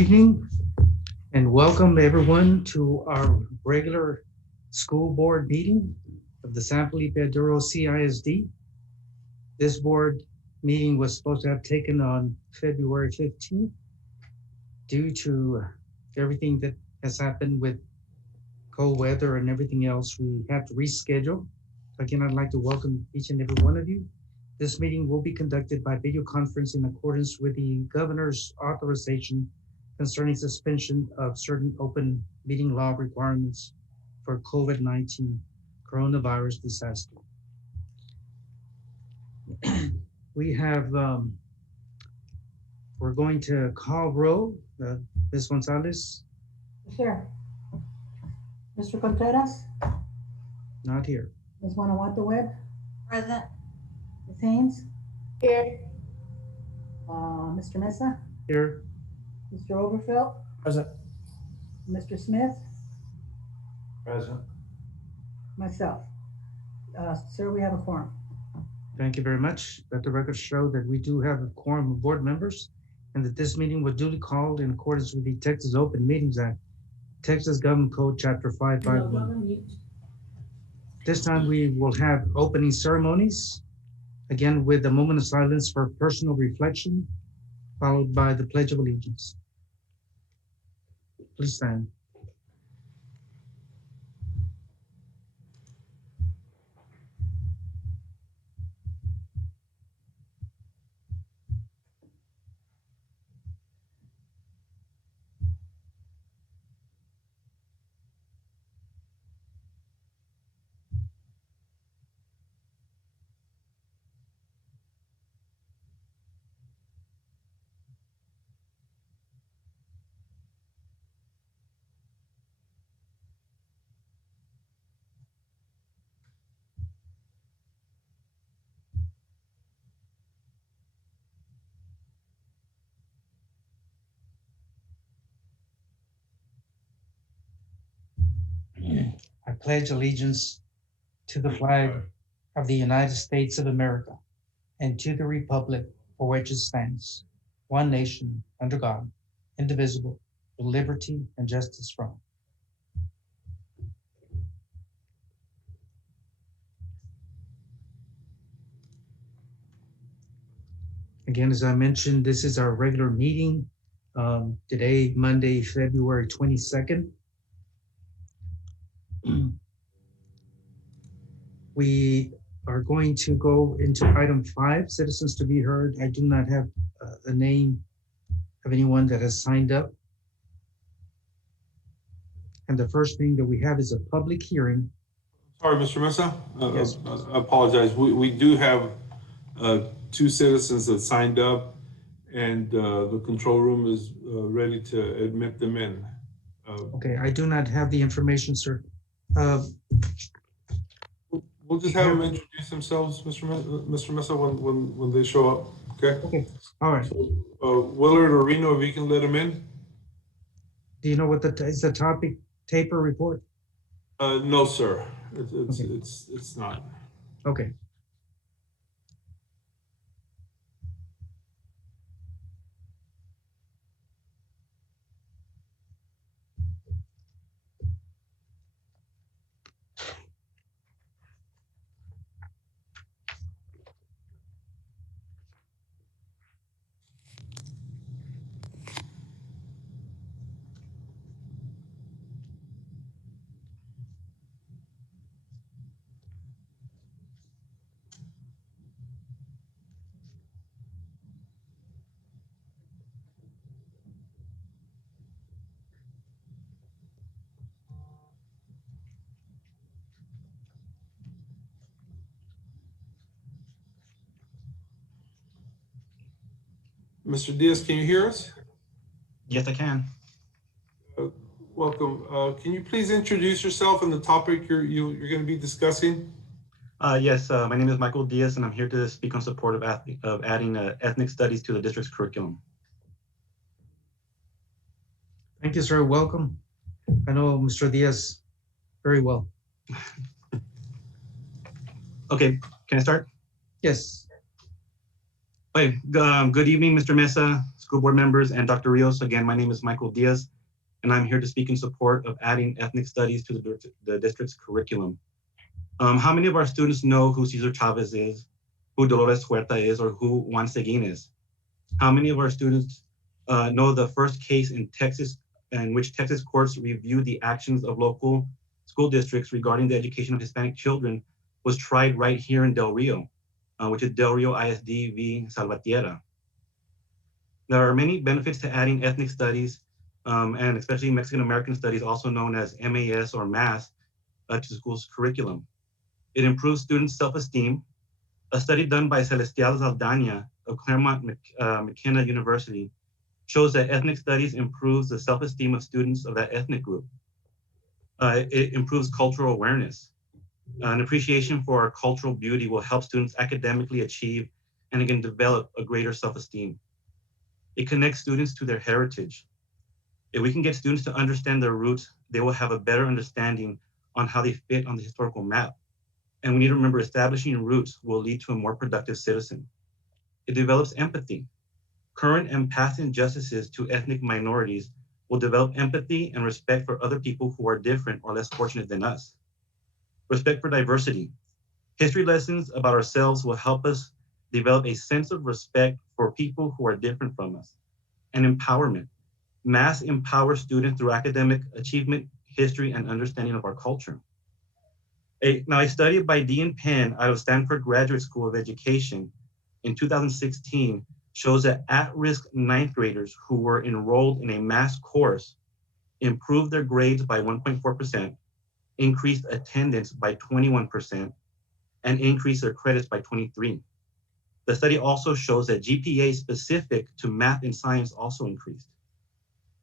Evening and welcome everyone to our regular school board meeting of the San Felipe Duro CISD. This board meeting was supposed to have taken on February 15th. Due to everything that has happened with cold weather and everything else, we have to reschedule. Again, I'd like to welcome each and every one of you. This meeting will be conducted by video conference in accordance with the governor's authorization concerning suspension of certain open meeting law requirements for COVID-19 coronavirus disaster. We have, we're going to call roll. Ms. Gonzalez? Here. Mr. Contreras? Not here. Ms. Guanajuato Webb? Present. Ms. Haynes? Here. Mr. Mesa? Here. Mr. Overfeld? Present. Mr. Smith? Present. Myself. Sir, we have a quorum. Thank you very much. Let the record show that we do have a quorum of board members and that this meeting was duly called in accordance with the Texas Open Meetings Act, Texas Government Code Chapter 551. This time we will have opening ceremonies, again with a moment of silence for personal reflection, followed by the Pledge of Allegiance. Please stand. I pledge allegiance to the flag of the United States of America and to the republic for which it stands, one nation, under God, indivisible, with liberty and justice for all. Again, as I mentioned, this is our regular meeting. Today, Monday, February 22nd. We are going to go into item 5, citizens to be heard. I do not have a name of anyone that has signed up. And the first thing that we have is a public hearing. Sorry, Mr. Mesa. Yes. I apologize. We do have 2 citizens that signed up, and the control room is ready to admit them in. Okay, I do not have the information, sir. We'll just have them introduce themselves, Mr. Mesa, when they show up. Okay. Okay. All right. So, Willard or Reno, if you can let them in. Do you know what is the topic? Taper report? No, sir. Okay. It's not. Okay. Mr. Diaz, can you hear us? Yes, I can. Welcome. Can you please introduce yourself and the topic you're going to be discussing? Yes, my name is Michael Diaz, and I'm here to speak on support of adding ethnic studies to the district's curriculum. Thank you, sir. Welcome. I know Mr. Diaz very well. Okay, can I start? Yes. Hey, good evening, Mr. Mesa, school board members, and Dr. Rios. Again, my name is Michael Diaz, and I'm here to speak in support of adding ethnic studies to the district's curriculum. How many of our students know who Cesar Chavez is, who Dolores Huerta is, or who Juan Seguin is? How many of our students know the first case in Texas in which Texas courts reviewed the actions of local school districts regarding the education of Hispanic children was tried right here in Del Rio, which is Del Rio ISD v. Salvatierra. There are many benefits to adding ethnic studies, and especially Mexican American studies, also known as MAS or MAS, to the school's curriculum. It improves students' self-esteem. A study done by Celestial Zaldana of Claremont McKenna University shows that ethnic studies improves the self-esteem of students of that ethnic group. It improves cultural awareness. An appreciation for our cultural beauty will help students academically achieve and again develop a greater self-esteem. It connects students to their heritage. If we can get students to understand their roots, they will have a better understanding on how they fit on the historical map. And we need to remember establishing roots will lead to a more productive citizen. It develops empathy. Current and past injustices to ethnic minorities will develop empathy and respect for other people who are different or less fortunate than us. Respect for diversity. History lessons about ourselves will help us develop a sense of respect for people who are different from us. And empowerment. Mass empower students through academic achievement, history, and understanding of our culture. Now, a study by Dean Penn out of Stanford Graduate School of Education in 2016 shows that at-risk ninth graders who were enrolled in a mass course improved their grades by 1.4%, increased attendance by 21%, and increased their credits by 23%. The study also shows that GPA specific to math and science also increased.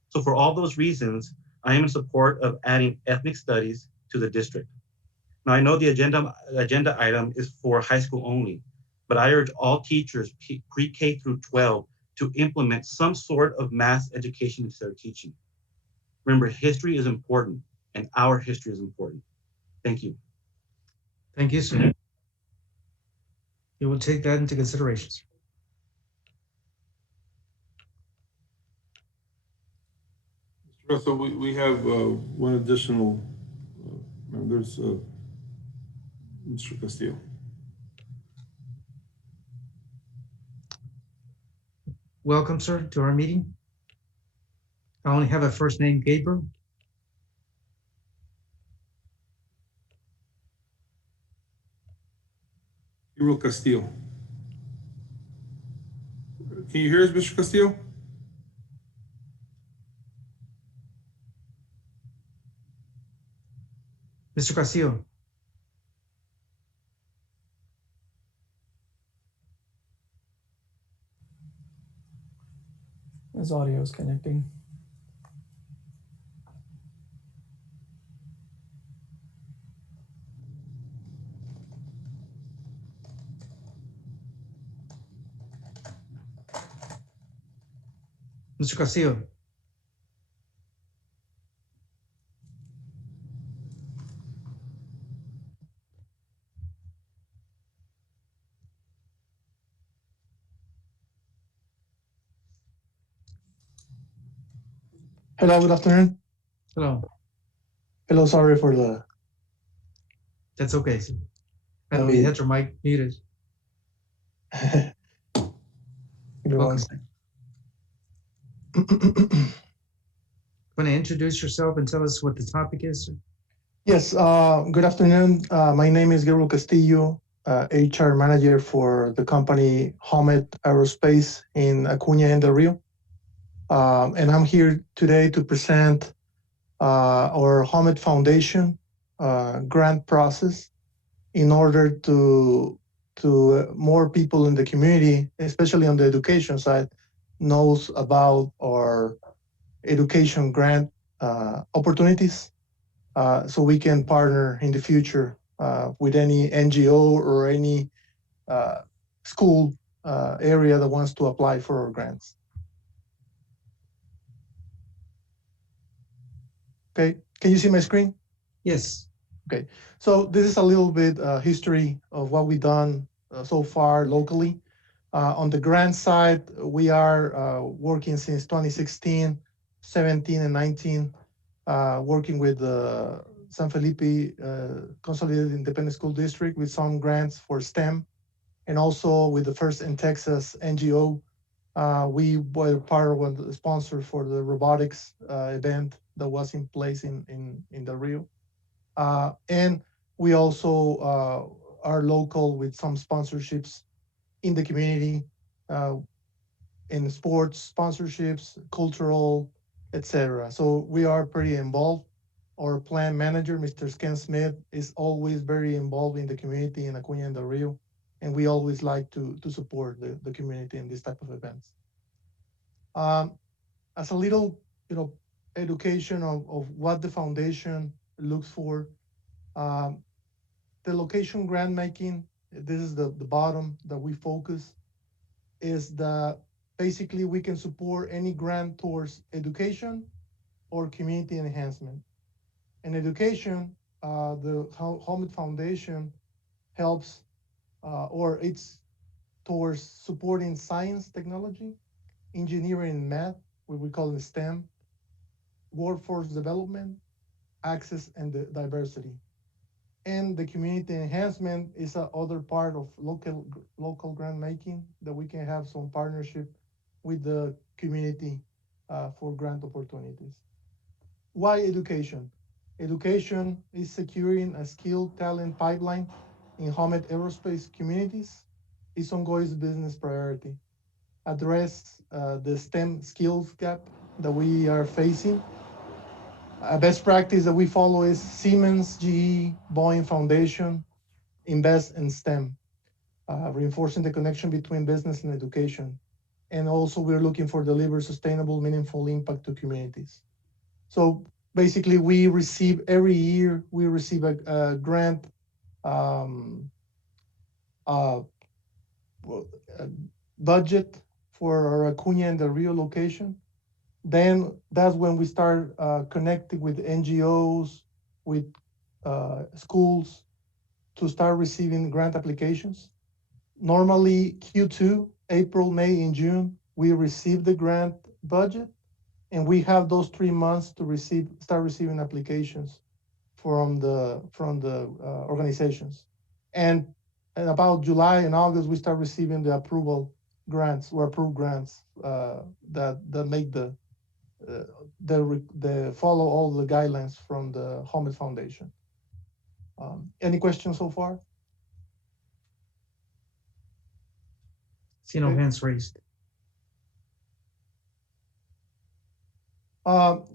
So for all those reasons, I am in support of adding ethnic studies to the district. Now I know the agenda item is for high school only, but I urge all teachers pre-K through 12 to implement some sort of mass education into their teaching. Remember, history is important and our history is important. Thank you. Thank you, sir. You will take that into consideration, sir. Mr. Russell, we have one additional, there's Mr. Castillo. Welcome, sir, to our meeting. I only have a first name, Gabriel. Gabriel Castillo. Can you hear us, Mr. Castillo? Mr. Castillo. His audio is connecting. Mr. Castillo. Hello, good afternoon. Hello. Hello, sorry for the... That's okay, sir. I know you had your mic muted. Welcome. Want to introduce yourself and tell us what the topic is, sir? Yes, good afternoon. My name is Gabriel Castillo, HR manager for the company Homet Aerospace in Acuña and Del Rio. And I'm here today to present our Homet Foundation grant process in order to more people in the community, especially on the education side, knows about our education grant opportunities, so we can partner in the future with any NGO or any school area that wants to apply for our grants. Okay, can you see my screen? Yes. Okay, so this is a little bit history of what we've done so far locally. On the grant side, we are working since 2016, 17, and 19, working with the San Felipe Consolidated Independent School District with some grants for STEM, and also with the First in Texas NGO. We were part of the sponsor for the robotics event that was in place in the Rio. And we also are local with some sponsorships in the community, in sports sponsorships, cultural, etc. So we are pretty involved. Our plan manager, Mr. Ken Smith, is always very involved in the community in Acuña and Del Rio, and we always like to support the community in this type of events. As a little, education of what the foundation looks for, the location grant making, this is the bottom that we focus, is that basically we can support any grant towards education or community enhancement. In education, the Homet Foundation helps, or it's towards supporting science, technology, engineering, and math, what we call it STEM, workforce development, access, and diversity. And the community enhancement is a other part of local grant making that we can have some partnership with the community for grant opportunities. Why education? Education is securing a skilled talent pipeline in Homet aerospace communities. It's ongoing business priority. Address the STEM skills gap that we are facing. A best practice that we follow is Siemens, GE, Boeing Foundation, invest in STEM, reinforcing the connection between business and education. And also we're looking for deliver sustainable, meaningful impact to communities. So basically we receive every year, we receive a grant budget for our Acuña and the Rio location. Then that's when we start connecting with NGOs, with schools to start receiving grant applications. Normally Q2, April, May, and June, we receive the grant budget, and we have those 3 months to start receiving applications from the organizations. And about July and August, we start receiving the approval grants or approved grants that make the follow all the guidelines from the Homet Foundation. Any questions so far? See no Okay. hands raised.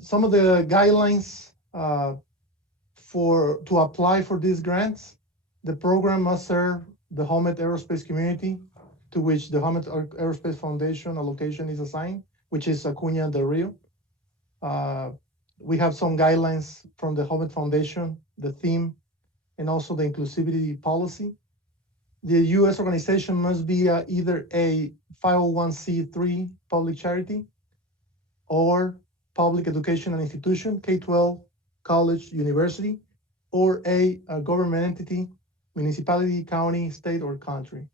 Some of the guidelines to apply for these grants, the program must serve the Homet aerospace community to which the Homet Aerospace Foundation allocation is assigned, which is Acuña del Rio. We have some guidelines from the Homet Foundation, the theme, and also the inclusivity policy. The U.S. organization must be either a 501c3 public charity or public educational institution, K-12, college, university, or a government entity, municipality, county, state, or country.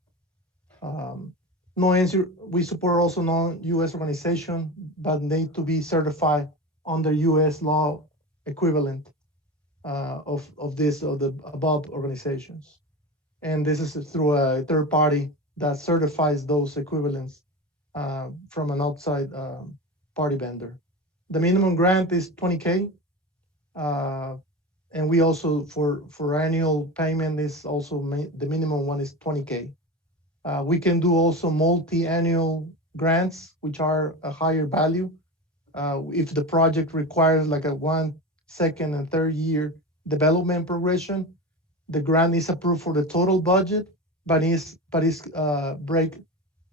No answer. We support also non-U.S. organization, but need to be certified under U.S. law equivalent of the above organizations. And this is through a third party that certifies those equivalents from an outside party vendor. The minimum grant is $20K. And we also, for annual payment is also, the minimum one is $20K. We can do also multi-annual grants, which are a higher value. If the project requires like a 1, 2nd, and 3rd year development progression, the grant is approved for the total budget, but is break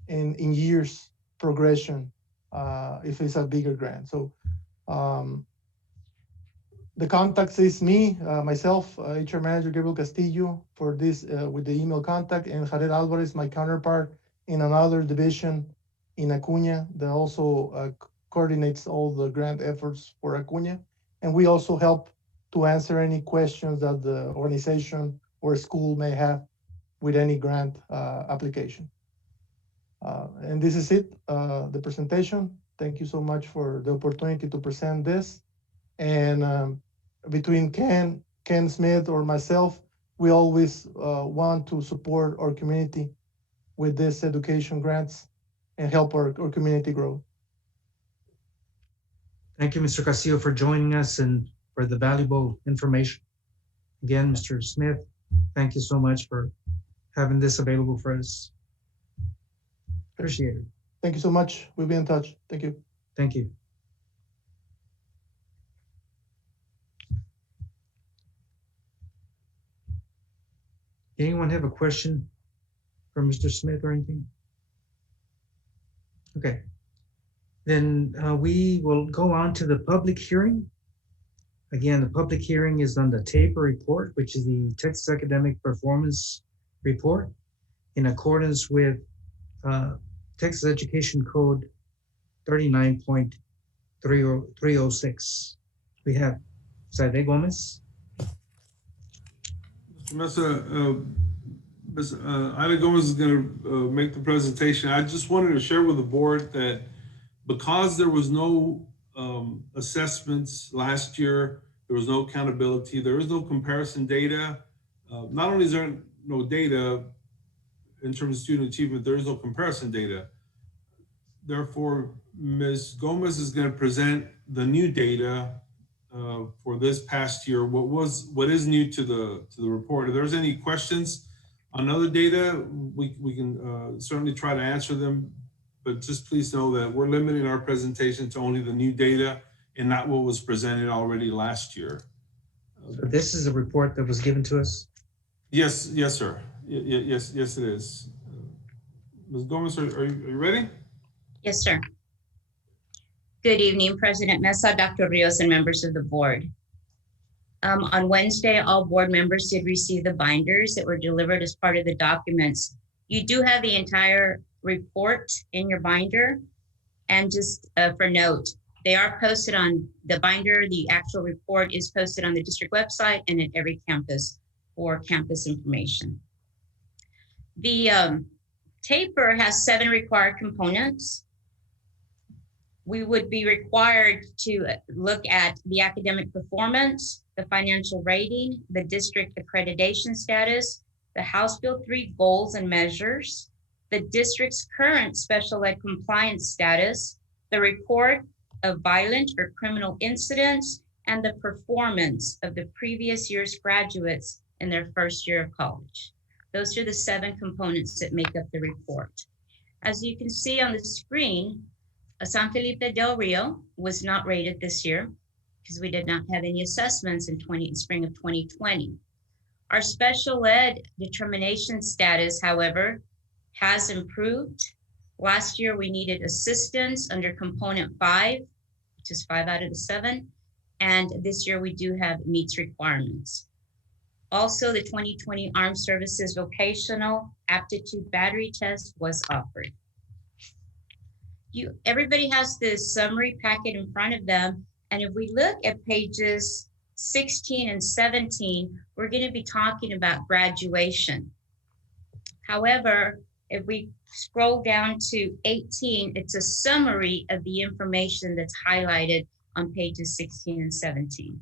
in years progression if it's a bigger grant. So the contact is me, myself, HR Manager Gabriel Castillo for this with the email contact, and Jared Alvarez, my counterpart in another division in Acuña that also coordinates all the grant efforts for Acuña. And we also help to answer any questions that the organization or school may have with any grant application. And this is it, the presentation. Thank you so much for the opportunity to present this. And between Ken Smith or myself, we always want to support our community with these education grants and help our community grow. Thank you, Mr. Castillo, for joining us and for the valuable information. Again, Mr. Smith, thank you so much for having this available for us. Appreciate it. Thank you so much. We'll be in touch. Thank you. Thank you. Anyone have a question for Mr. Smith or anything? Okay. Then we will go on to the public hearing. Again, the public hearing is on the Tpri report, which is the Texas Academic Performance Report in accordance with Texas Education Code 39.306. We have Saide Gomez. Mr. Mesa, Ms. Ida Gomez is going to make the presentation. I just wanted to share with the board that because there was no assessments last year, there was no accountability, there is no comparison data. Not only is there no data in terms of student achievement, there is no comparison data. Therefore, Ms. Gomez is going to present the new data for this past year. What is new to the report? If there's any questions on other data, we can certainly try to answer them, but just please know that we're limiting our presentation to only the new data and not what was presented already last year. So this is a report that was given to us? Yes, sir. Yes, it is. Ms. Gomez, are you ready? Yes, sir. Good evening, President Mesa, Dr. Rios, and members of the board. On Wednesday, all board members did receive the binders that were delivered as part of the documents. You do have the entire report in your binder. And just for note, they are posted on the binder. The actual report is posted on the district website and at every campus for campus information. The Tpri has 7 required components. We would be required to look at the academic performance, the financial rating, the district accreditation status, the House Bill 3 goals and measures, the district's current special ed compliance status, the report of violent or criminal incidents, and the performance of the previous year's graduates in their first year of college. Those are the 7 components that make up the report. As you can see on the screen, San Felipe del Rio was not rated this year because we did not have any assessments in spring of 2020. Our special ed determination status, however, has improved. Last year, we needed assistance under component 5, which is 5 out of the 7. And this year we do have meets requirements. Also, the 2020 Armed Services Vocational Aptitude Battery Test was offered. Everybody has this summary packet in front of them. And if we look at pages 16 and 17, we're going to be talking about graduation. However, if we scroll down to 18, it's a summary of the information that's highlighted on pages 16 and 17.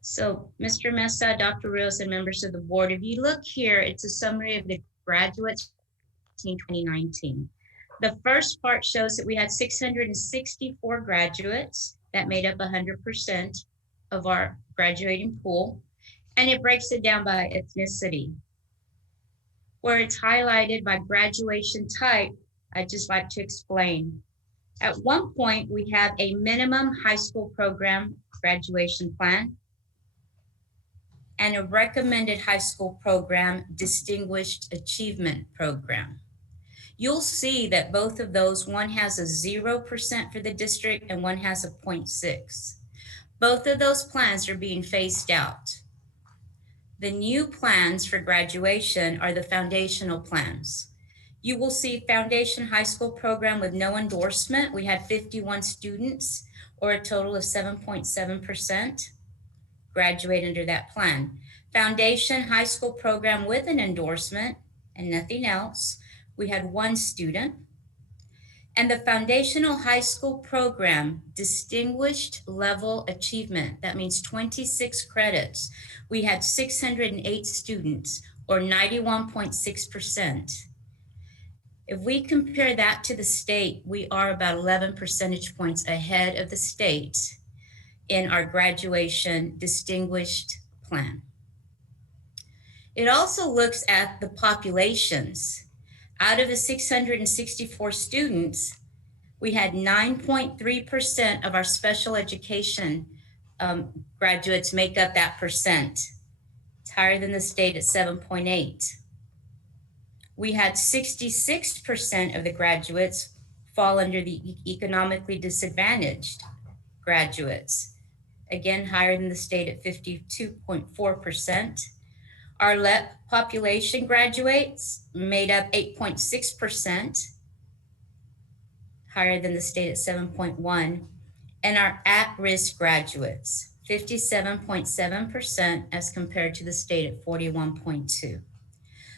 So, Mr. Mesa, Dr. Rios, and members of the board, if you look here, it's a summary of the graduates in 2019. The first part shows that we had 664 graduates that made up 100% of our graduating pool. And it breaks it down by ethnicity. Where it's highlighted by graduation type, I'd just like to explain. At one point, we have a minimum high school program graduation plan and a recommended high school program distinguished achievement program. You'll see that both of those, one has a 0% for the district and one has a 0.6. Both of those plans are being phased out. The new plans for graduation are the foundational plans. You will see foundation high school program with no endorsement. We had 51 students, or a total of 7.7% graduate under that plan. Foundation high school program with an endorsement and nothing else, we had 1 student. And the foundational high school program distinguished level achievement, that means 26 credits, we had 608 students, or 91.6%. If we compare that to the state, we are about 11 percentage points ahead of the state in our graduation distinguished plan. It also looks at the populations. Out of the 664 students, we had 9.3% of our special education graduates make up that percent. It's higher than the state at 7.8. We had 66% of the graduates fall under the economically disadvantaged graduates. Again, higher than the state at 52.4%. Our LEP population graduates made up 8.6%, higher than the state at 7.1%. And our at-risk graduates, 57.7% as compared to the state at 41.2%.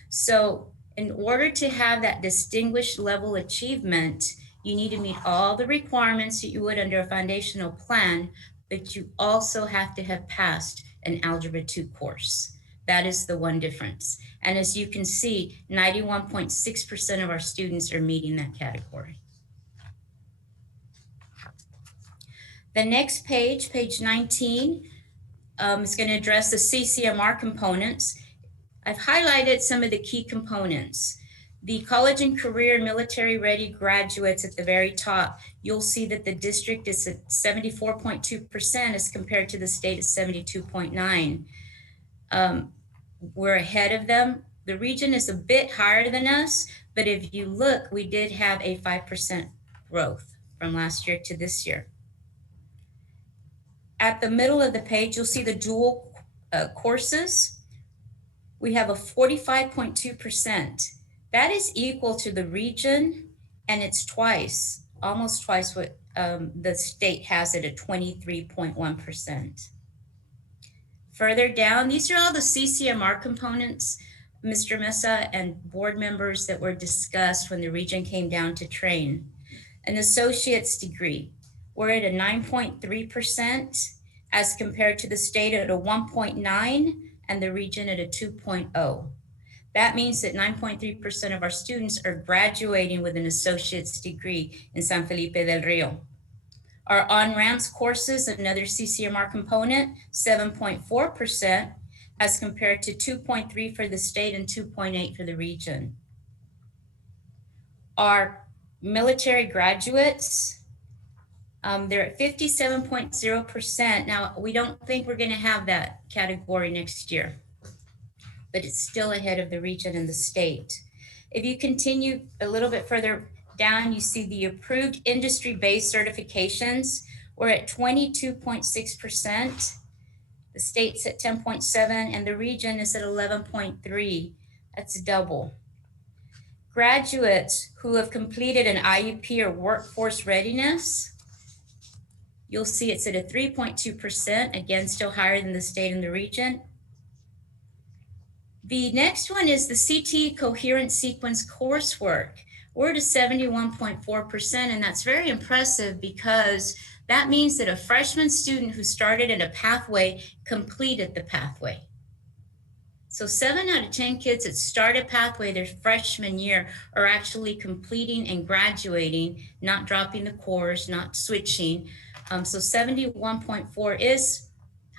So in order to have that distinguished level achievement, you need to meet all the requirements that you would under a foundational plan, but you also have to have passed an Algebra 2 course. That is the one difference. And as you can see, 91.6% of our students are meeting that category. The next page, page 19, is going to address the CCMR components. I've highlighted some of the key components. The college and career and military ready graduates at the very top, you'll see that the district is at 74.2% as compared to the state at 72.9%. We're ahead of them. The region is a bit higher than us, but if you look, we did have a 5% growth from last year to this year. At the middle of the page, you'll see the dual courses. We have a 45.2%. That is equal to the region, and it's twice, almost twice what the state has it at 23.1%. Further down, these are all the CCMR components, Mr. Mesa, and board members that were discussed when the region came down to train. An associate's degree, we're at a 9.3% as compared to the state at a 1.9% and the region at a 2.0%. That means that 9.3% of our students are graduating with an associate's degree in San Felipe del Rio. Our on-ramps courses, another CCMR component, 7.4% as compared to 2.3% for the state and 2.8% for the region. Our military graduates, they're at 57.0%. Now, we don't think we're going to have that category next year, but it's still ahead of the region and the state. If you continue a little bit further down, you see the approved industry-based certifications. We're at 22.6%. The state's at 10.7%, and the region is at 11.3%. That's double. Graduates who have completed an IUP or workforce readiness, you'll see it's at a 3.2%, again, still higher than the state and the region. The next one is the CT coherent sequence coursework. We're at a 71.4%, and that's very impressive because that means that a freshman student who started in a pathway completed the pathway. So 7 out of 10 kids that started pathway their freshman year are actually completing and graduating, not dropping the course, not switching. So 71.4 is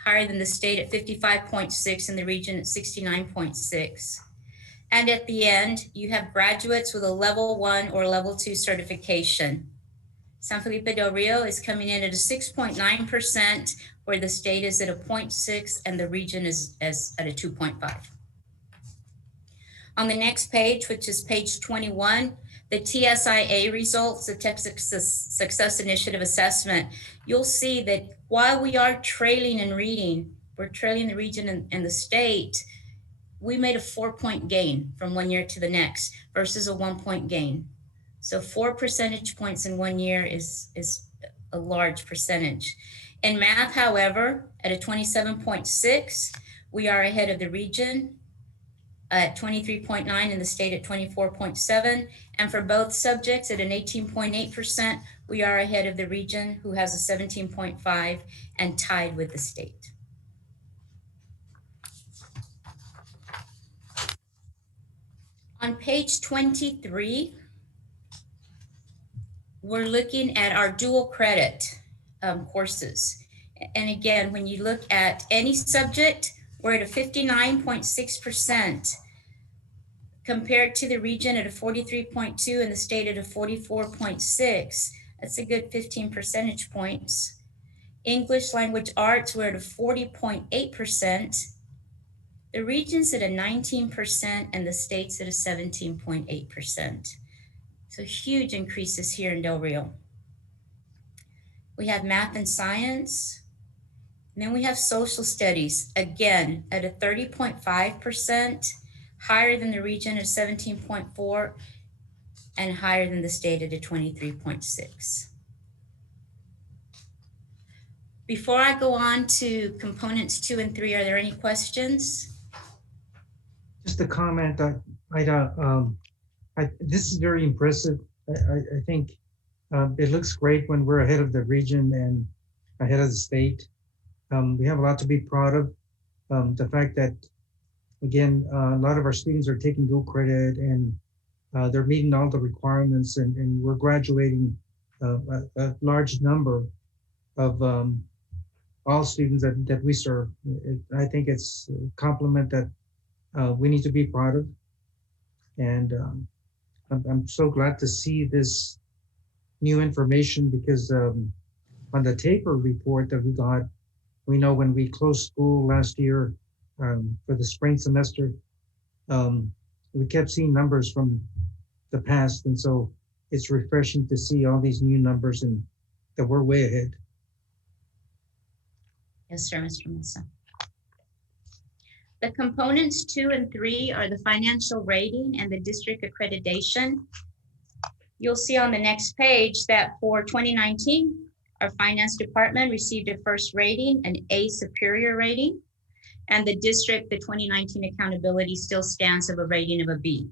higher than the state at 55.6 and the region at 69.6. And at the end, you have graduates with a level 1 or level 2 certification. San Felipe del Rio is coming in at a 6.9%, where the state is at a 0.6 and the region is at a 2.5. On the next page, which is page 21, the TSIA results, the Texas Success Initiative Assessment, you'll see that while we are trailing in reading, we're trailing the region and the state, we made a 4-point gain from one year to the next versus a 1-point gain. So 4 percentage points in 1 year is a large percentage. In math, however, at a 27.6, We are ahead of the region at 23.9 and the state at 24.7. And for both subjects at an 18.8%, we are ahead of the region, who has a 17.5 and tied with the state. On page 23, we're looking at our dual credit courses. And again, when you look at any subject, we're at a 59.6% compared to the region at a 43.2 and the state at a 44.6. That's a good 15 percentage points. English language arts, we're at a 40.8%. The region's at a 19% and the state's at a 17.8%. So huge increases here in Del Rio. We have math and science. And then we have social studies, again, at a 30.5%, higher than the region at 17.4, and higher than the state at a 23.6. Before I go on to components 2 and 3, are there any questions? Just a comment that this is very impressive. I think it looks great when we're ahead of the region and ahead of the state. We have a lot to be proud of. The fact that, again, a lot of our students are taking dual credit and they're meeting all the requirements, and we're graduating a large number of all students that we serve. I think it's a compliment that we need to be proud of. And I'm so glad to see this new information, because on the Tpri report that we got, we know when we closed school last year for the spring semester, we kept seeing numbers from the past. And so it's refreshing to see all these new numbers and that we're way ahead. Yes, sir, Mr. Mesa. The components 2 and 3 are the financial rating and the district accreditation. You'll see on the next page that for 2019, our finance department received a first rating, an A superior rating, and the district, the 2019 accountability still stands of a rating of a B.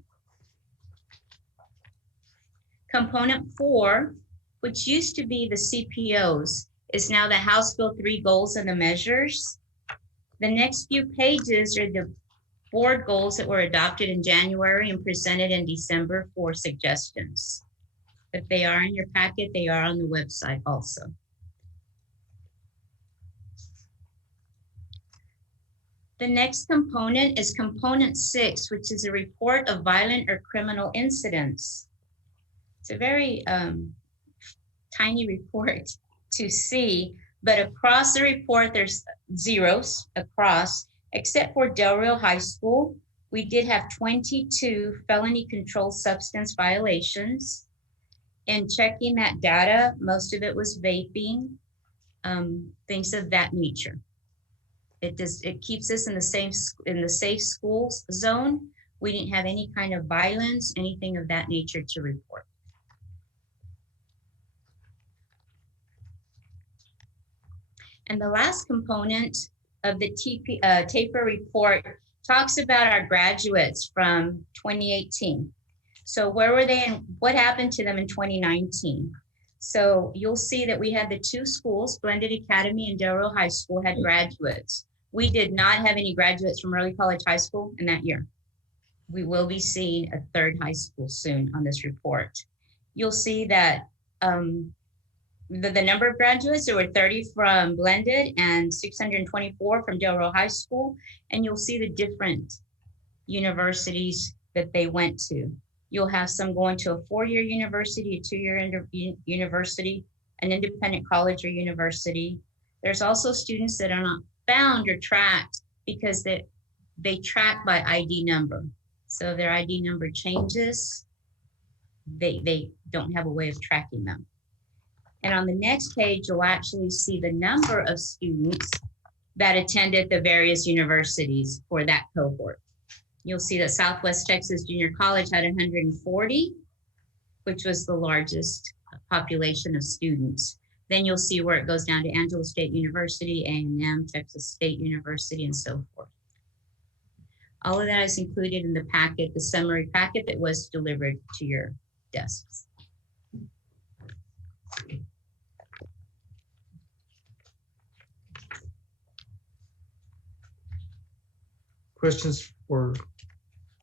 Component 4, which used to be the CPOs, is now the House Bill 3 goals and the measures. The next few pages are the board goals that were adopted in January and presented in December for suggestions. If they are in your packet, they are on the website also. The next component is component 6, which is a report of violent or criminal incidents. It's a very tiny report to see, but across the report, there's zeros across, except for Del Rio High School. We did have 22 felony controlled substance violations. In checking that data, most of it was vaping, things of that nature. It keeps us in the safe schools zone. We didn't have any kind of violence, anything of that nature to report. And the last component of the Tpri report talks about our graduates from 2018. So where were they and what happened to them in 2019? So you'll see that we had the 2 schools, Blended Academy and Del Rio High School, had graduates. We did not have any graduates from Early College High School in that year. We will be seeing a 3rd high school soon on this report. You'll see that the number of graduates, there were 30 from Blended and 624 from Del Rio High School. And you'll see the different universities that they went to. You'll have some going to a 4-year university, a 2-year university, an independent college or university. There's also students that are not found or tracked because they track by ID number. So their ID number changes, they don't have a way of tracking them. And on the next page, you'll actually see the number of students that attended the various universities for that cohort. You'll see that Southwest Texas Junior College had 140, which was the largest population of students. Then you'll see where it goes down to Angelo State University, A&M, Texas State University, and so forth. All of that is included in the packet, the summary packet that was delivered to your desks. Questions for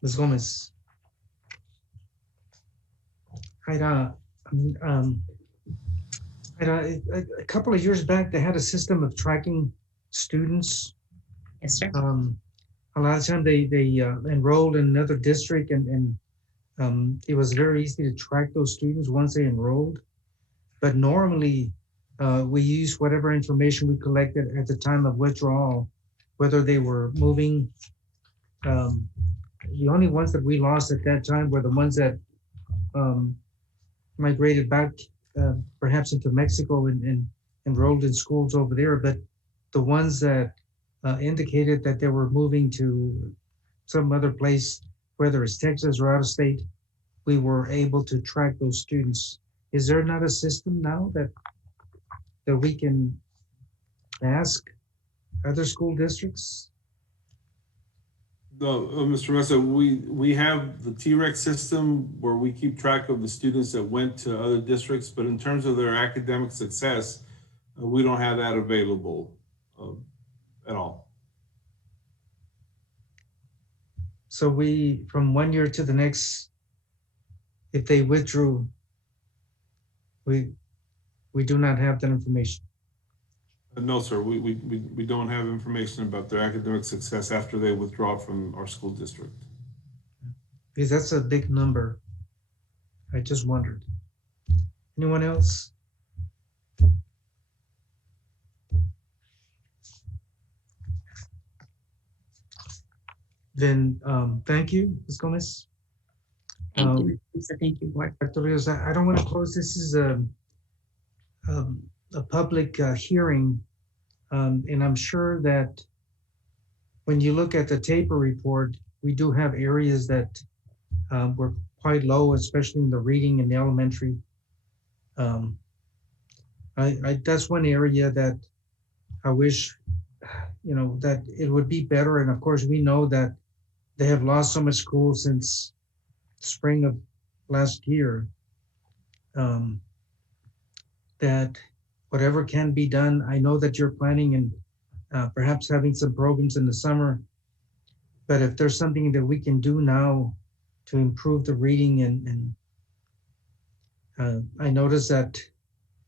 Ms. Gomez? Ida, a couple of years back, they had a system of tracking students. Yes, sir. A lot of time they enrolled in another district and it was very easy to track those students once they enrolled. But normally we use whatever information we collected at the time of withdrawal, whether they were moving. The only ones that we lost at that time were the ones that migrated back perhaps into Mexico and enrolled in schools over there. But the ones that indicated that they were moving to some other place, whether it's Texas or out of state, we were able to track those students. Is there not a system now that we can ask other school districts? No, Mr. Mesa, we have the T-REX system where we keep track of the students that went to other districts, but in terms of their academic success, we don't have that available at all. So we, from one year to the next, if they withdrew, we do not have that information. No, sir, we don't have information about their academic success after they withdraw from our school district. Because that's a big number. I just wondered. Anyone else? Then thank you, Ms. Gomez. Thank you, Mr. Thank you, Board. Dr. Rios, I don't want to close. This is a public hearing, and I'm sure that when you look at the Tpri report, we do have areas that were quite low, especially in the reading in the elementary. That's one area that I wish, that it would be better. And of course, we know that they have lost so much school since spring of last year. That whatever can be done, I know that you're planning and perhaps having some programs in the summer, but if there's something that we can do now to improve the reading and I notice that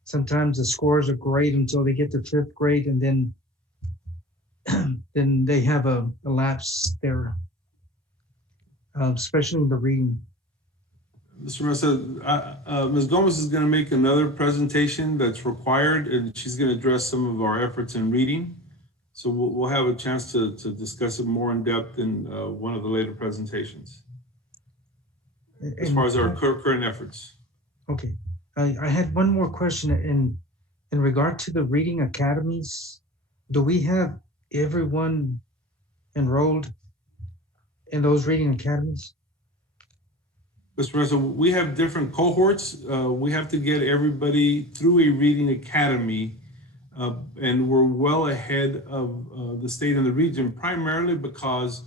sometimes the scores are great until they get to 5th grade and then then they have a lapse there, especially in the reading. Mr. Mesa, Ms. Gomez is going to make another presentation that's required, and she's going to address some of our efforts in reading. So we'll have a chance to discuss it more in depth in one of the later presentations, as far as our current efforts. Okay, I had one more question in regard to the reading academies. Do we have everyone enrolled in those reading academies? Mr. Mesa, we have different cohorts. We have to get everybody through a reading academy, and we're well ahead of the state and the region, primarily because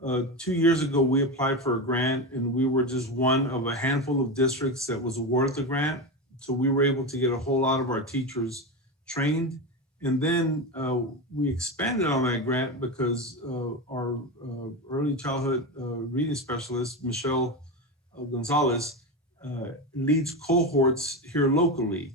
2 years ago, we applied for a grant and we were just one of a handful of districts that was awarded the grant. So we were able to get a whole lot of our teachers trained. And then we expanded on that grant because our early childhood reading specialist, Michelle Gonzalez, leads cohorts here locally.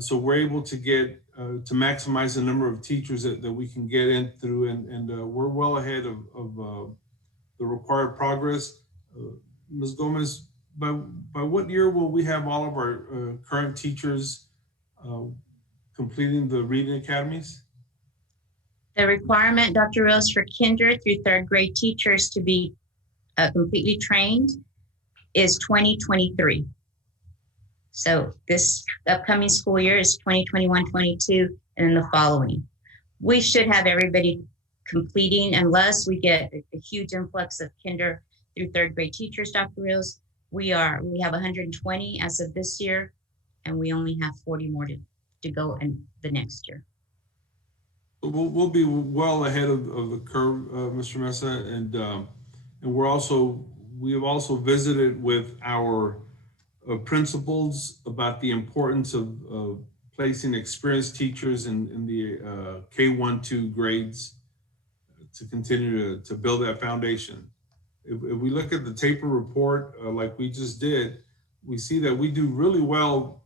So we're able to get to maximize the number of teachers that we can get in through, and we're well ahead of the required progress. Ms. Gomez, by what year will we have all of our current teachers completing the reading academies? The requirement, Dr. Rios, for kinder through 3rd grade teachers to be completely trained is 2023. So this upcoming school year is 2021-22, and then the following. We should have everybody completing, unless we get a huge influx of kinder through 3rd grade teachers, Dr. Rios. We have 120 as of this year, and we only have 40 more to go in the next year. We'll be well ahead of the curve, Mr. Mesa, and we have also visited with our principals about the importance of placing experienced teachers in the K-1-2 grades to continue to build that foundation. If we look at the Tpri report, like we just did, we see that we do really well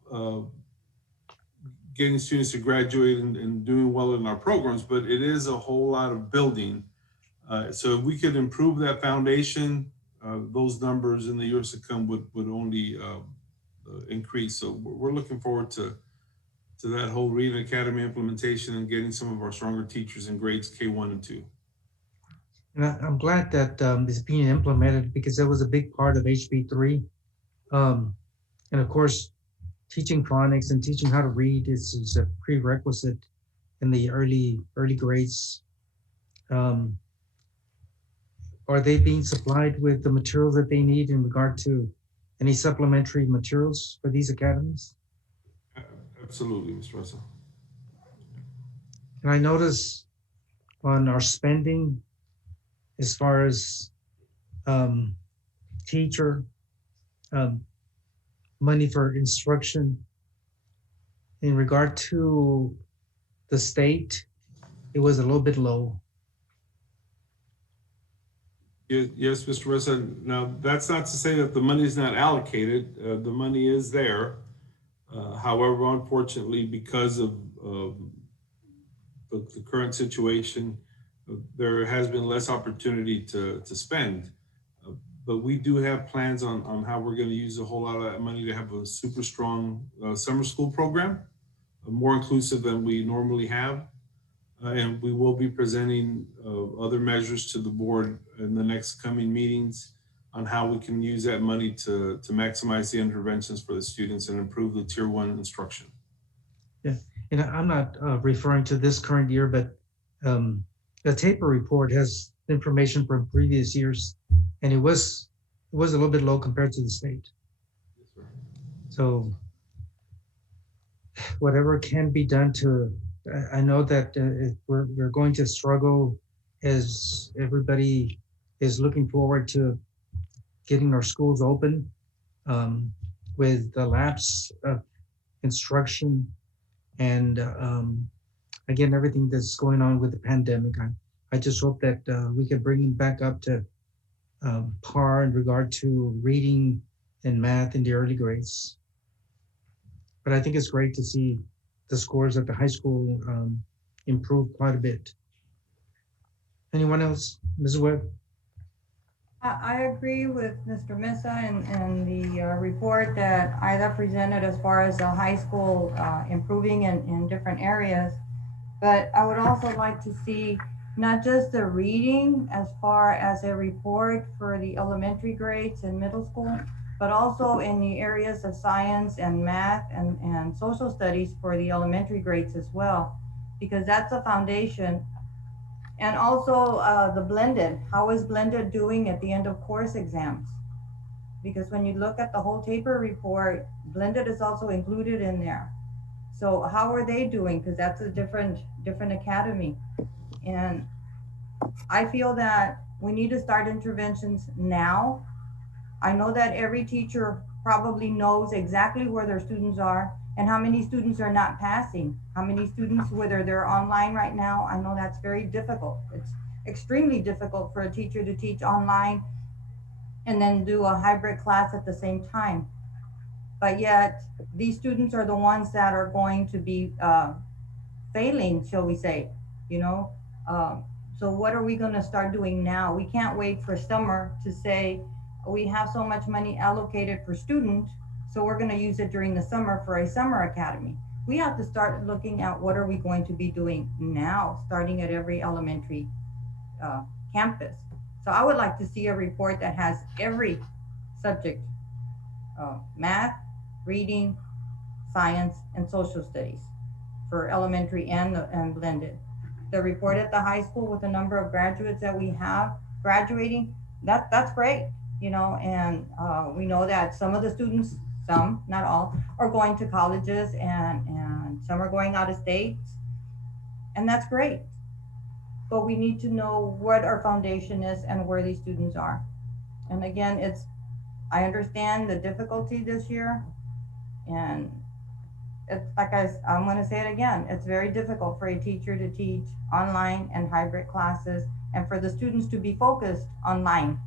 getting students to graduate and doing well in our programs, but it is a whole lot of building. So if we could improve that foundation, those numbers in the years to come would only increase. So we're looking forward to that whole Reading Academy implementation and getting some of our stronger teachers in grades K-1 and 2. And I'm glad that it's being implemented because it was a big part of HB3. And of course, teaching phonics and teaching how to read is a prerequisite in the early grades. Are they being supplied with the materials that they need in regard to any supplementary materials for these academies? Absolutely, Mr. Mesa. And I notice on our spending, as far as teacher, money for instruction, in regard to the state, it was a little bit low. Yes, Mr. Mesa. Now, that's not to say that the money is not allocated. The money is there. However, unfortunately, because of the current situation, there has been less opportunity to spend. But we do have plans on how we're going to use a whole lot of that money to have a super strong summer school program, more inclusive than we normally have. And we will be presenting other measures to the board in the next coming meetings on how we can use that money to maximize the interventions for the students and improve the Tier 1 instruction. Yeah, and I'm not referring to this current year, but the Tpri report has information from previous years, and it was a little bit low compared to the state. Yes, sir. So whatever can be done to, I know that we're going to struggle as everybody is looking forward to getting our schools open with the lapse of instruction and again, everything that's going on with the pandemic. I just hope that we can bring them back up to par in regard to reading and math in the early grades. But I think it's great to see the scores at the high school improve quite a bit. Anyone else? Ms. Webb? I agree with Mr. Mesa and the report that Ida presented as far as the high school improving in different areas. But I would also like to see not just the reading as far as a report for the elementary grades and middle school, but also in the areas of science and math and social studies for the elementary grades as well, because that's a foundation. And also the blended, how is blended doing at the end of course exams? Because when you look at the whole Tpri report, blended is also included in there. So how are they doing? Because that's a different academy. And I feel that we need to start interventions now. I know that every teacher probably knows exactly where their students are and how many students are not passing, how many students, whether they're online right now. I know that's very difficult. It's extremely difficult for a teacher to teach online and then do a hybrid class at the same time. But yet these students are the ones that are going to be failing, shall we say, you know? So what are we gonna start doing now? We can't wait for summer to say, we have so much money allocated per student, so we're gonna use it during the summer for a summer academy. We have to start looking at what are we going to be doing now, starting at every elementary campus. So I would like to see a report that has every subject, math, reading, science, and social studies for elementary and blended. The report at the high school with the number of graduates that we have graduating, that's great, you know, and we know that some of the students, some, not all, are going to colleges and some are going out of state. And that's great. But we need to know what our foundation is and where these students are. And again, I understand the difficulty this year, and it's like I'm going to say it again, it's very difficult for a teacher to teach online and hybrid classes and for the students to be focused online.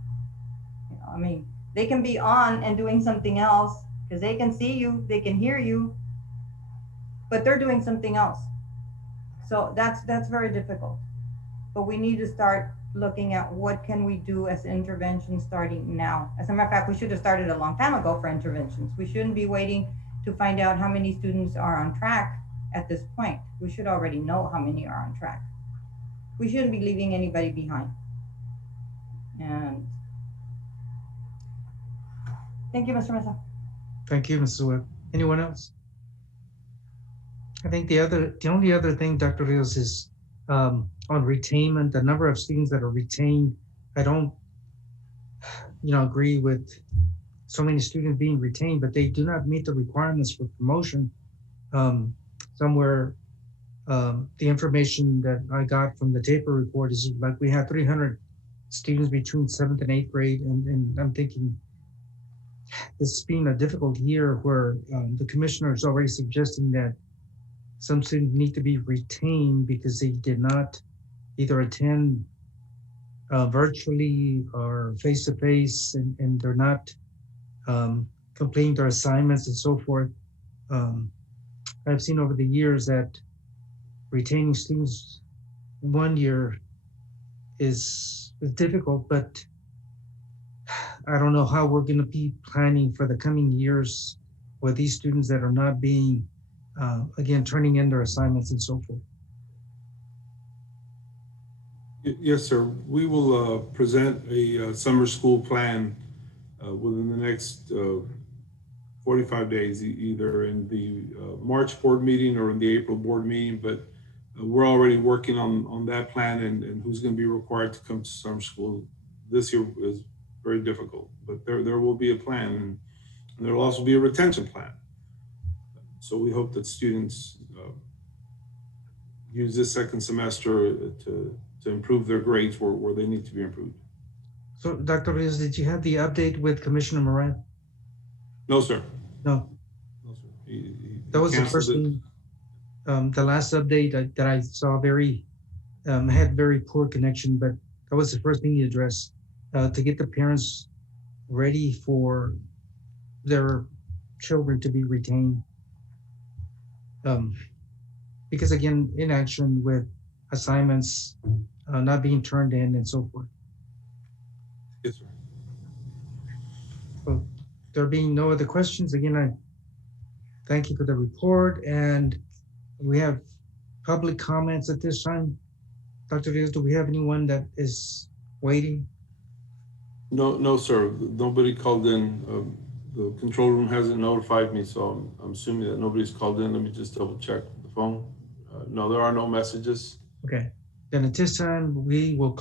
You know, I mean, they can be on and doing something else because they can see you, they can hear you, but they're doing something else. So that's very difficult. But we need to start looking at what can we do as interventions starting now. As a matter of fact, we should have started a long time ago for interventions. We shouldn't be waiting to find out how many students are on track at this point. We should already know how many are on track. We shouldn't be leaving anybody behind. And thank you, Mr. Mesa. Thank you, Mrs. Webb. Anyone else? I think the only other thing, Dr. Rios, is on retainment, the number of students that are retained. I don't, agree with so many students being retained, but they do not meet the requirements for promotion. Somewhere, the information that I got from the Tpri report is like we have 300 students between 7th and 8th grade, and I'm thinking it's been a difficult year where the commissioner is already suggesting that some students need to be retained because they did not either attend virtually or face-to-face, and they're not completing their assignments and so forth. I've seen over the years that retaining students 1 year is difficult, but I don't know how we're going to be planning for the coming years with these students that are not being, again, turning in their assignments and so forth. Yes, sir. We will present a summer school plan within the next 45 days, either in the March board meeting or in the April board meeting, but we're already working on that plan and who's going to be required to come to summer school. This year is very difficult, but there will be a plan, and there will also be a retention plan. So we hope that students use this second semester to improve their grades where they need to be improved. So, Dr. Rios, did you have the update with Commissioner Moran? No, sir. No. No, sir. He That was the first thing. The last update that I saw had very poor connection, but that was the first thing he addressed, to get the parents ready for their children to be retained. Because again, inaction with assignments not being turned in and so forth. Yes, sir. Well, there being no other questions, again, I thank you for the report, and we have public comments at this time. Dr. Rios, do we have anyone that is waiting? No, sir. Nobody called in. The control room hasn't notified me, so I'm assuming that nobody's called in. Let me just double check the phone. No, there are no messages. Okay, then at this time, we will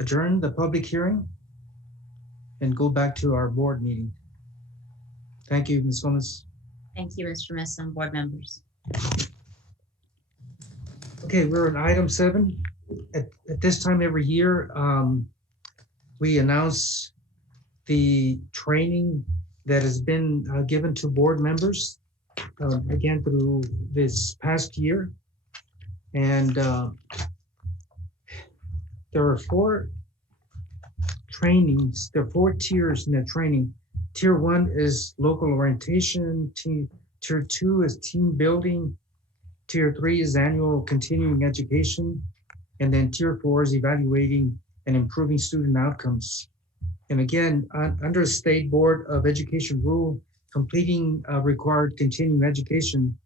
adjourn the public hearing and go back to our board meeting. Thank you, Ms. Gomez. Thank you, Mr. Mesa and board members. Okay, we're at item 7. At this time every year, we announce the training that has been given to board members, again, through this past year. And there are 4 trainings, there are 4 tiers in the training. Tier 1 is local orientation, Tier 2 is team building, Tier 3 is annual continuing education, and then Tier 4 is evaluating and improving student outcomes. And again, under State Board of Education rule, completing required continuing education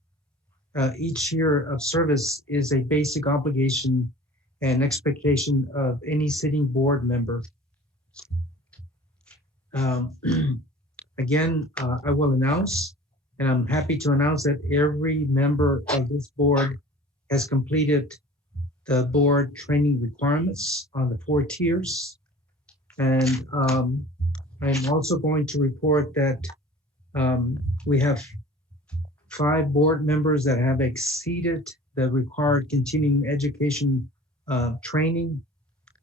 each year of service is a basic obligation and expectation of any sitting board member. Again, I will announce, and I'm happy to announce that every member of this board has completed the board training requirements on the 4 tiers. And I'm also going to report that we have 5 board members that have exceeded the required continuing education training.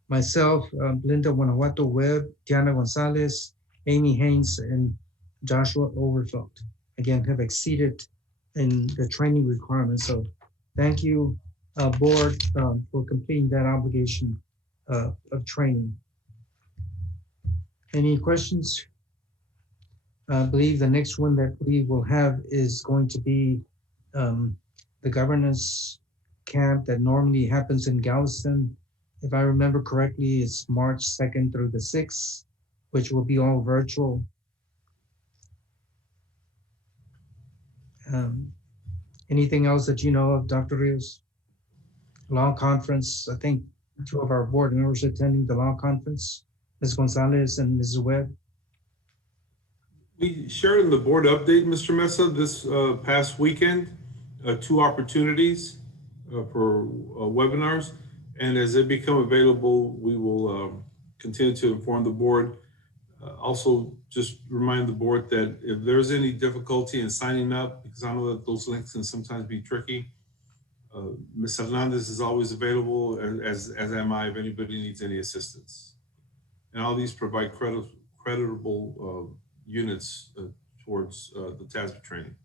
Myself, Linda Guanajuato Webb, Diana Gonzalez, Amy Haynes, and Joshua Overflot, again, have exceeded in the training requirements. So thank you, board, for completing that obligation of training. Any questions? I believe the next one that we will have is going to be the governance camp that normally happens in Galveston. If I remember correctly, it's March 2nd through the 6th, which will be all virtual. Anything else that you know of, Dr. Rios? Law conference, I think 2 of our board members attending the law conference, Ms. Gonzalez and Ms. Webb. We shared in the board update, Mr. Mesa, this past weekend, 2 opportunities for webinars. And as they become available, we will continue to inform the board. Also, just remind the board that if there's any difficulty in signing up, because I know that those links can sometimes be tricky, Ms. Hernandez is always available, as am I, if anybody needs any assistance. And all these provide creditable units towards the TASB training.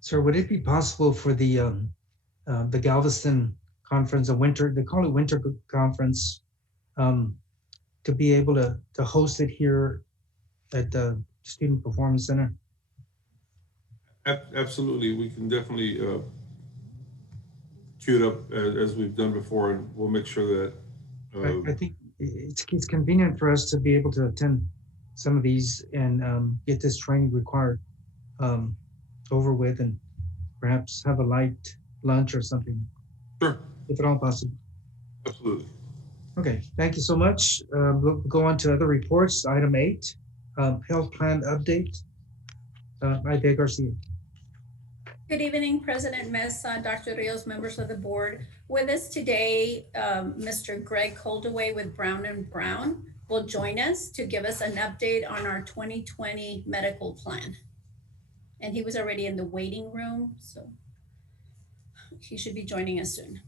Sir, would it be possible for the Galveston conference, a winter, they call it winter conference, to be able to host it here at the Student Performance Center? Absolutely, we can definitely queue it up as we've done before, and we'll make sure that. I think it's convenient for us to be able to attend some of these and get this training required over with, and perhaps have a light lunch or something. Sure. If at all possible. Absolutely. Okay, thank you so much. We'll go on to other reports. Item 8, health plan update. Ida Garcia. Good evening, President Mesa, Dr. Rios, members of the board. With us today, Mr. Greg Holdaway with Brown & Brown will join us to give us an update on our 2020 medical plan. And he was already in the waiting room, so he should be joining us soon.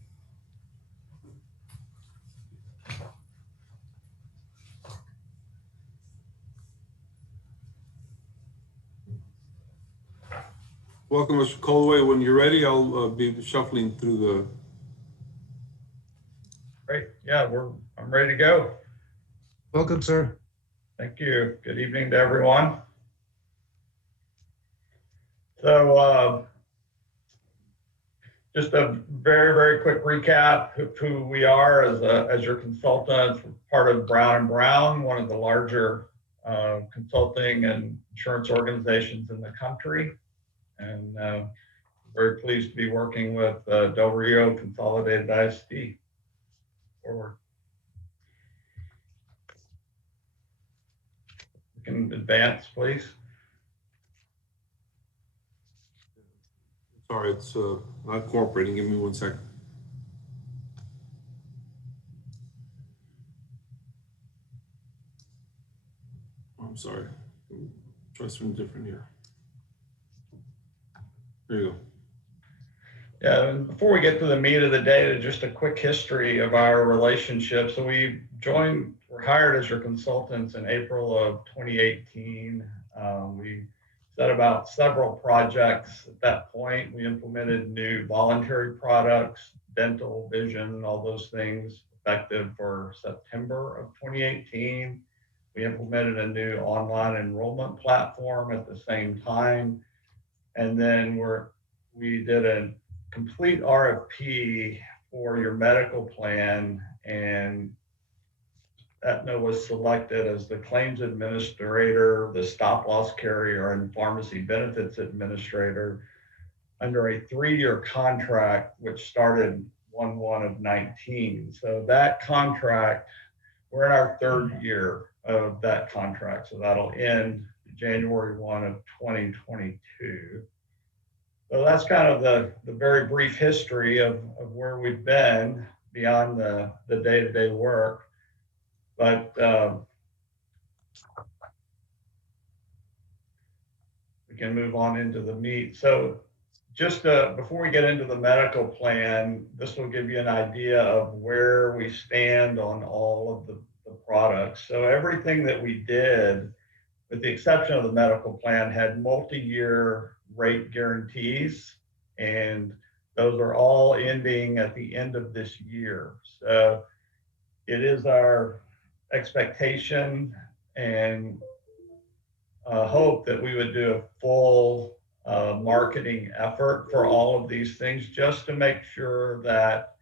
Welcome, Mr. Holdaway. When you're ready, I'll be shuffling through the. Great. Yeah, I'm ready to go. Welcome, sir. Thank you. Good evening to everyone. So just a very, very quick recap of who we are as your consultants, part of Brown & Brown, one of the larger consulting and insurance organizations in the country. And very pleased to be working with Del Rio Consolidated ISD. Forward. We can advance, please. Sorry, it's not cooperating. Give me 1 second. I'm sorry. Try something different here. There you go. Yeah, and before we get to the meat of the data, just a quick history of our relationship. So we were hired as your consultants in April of 2018. We set about several projects at that point. We implemented new voluntary products, dental, vision, all those things effective for September of 2018. We implemented a new online enrollment platform at the same time. And then we did a complete RFP for your medical plan, and Aetna was selected as the claims administrator, the stop loss carrier, and pharmacy benefits administrator under a 3-year contract, which started 1/1 of 19. So that contract, we're in our 3rd year of that contract. So that'll end January 1 of 2022. So that's kind of the very brief history of where we've been beyond the day-to-day work. But we can move on into the meat. So before we get into the medical plan, this will give you an idea of where we stand on all of the products. So everything that we did, with the exception of the medical plan, had multi-year rate guarantees, and those are all ending at the end of this year. So it is our expectation and hope that we would do a full marketing effort for all of these things, just to make sure that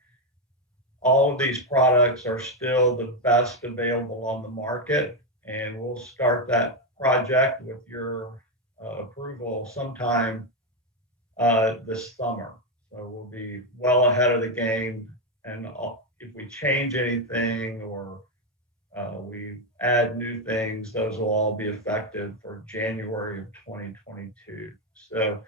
all of these products are still the best available on the market. And we'll start that project with your approval sometime this summer. So we'll be well ahead of the game. And if we change anything or we add new things, those will all be effective for January of 2022. So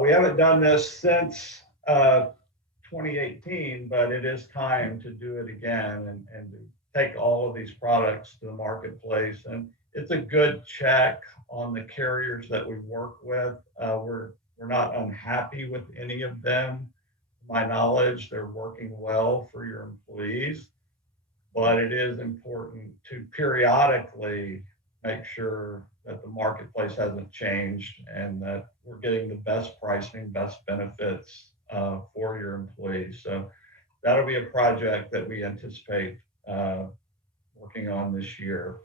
we haven't done this since 2018, but it is time to do it again and to take all of these products to the marketplace. And it's a good check on the carriers that we work with. We're not unhappy with any of them. To my knowledge, they're working well for your employees, but it is important to periodically make sure that the marketplace hasn't changed and that we're getting the best pricing, best benefits for your employees. So that'll be a project that we anticipate working on this year.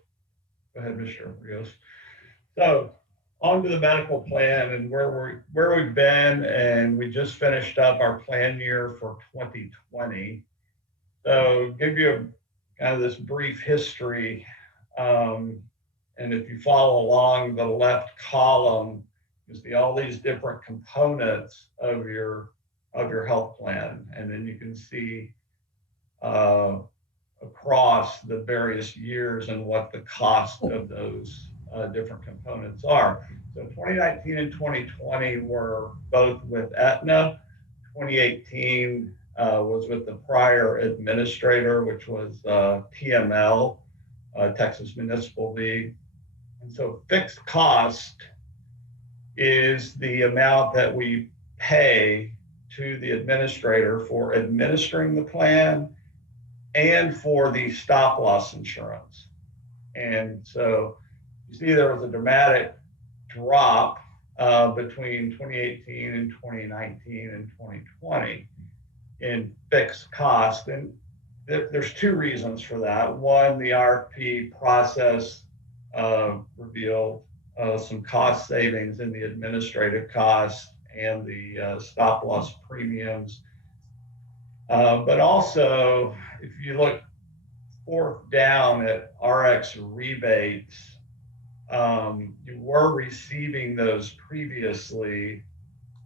Go ahead, Mr. Rios. So on to the medical plan and where we've been, and we just finished up our plan year for 2020. So give you kind of this brief history. And if you follow along the left column, you see all these different components of your health plan. And then you can see across the various years and what the cost of those different components are. So 2019 and 2020 were both with Aetna. 2018 was with the prior administrator, which was TML, Texas Municipal League. And so fixed cost is the amount that we pay to the administrator for administering the plan and for the stop loss insurance. And so you see there was a dramatic drop between 2018 and 2019 and 2020 in fixed cost. And there's two reasons for that. One, the RFP process revealed some cost savings in the administrative costs and the stop loss premiums. But also, if you look fourth down at RX rebates, you were receiving those previously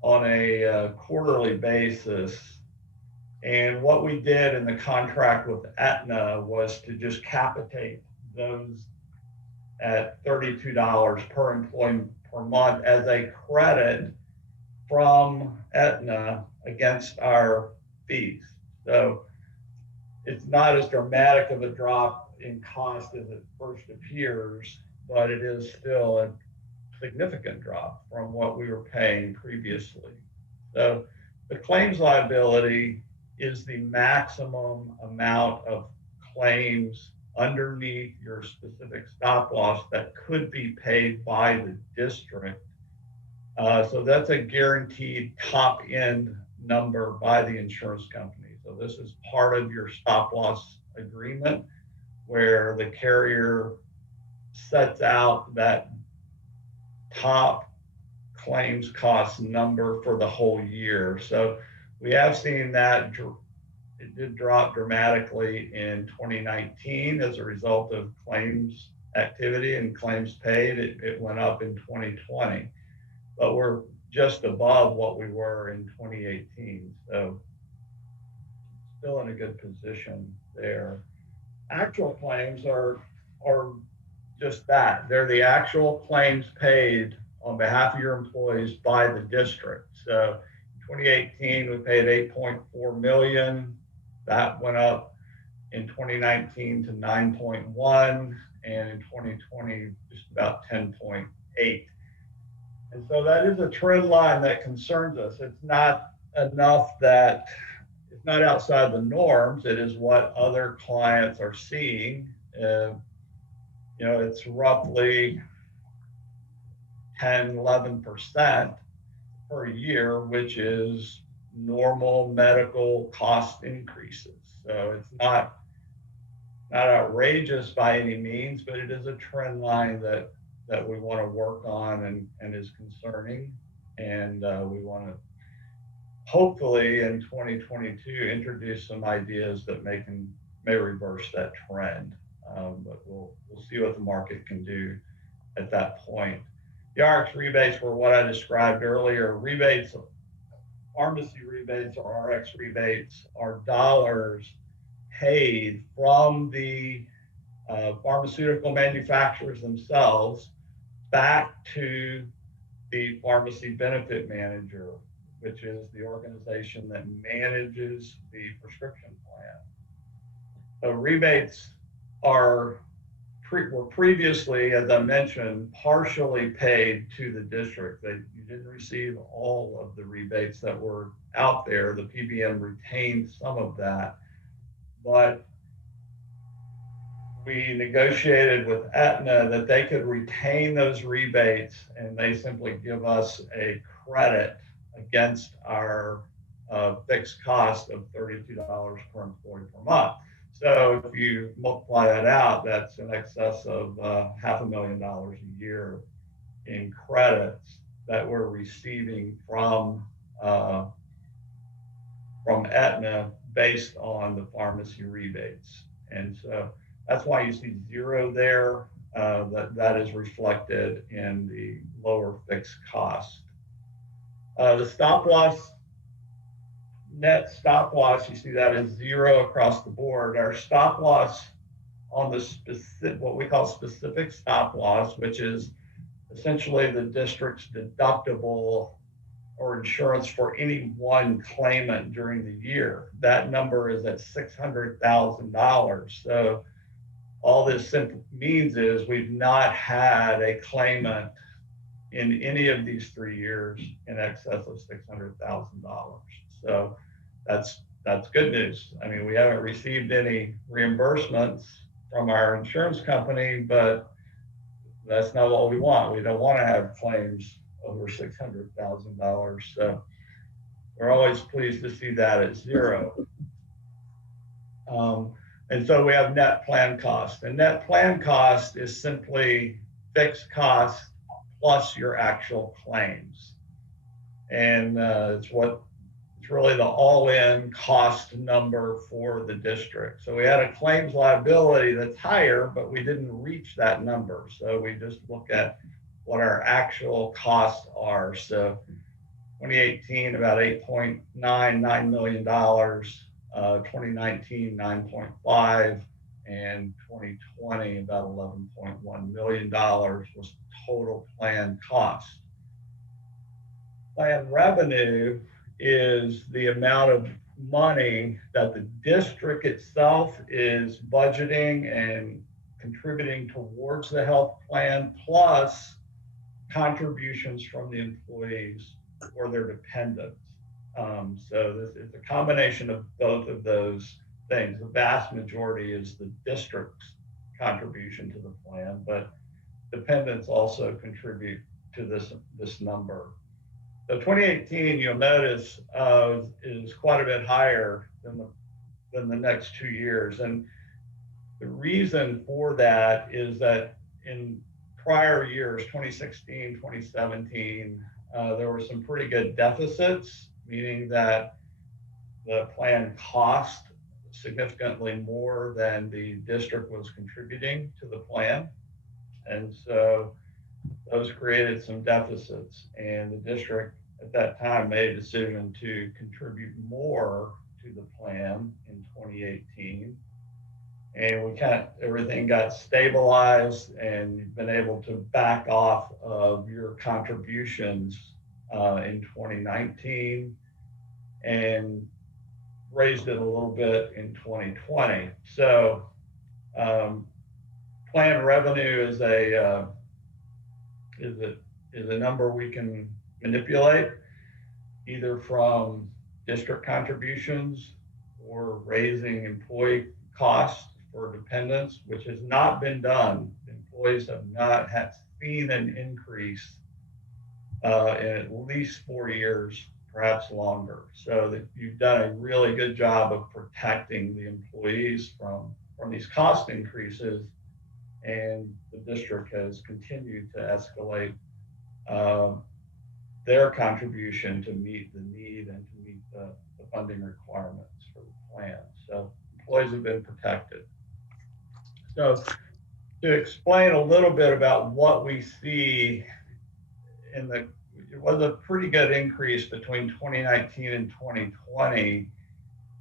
on a quarterly basis. And what we did in the contract with Aetna was to just capitate those at $32 per employee per month as a credit from Aetna against our fees. So it's not as dramatic of a drop in cost as it first appears, but it is still a significant drop from what we were paying previously. So the claims liability is the maximum amount of claims underneath your specific stop loss that could be paid by the district. So that's a guaranteed top end number by the insurance company. So this is part of your stop loss agreement where the carrier sets out that top claims cost number for the whole year. So we have seen that it did drop dramatically in 2019 as a result of claims activity and claims paid. It went up in 2020, but we're just above what we were in 2018. So still in a good position there. Actual claims are just that. They're the actual claims paid on behalf of your employees by the district. So in 2018, we paid $8.4 million. That went up in 2019 to 9.1, and in 2020, just about 10.8. And so that is a trend line that concerns us. It's not enough that it's not outside the norms. It is what other clients are seeing. It's roughly 10, 11% per year, which is normal medical cost increases. So it's not outrageous by any means, but it is a trend line that we want to work on and is concerning. And we want to hopefully in 2022 introduce some ideas that may reverse that trend. But we'll see what the market can do at that point. The RX rebates were what I described earlier. Rebates, pharmacy rebates or RX rebates are dollars paid from the pharmaceutical manufacturers themselves back to the pharmacy benefit manager, which is the organization that manages the prescription plan. So rebates were previously, as I mentioned, partially paid to the district. You didn't receive all of the rebates that were out there. The PBM retained some of that, but we negotiated with Aetna that they could retain those rebates and they simply give us a credit against our fixed cost of $32 per employee per month. So if you multiply that out, that's in excess of $500,000 a year in credits that we're receiving from Aetna based on the pharmacy rebates. And so that's why you see zero there. That is reflected in the lower fixed cost. The stop loss, net stop loss, you see that is zero across the board. Our stop loss on the specific, what we call specific stop loss, which is essentially the district's deductible or insurance for any one claimant during the year. That number is at $600,000. So all this simply means is we've not had a claimant in any of these 3 years in excess of $600,000. So that's good news. I mean, we haven't received any reimbursements from our insurance company, but that's not what we want. We don't want to have claims over $600,000. So we're always pleased to see that at zero. And so we have net plan cost. And net plan cost is simply fixed cost plus your actual claims. And it's really the all-in cost number for the district. So we had a claims liability that's higher, but we didn't reach that number. So we just look at what our actual costs are. So 2018, about $8.99 million, 2019, 9.5, and 2020, about $11.1 million was total plan cost. Plan revenue is the amount of money that the district itself is budgeting and contributing towards the health plan, plus contributions from the employees or their dependents. So this is a combination of both of those things. The vast majority is the district's contribution to the plan, but dependents also contribute to this number. So 2018, you'll notice, is quite a bit higher than the next 2 years. And the reason for that is that in prior years, 2016, 2017, there were some pretty good deficits, meaning that the plan cost significantly more than the district was contributing to the plan. And so those created some deficits, and the district at that time made a decision to contribute more to the plan in 2018. And everything got stabilized, and you've been able to back off of your contributions in 2019 and raised it a little bit in 2020. So plan revenue is is a number we can manipulate either from district contributions or raising employee costs for dependents, which has not been done. Employees have not seen an increase in at least 4 years, perhaps longer. So that you've done a really good job of protecting the employees from these cost increases, and the district has continued to escalate their contribution to meet the need and to meet the funding requirements for the plan. So employees have been protected. So to explain a little bit about what we see it was a pretty good increase between 2019 and 2020.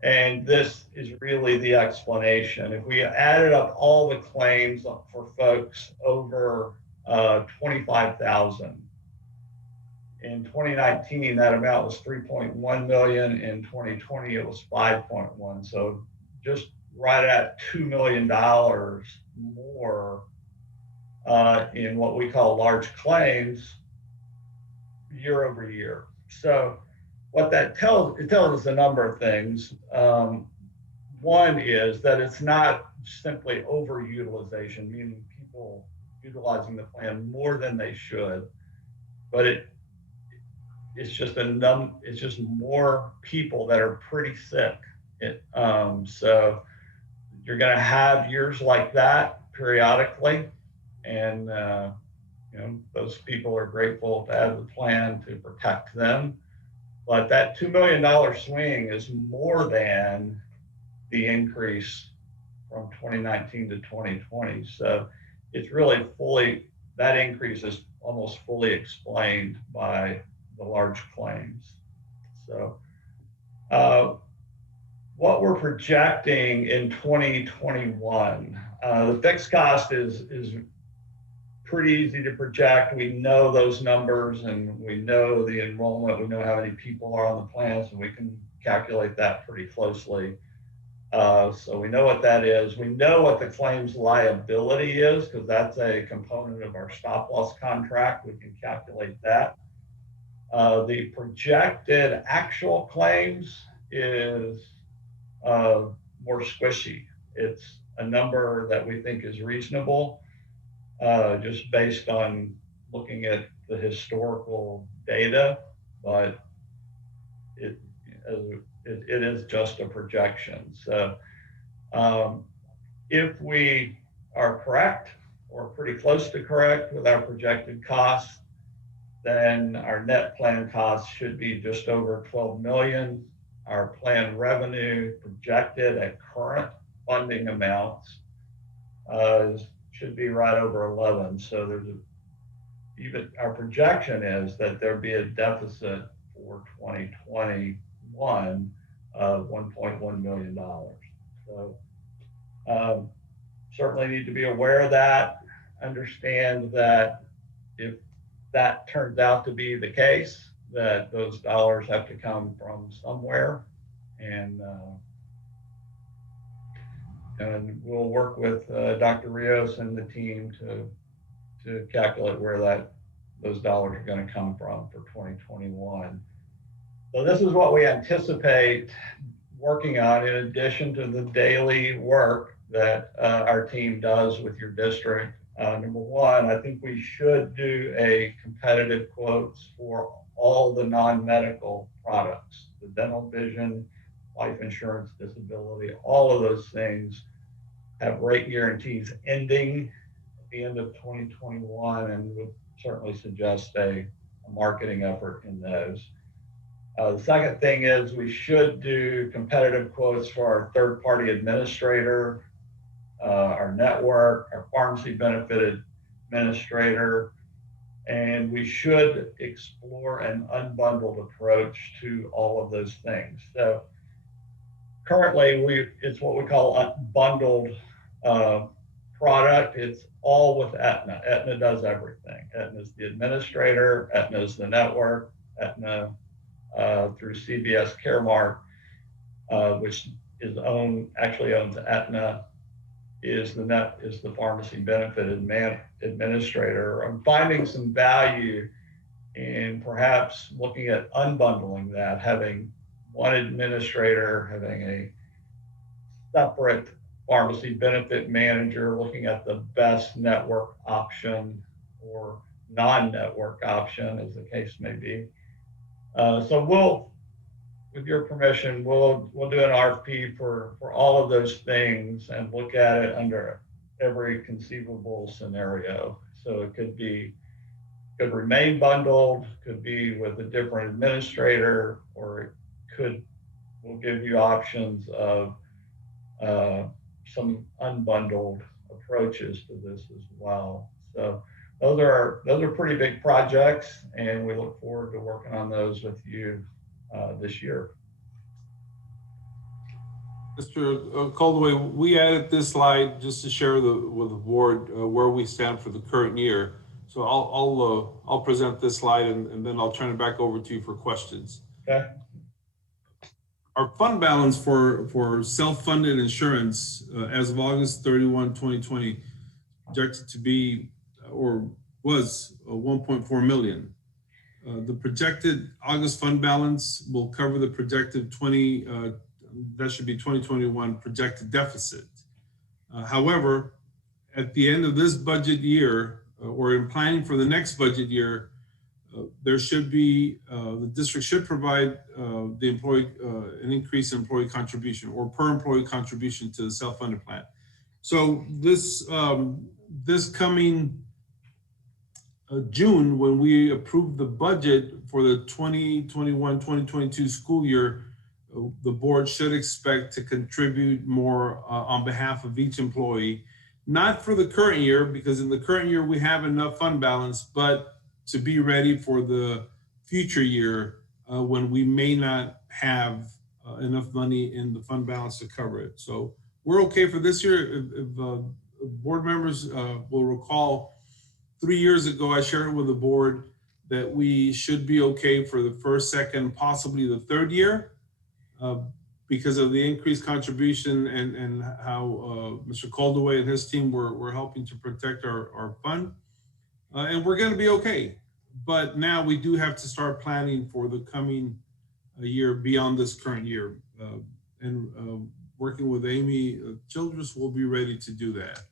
And this is really the explanation. If we added up all the claims for folks over 25,000, in 2019, that amount was 3.1 million. In 2020, it was 5.1. So just right at $2 million more in what we call large claims year over year. So what that tells us a number of things. One is that it's not simply overutilization, meaning people utilizing the plan more than they should, but it's just more people that are pretty sick. So you're going to have years like that periodically, and those people are grateful to have the plan to protect them. But that $2 million swing is more than the increase from 2019 to 2020. So it's really that increase is almost fully explained by the large claims. So what we're projecting in 2021, the fixed cost is pretty easy to project. We know those numbers, and we know the enrollment. We know how many people are on the plan, so we can calculate that pretty closely. So we know what that is. We know what the claims liability is, because that's a component of our stop loss contract. We can calculate that. The projected actual claims is more squishy. It's a number that we think is reasonable, just based on looking at the historical data, but it is just a projection. So if we are correct, or pretty close to correct with our projected costs, then our net plan costs should be just over 12 million. Our plan revenue projected at current funding amounts should be right over 11. So even our projection is that there'd be a deficit for 2021 of $1.1 million. So certainly need to be aware of that, understand that if that turns out to be the case, that those dollars have to come from somewhere, and we'll work with Dr. Rios and the team to calculate where those dollars are going to come from for 2021. So this is what we anticipate working on, in addition to the daily work that our team does with your district. Number one, I think we should do a competitive quotes for all the non-medical products, the dental, vision, life insurance, disability, all of those things have rate guarantees ending at the end of 2021, and would certainly suggest a marketing effort in those. The second thing is we should do competitive quotes for our third-party administrator, our network, our pharmacy benefit administrator, and we should explore an unbundled approach to all of those things. So currently, it's what we call a bundled product. It's all with Aetna. Aetna does everything. Aetna is the administrator, Aetna is the network, Aetna through CVS Caremark, which actually owns Aetna, is the pharmacy benefit administrator. I'm finding some value and perhaps looking at unbundling that, having one administrator, having a separate pharmacy benefit manager, looking at the best network option or non-network option, as the case may be. So we'll, with your permission, we'll do an RFP for all of those things and look at it under every conceivable scenario. So it could remain bundled, could be with a different administrator, or we'll give you options of some unbundled approaches to this as well. So those are pretty big projects, and we look forward to working on those with you this year. Mr. Coldaway, we added this slide just to share with the board where we stand for the current year. So I'll present this slide and then I'll turn it back over to you for questions. Okay. Our fund balance for self-funded insurance as of August 31, 2020, projected to be or was 1.4 million. The projected August fund balance will cover the projected 2021 projected deficit. However, at the end of this budget year, or in planning for the next budget year, there should be, the district should provide the employee, an increase in employee contribution or per employee contribution to the self-funded plan. So this coming June, when we approved the budget for the 2021-2022 school year, the board should expect to contribute more on behalf of each employee, not for the current year, because in the current year we have enough fund balance, but to be ready for the future year when we may not have enough money in the fund balance to cover it. So we're okay for this year. If board members will recall, 3 years ago, I shared it with the board that we should be okay for the first, second, possibly the third year because of the increased contribution and how Mr. Coldaway and his team were helping to protect our fund. And we're gonna be okay. But now we do have to start planning for the coming year beyond this current year. Working with Amy Childress, we'll be ready to do that.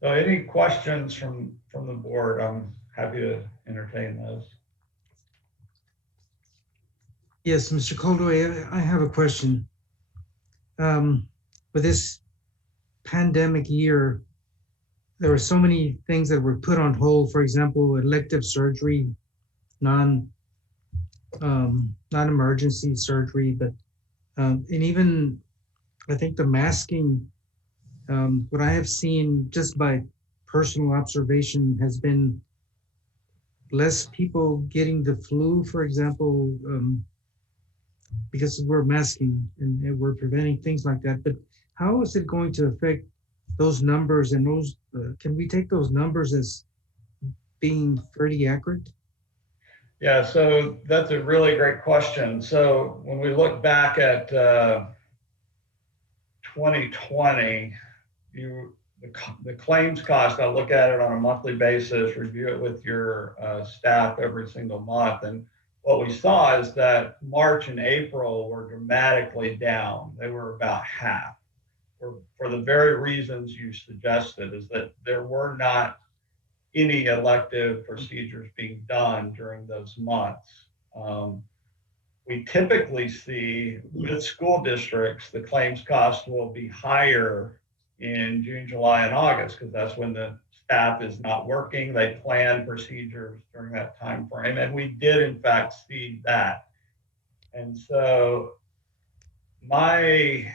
So any questions from the board? I'm happy to entertain those. Yes, Mr. Coldaway, I have a question. With this pandemic year, there were so many things that were put on hold. For example, elective surgery, non-emergency surgery, but and even I think the masking. What I have seen just by personal observation has been less people getting the flu, for example, because we're masking and we're preventing things like that. But how is it going to affect those numbers, and those, can we take those numbers as being pretty accurate? Yeah, so that's a really great question. So when we look back at 2020, the claims cost, I look at it on a monthly basis, review it with your staff every single month. And what we saw is that March and April were dramatically down. They were about half for the very reasons you suggested, is that there were not any elective procedures being done during those months. We typically see with school districts, the claims cost will be higher in June, July, and August, because that's when the staff is not working. They plan procedures during that time frame. And we did in fact see that. And so my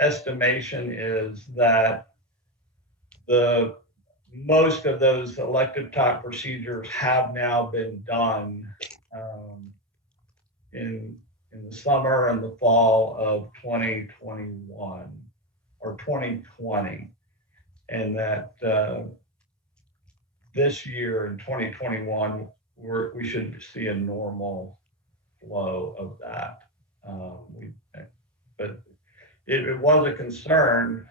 estimation is that most of those elective type procedures have now been done in the summer and the fall of 2021 or 2020, and that this year in 2021 we should see a normal flow of that. But it was a concern.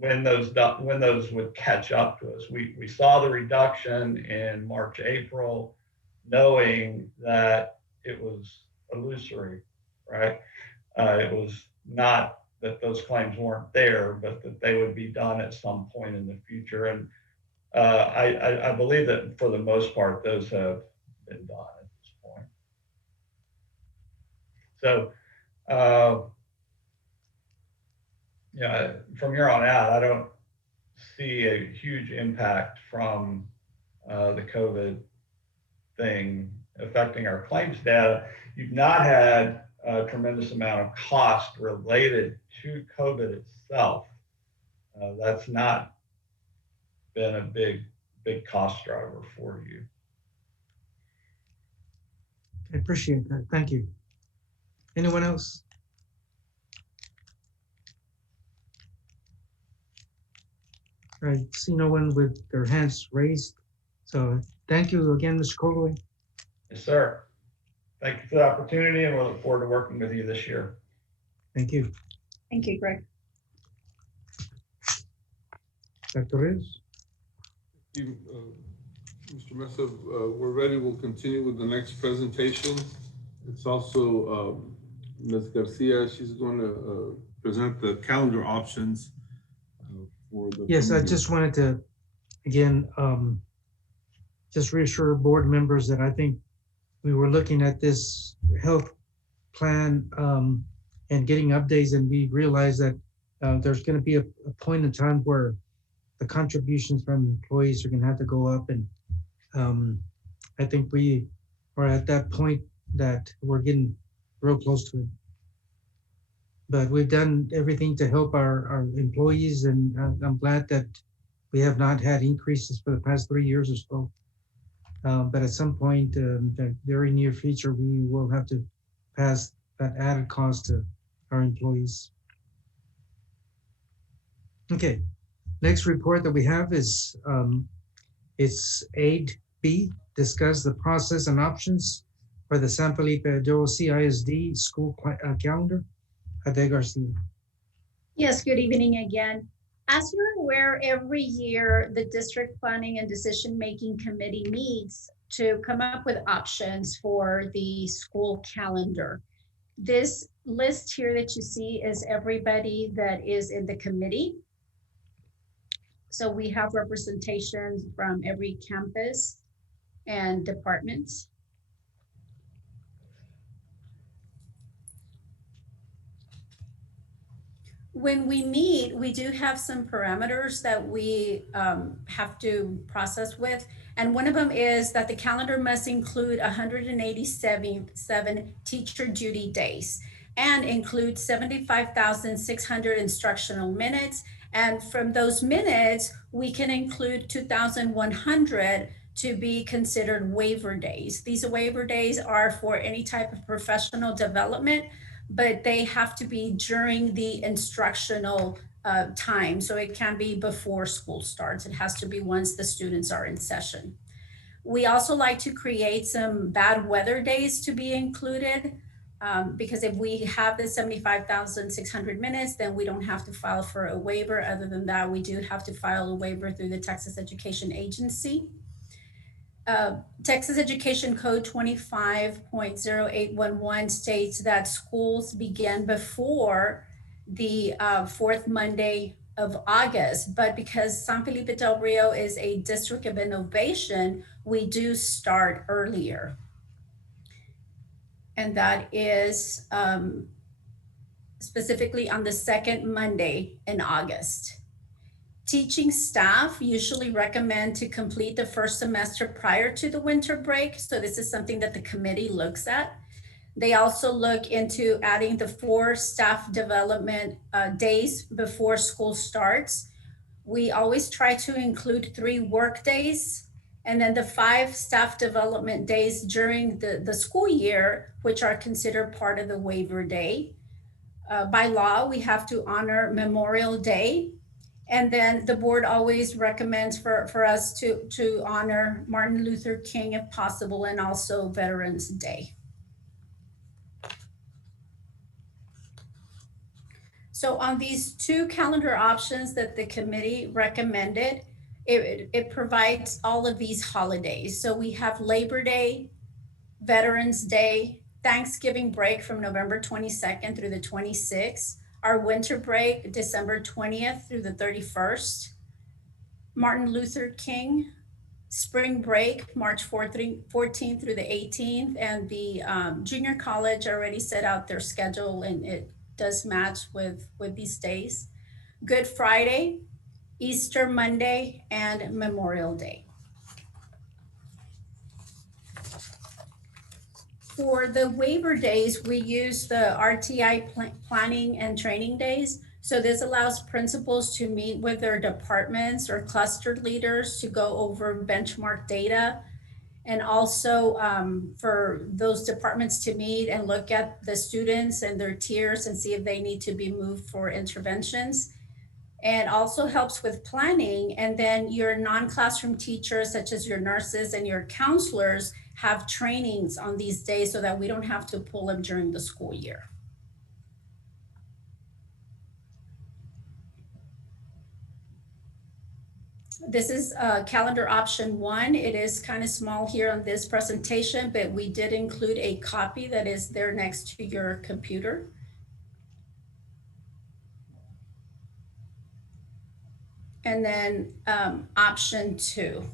when those would catch up to us. We saw the reduction in March, April, knowing that it was illusory, right? It was not that those claims weren't there, but that they would be done at some point in the future. And I believe that for the most part, those have been done at this point. So, yeah, from here on out, I don't see a huge impact from the COVID thing affecting our claims data. You've not had a tremendous amount of cost related to COVID itself. That's not been a big cost driver for you. I appreciate that. Thank you. Anyone else? I see no one with their hands raised. So thank you again, Mr. Coldway. Yes, sir. Thank you for the opportunity, and we look forward to working with you this year. Thank you. Thank you, Greg. Dr. Rios? You, Mr. Mesa, we're ready. We'll continue with the next presentation. It's also Ms. Garcia. She's going to present the calendar options for the. Yes, I just wanted to, again, just reassure board members that I think we were looking at this health plan and getting updates, and we realized that there's going to be a point in time where the contributions from employees are going to have to go up, and I think we are at that point that we're getting real close to it. But we've done everything to help our employees, and I'm glad that we have not had increases for the past 3 years or so. But at some point, the very near future, we will have to pass that added cost to our employees. Okay, next report that we have is it's 8B, discuss the process and options for the San Felipe Duro CISD school calendar. Ade Garcia. Yes, good evening again. As you're aware, every year the District Planning and Decision-Making Committee meets to come up with options for the school calendar. This list here that you see is everybody that is in the committee. So we have representations from every campus and departments. When we meet, we do have some parameters that we have to process with. And one of them is that the calendar must include 187 teacher duty days and include 75,600 instructional minutes. And from those minutes, we can include 2,100 to be considered waiver days. These waiver days are for any type of professional development, but they have to be during the instructional time. So it can be before school starts. It has to be once the students are in session. We also like to create some bad weather days to be included because if we have the 75,600 minutes, then we don't have to file for a waiver. Other than that, we do have to file a waiver through the Texas Education Agency. Texas Education Code 25.0811 states that schools begin before the fourth Monday of August, but because San Felipe Del Rio is a district of innovation, we do start earlier. And that is specifically on the second Monday in August. Teaching staff usually recommend to complete the first semester prior to the winter break. So this is something that the committee looks at. They also look into adding the 4 staff development days before school starts. We always try to include 3 work days and then the 5 staff development days during the school year, which are considered part of the waiver day. By law, we have to honor Memorial Day. And then the board always recommends for us to honor Martin Luther King if possible, and also Veterans Day. So on these two calendar options that the committee recommended, it provides all of these holidays. So we have Labor Day, Veterans Day, Thanksgiving break from November 22nd through the 26th, our winter break, December 20th through the 31st, Martin Luther King, spring break, March 14th through the 18th, and the junior college already set out their schedule and it does match with these days. Good Friday, Easter Monday, and Memorial Day. For the waiver days, we use the RTI planning and training days. So this allows principals to meet with their departments or cluster leaders to go over benchmark data. And also for those departments to meet and look at the students and their tiers and see if they need to be moved for interventions. And also helps with planning. And then your non-classroom teachers, such as your nurses and your counselors, have trainings on these days so that we don't have to pull them during the school year. This is calendar option 1. It is kind of small here on this presentation, but we did include a copy that is there next to your computer. And then option 2.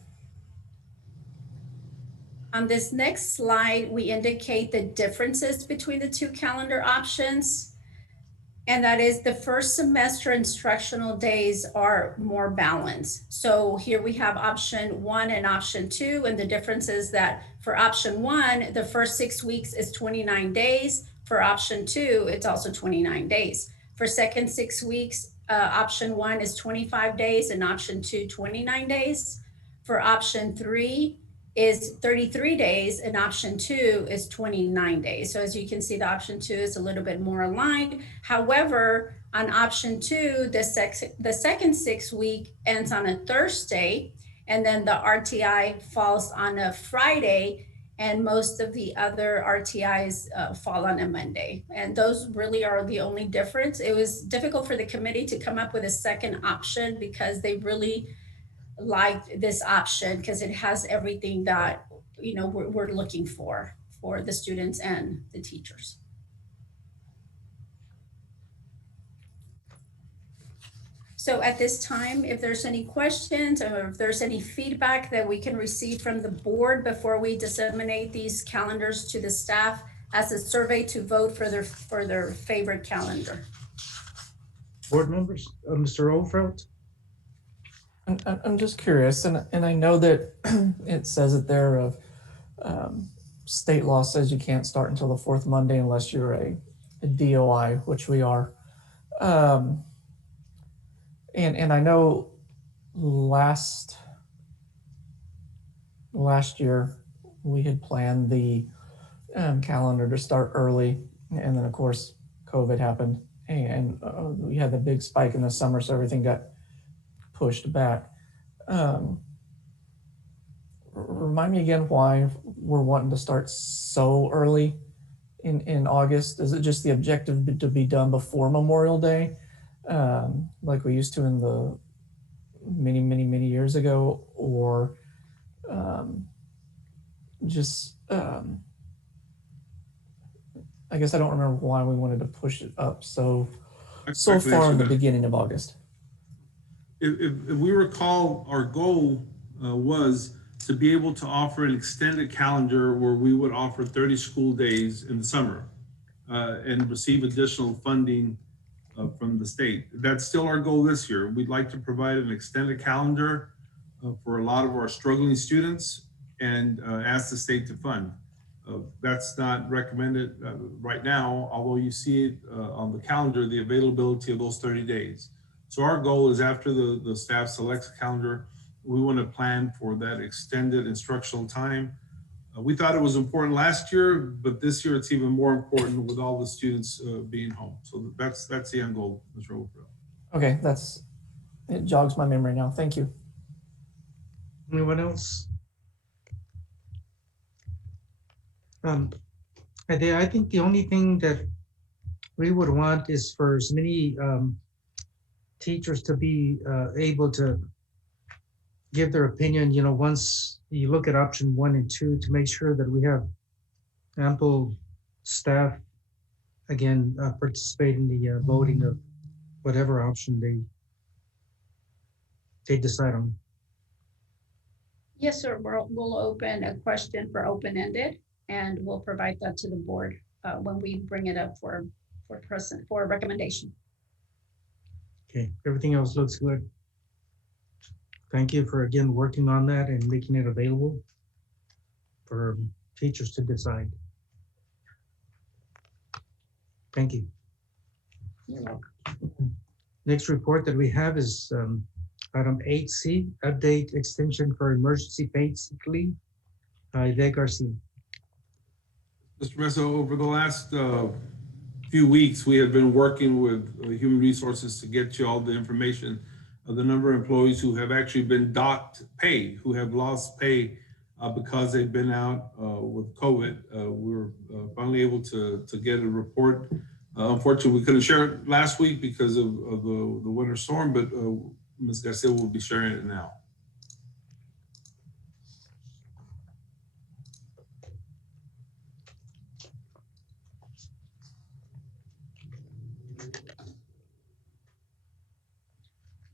On this next slide, we indicate the differences between the two calendar options. And that is the first semester instructional days are more balanced. So here we have option 1 and option 2. And the difference is that for option 1, the first 6 weeks is 29 days. For option 2, it's also 29 days. For second 6 weeks, option 1 is 25 days and option 2, 29 days. For option 3 is 33 days and option 2 is 29 days. So as you can see, the option 2 is a little bit more aligned. However, on option 2, the second 6 week ends on a Thursday, and then the RTI falls on a Friday, and most of the other RTIs fall on a Monday. And those really are the only difference. It was difficult for the committee to come up with a second option because they really liked this option because it has everything that we're looking for the students and the teachers. So at this time, if there's any questions or if there's any feedback that we can receive from the board before we disseminate these calendars to the staff as a survey to vote for their favorite calendar. Board members, Mr. Oldfelt? I'm just curious, and I know that it says that there state law says you can't start until the 4th Monday unless you're a DOI, which we are. And I know last year we had planned the calendar to start early, and then of course COVID happened, and we had the big spike in the summer, so everything got pushed back. Remind me again why we're wanting to start so early in August. Is it just the objective to be done before Memorial Day, like we used to in the many years ago, or I guess I don't remember why we wanted to push it up so far in the beginning of August. If we recall, our goal was to be able to offer an extended calendar where we would offer 30 school days in the summer and receive additional funding from the state. That's still our goal this year. We'd like to provide an extended calendar for a lot of our struggling students and ask the state to fund. That's not recommended right now, although you see it on the calendar, the availability of those 30 days. So our goal is after the staff selects a calendar, we want to plan for that extended instructional time. We thought it was important last year, but this year it's even more important with all the students being home. So that's the end goal, Mr. Overfield. Okay, it jogs my memory now. Thank you. Anyone else? I think the only thing that we would want is for as many teachers to be able to give their opinion, once you look at option 1 and 2 to make sure that we have ample staff, again, participate in the voting of whatever option they decide on. Yes, sir. We'll open a question for open-ended, and we'll provide that to the board when we bring it up for recommendation. Okay, everything else looks good. Thank you for, again, working on that and making it available for teachers to decide. Thank you. You're welcome. Next report that we have is item 8C, update extension for emergency paid sick leave. Ide Garcia. Mr. Mesa, over the last few weeks, we have been working with Human Resources to get you all the information of the number of employees who have actually been docked pay, who have lost pay because they've been out with COVID. We're finally able to get a report. Unfortunately, we couldn't share it last week because of the winter storm, but Ms. Garcia will be sharing it now.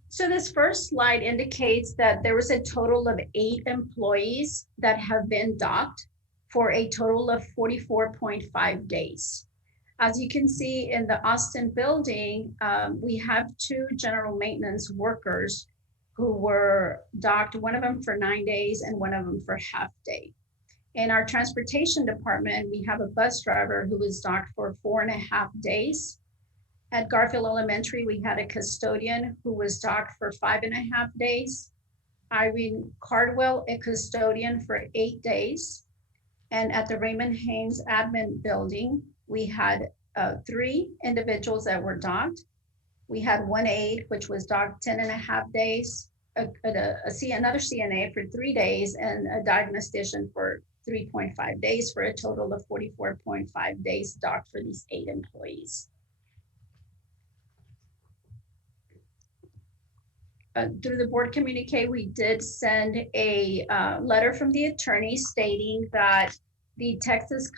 So this first slide indicates that there was a total of 8 employees that have been docked for a total of 44.5 days. As you can see in the Austin building, we have 2 general maintenance workers who were docked, one of them for 9 days and one of them for half day. In our transportation department, we have a bus driver who was docked for 4.5 days. At Garfield Elementary, we had a custodian who was docked for 5.5 days. Irene Cardwell, a custodian for 8 days. And at the Raymond Haynes admin building, we had 3 individuals that were docked. We had 1 aide, which was docked 10.5 days, another CNA for 3 days, and a diagnostician for 3.5 days, for a total of 44.5 days docked for these 8 employees. Through the board communique, we did send a letter from the attorney stating that the Texas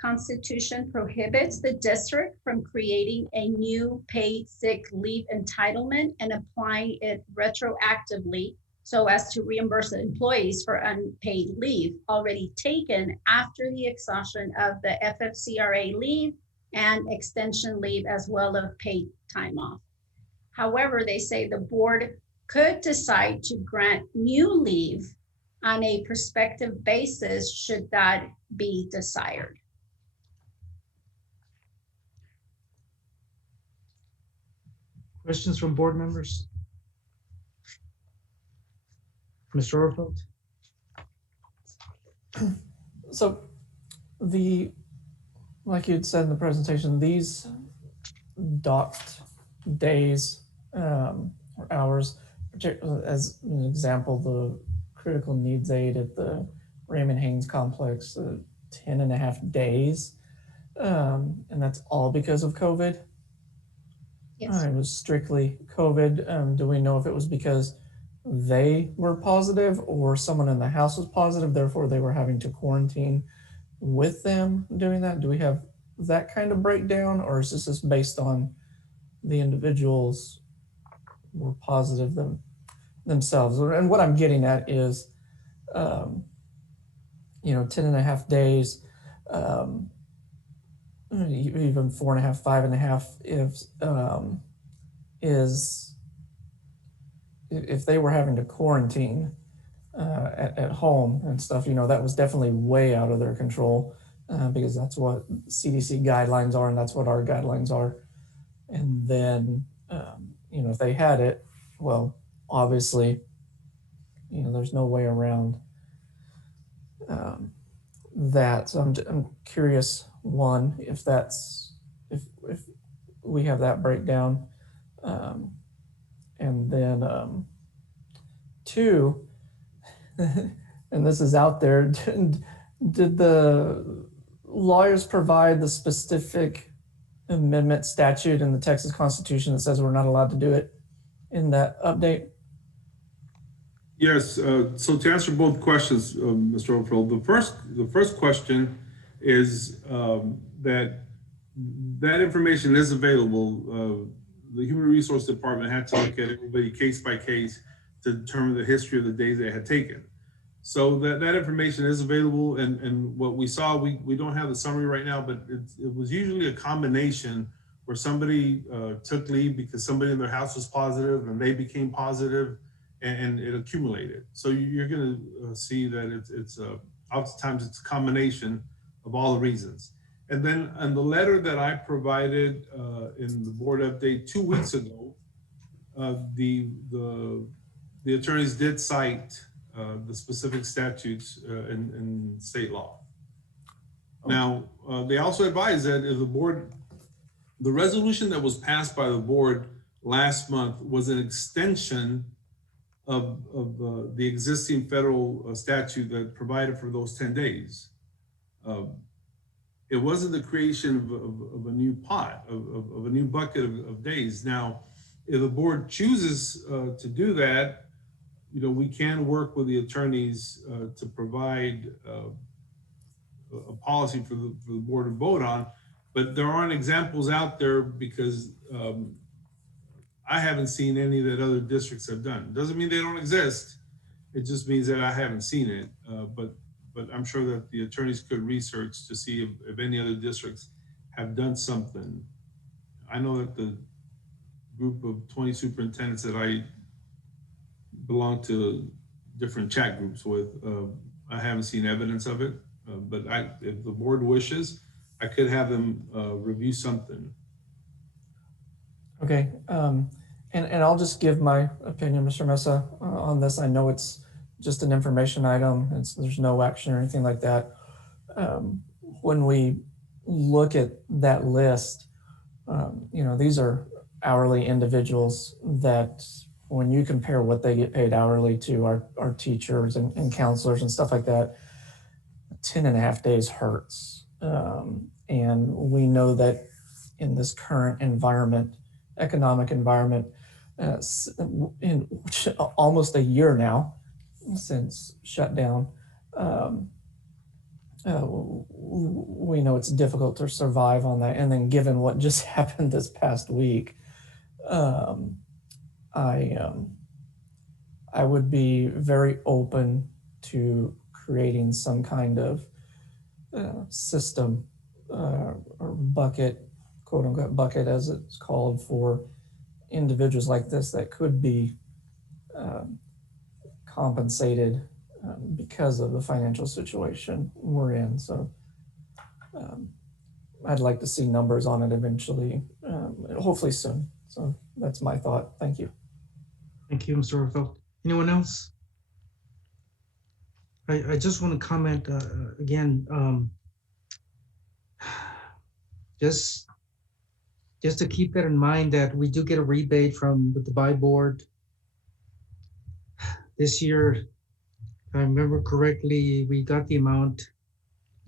Constitution prohibits the district from creating a new paid sick leave entitlement and applying it retroactively so as to reimburse employees for unpaid leave already taken after the exhaustion of the FFCRA leave and extension leave, as well as paid time off. However, they say the board could decide to grant new leave on a prospective basis should that be desired. Questions from board members? Mr. Orfeld? So like you'd said in the presentation, these docked days or hours, as an example, the critical needs aid at the Raymond Haynes complex, 10.5 days. And that's all because of COVID? Yes. It was strictly COVID. Do we know if it was because they were positive or someone in the house was positive, therefore they were having to quarantine with them doing that? Do we have that kind of breakdown, or is this just based on the individuals were positive themselves? And what I'm getting at is, 10.5 days, even 4.5, 5.5, if they were having to quarantine at home and stuff, that was definitely way out of their control because that's what CDC guidelines are and that's what our guidelines are. And then, if they had it, well, obviously, there's no way around that. So I'm curious, one, if we have that breakdown, and then 2, and this is out there, did the lawyers provide the specific amendment statute in the Texas Constitution that says we're not allowed to do it in that update? Yes, so to answer both questions, Mr. Oldfield, the first question is that information is available. The Human Resource Department had to look at everybody case by case to determine the history of the days they had taken. So that information is available, and what we saw, we don't have the summary right now, but it was usually a combination where somebody took leave because somebody in their house was positive and they became positive, and it accumulated. So you're going to see that it's oftentimes it's a combination of all the reasons. And then on the letter that I provided in the board update 2 weeks ago, the attorneys did cite the specific statutes in state law. Now, they also advised that if the resolution that was passed by the board last month was an extension of the existing federal statute that provided for those 10 days. It wasn't the creation of a new pot, of a new bucket of days. Now, if the board chooses to do that, we can work with the attorneys to provide a policy for the board to vote on, but there aren't examples out there because I haven't seen any that other districts have done. Doesn't mean they don't exist. It just means that I haven't seen it. But I'm sure that the attorneys could research to see if any other districts have done something. I know that the group of 20 superintendents that I belong to different chat groups with, I haven't seen evidence of it, but if the board wishes, I could have them review something. Okay, and I'll just give my opinion, Mr. Mesa, on this. I know it's just an information item. There's no action or anything like that. When we look at that list, these are hourly individuals that when you compare what they get paid hourly to our teachers and counselors and stuff like that, 10.5 days hurts. And we know that in this current environment, economic environment, in almost a year now since shutdown, we know it's difficult to survive on that. And then given what just happened this past week, I would be very open to creating some kind of system or bucket, quote unquote bucket as it's called, for individuals like this that could be compensated because of the financial situation we're in. So I'd like to see numbers on it eventually, hopefully soon. So that's my thought. Thank you. Thank you, Mr. Orfeld. Anyone else? I just want to comment again, just to keep that in mind that we do get a rebate from the buy board. This year, if I remember correctly, we got the amount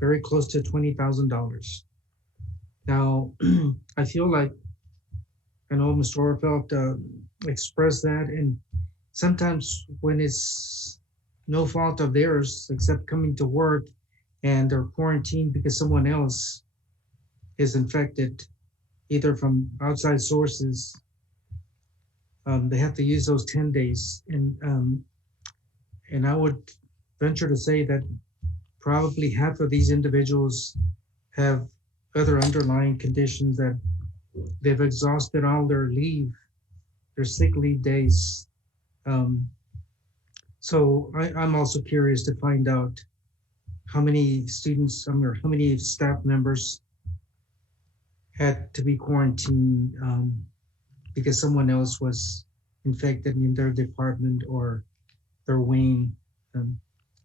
very close to $20,000. Now, I feel like, I know Mr. Orfeld expressed that, and sometimes when it's no fault of theirs except coming to work and they're quarantined because someone else is infected, either from outside sources, they have to use those 10 days. And I would venture to say that probably half of these individuals have other underlying conditions that they've exhausted all their leave, their sick leave days. So I'm also curious to find out how many students or how many staff members had to be quarantined because someone else was infected in their department or their wing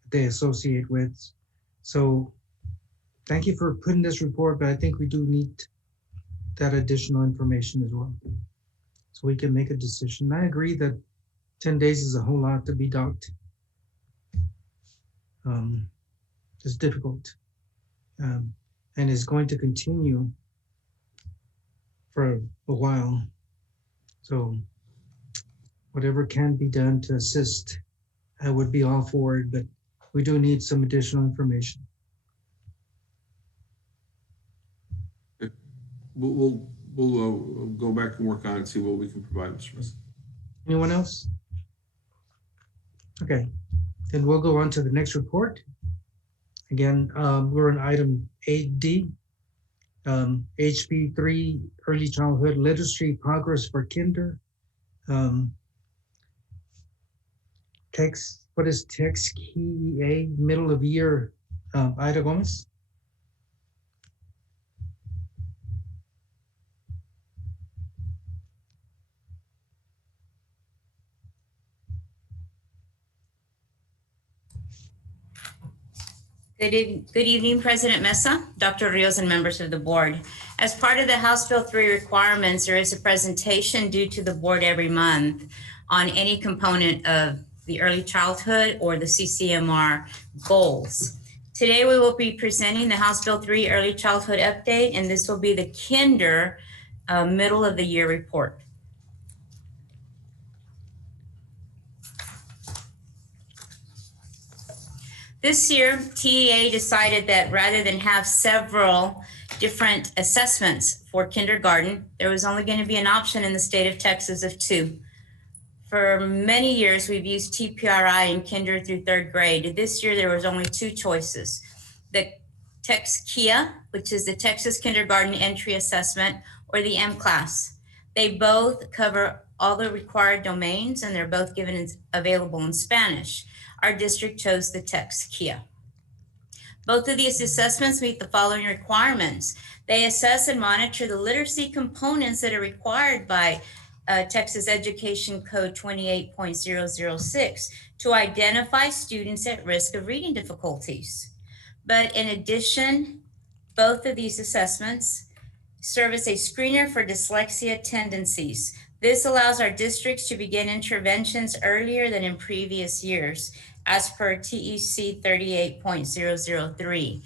they associate with. So thank you for putting this report, but I think we do need that additional information as well, so we can make a decision. I agree that 10 days is a whole lot to be docked. It's difficult and is going to continue for a while. So whatever can be done to assist, I would be all for it, but we do need some additional information. We'll go back and work on it and see what we can provide, Mr. President. Anyone else? Okay, then we'll go on to the next report. Again, we're on item 8D, HB3 Early Childhood Literacy Progress for Kinder. What is text key middle of year? Ida Gomez? Good evening, President Mesa, Dr. Rios, and members of the board. As part of the House Bill 3 requirements, there is a presentation due to the board every month on any component of the early childhood or the CCMR goals. Today, we will be presenting the House Bill 3 Early Childhood Update, and this will be the Kinder middle of the year report. This year, TEA decided that rather than have several different assessments for kindergarten, there was only going to be an option in the state of Texas of 2. For many years, we've used Tpri in kinder through 3rd grade. This year, there was only 2 choices. The TXKIA, which is the Texas Kindergarten Entry Assessment, or the M-Class. They both cover all the required domains, and they're both available in Spanish. Our district chose the TXKIA. Both of these assessments meet the following requirements. They assess and monitor the literacy components that are required by Texas Education Code 28.006 to identify students at risk of reading difficulties. But in addition, both of these assessments serve as a screener for dyslexia tendencies. This allows our districts to begin interventions earlier than in previous years, as per TEC 38.003.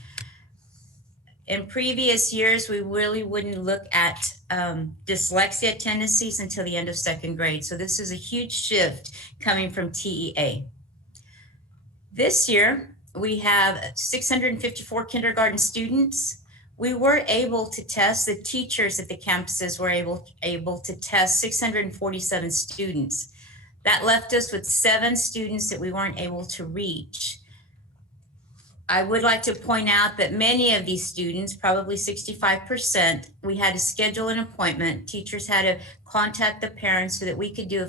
In previous years, we really wouldn't look at dyslexia tendencies until the end of 2nd grade. So this is a huge shift coming from TEA. This year, we have 654 kindergarten students. We were able to test, the teachers at the campuses were able to test 647 students. That left us with 7 students that we weren't able to reach. I would like to point out that many of these students, probably 65%, we had to schedule an appointment. Teachers had to contact the parents so that we could do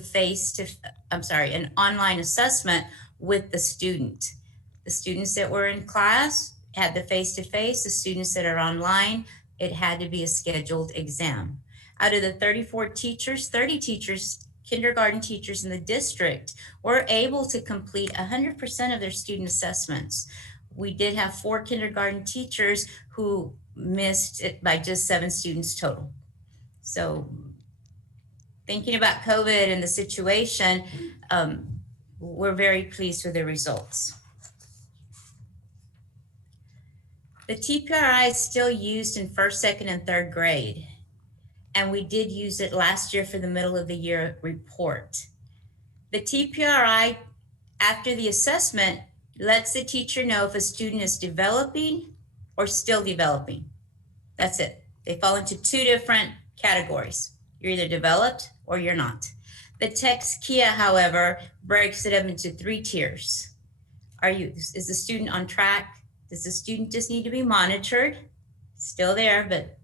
an online assessment with the student. The students that were in class had the face-to-face. The students that are online, it had to be a scheduled exam. Out of the 34 teachers, 30 teachers, kindergarten teachers in the district were able to complete 100% of their student assessments. We did have 4 kindergarten teachers who missed it by just 7 students total. So thinking about COVID and the situation, we're very pleased with the results. The Tpri is still used in 1st, 2nd, and 3rd grade. And we did use it last year for the middle of the year report. The Tpri, after the assessment, lets the teacher know if a student is developing or still developing. That's it. They fall into 2 different categories. You're either developed or you're not. The TXKIA, however, breaks it up into 3 tiers. Is the student on track? Does the student just need to be monitored? Still there, but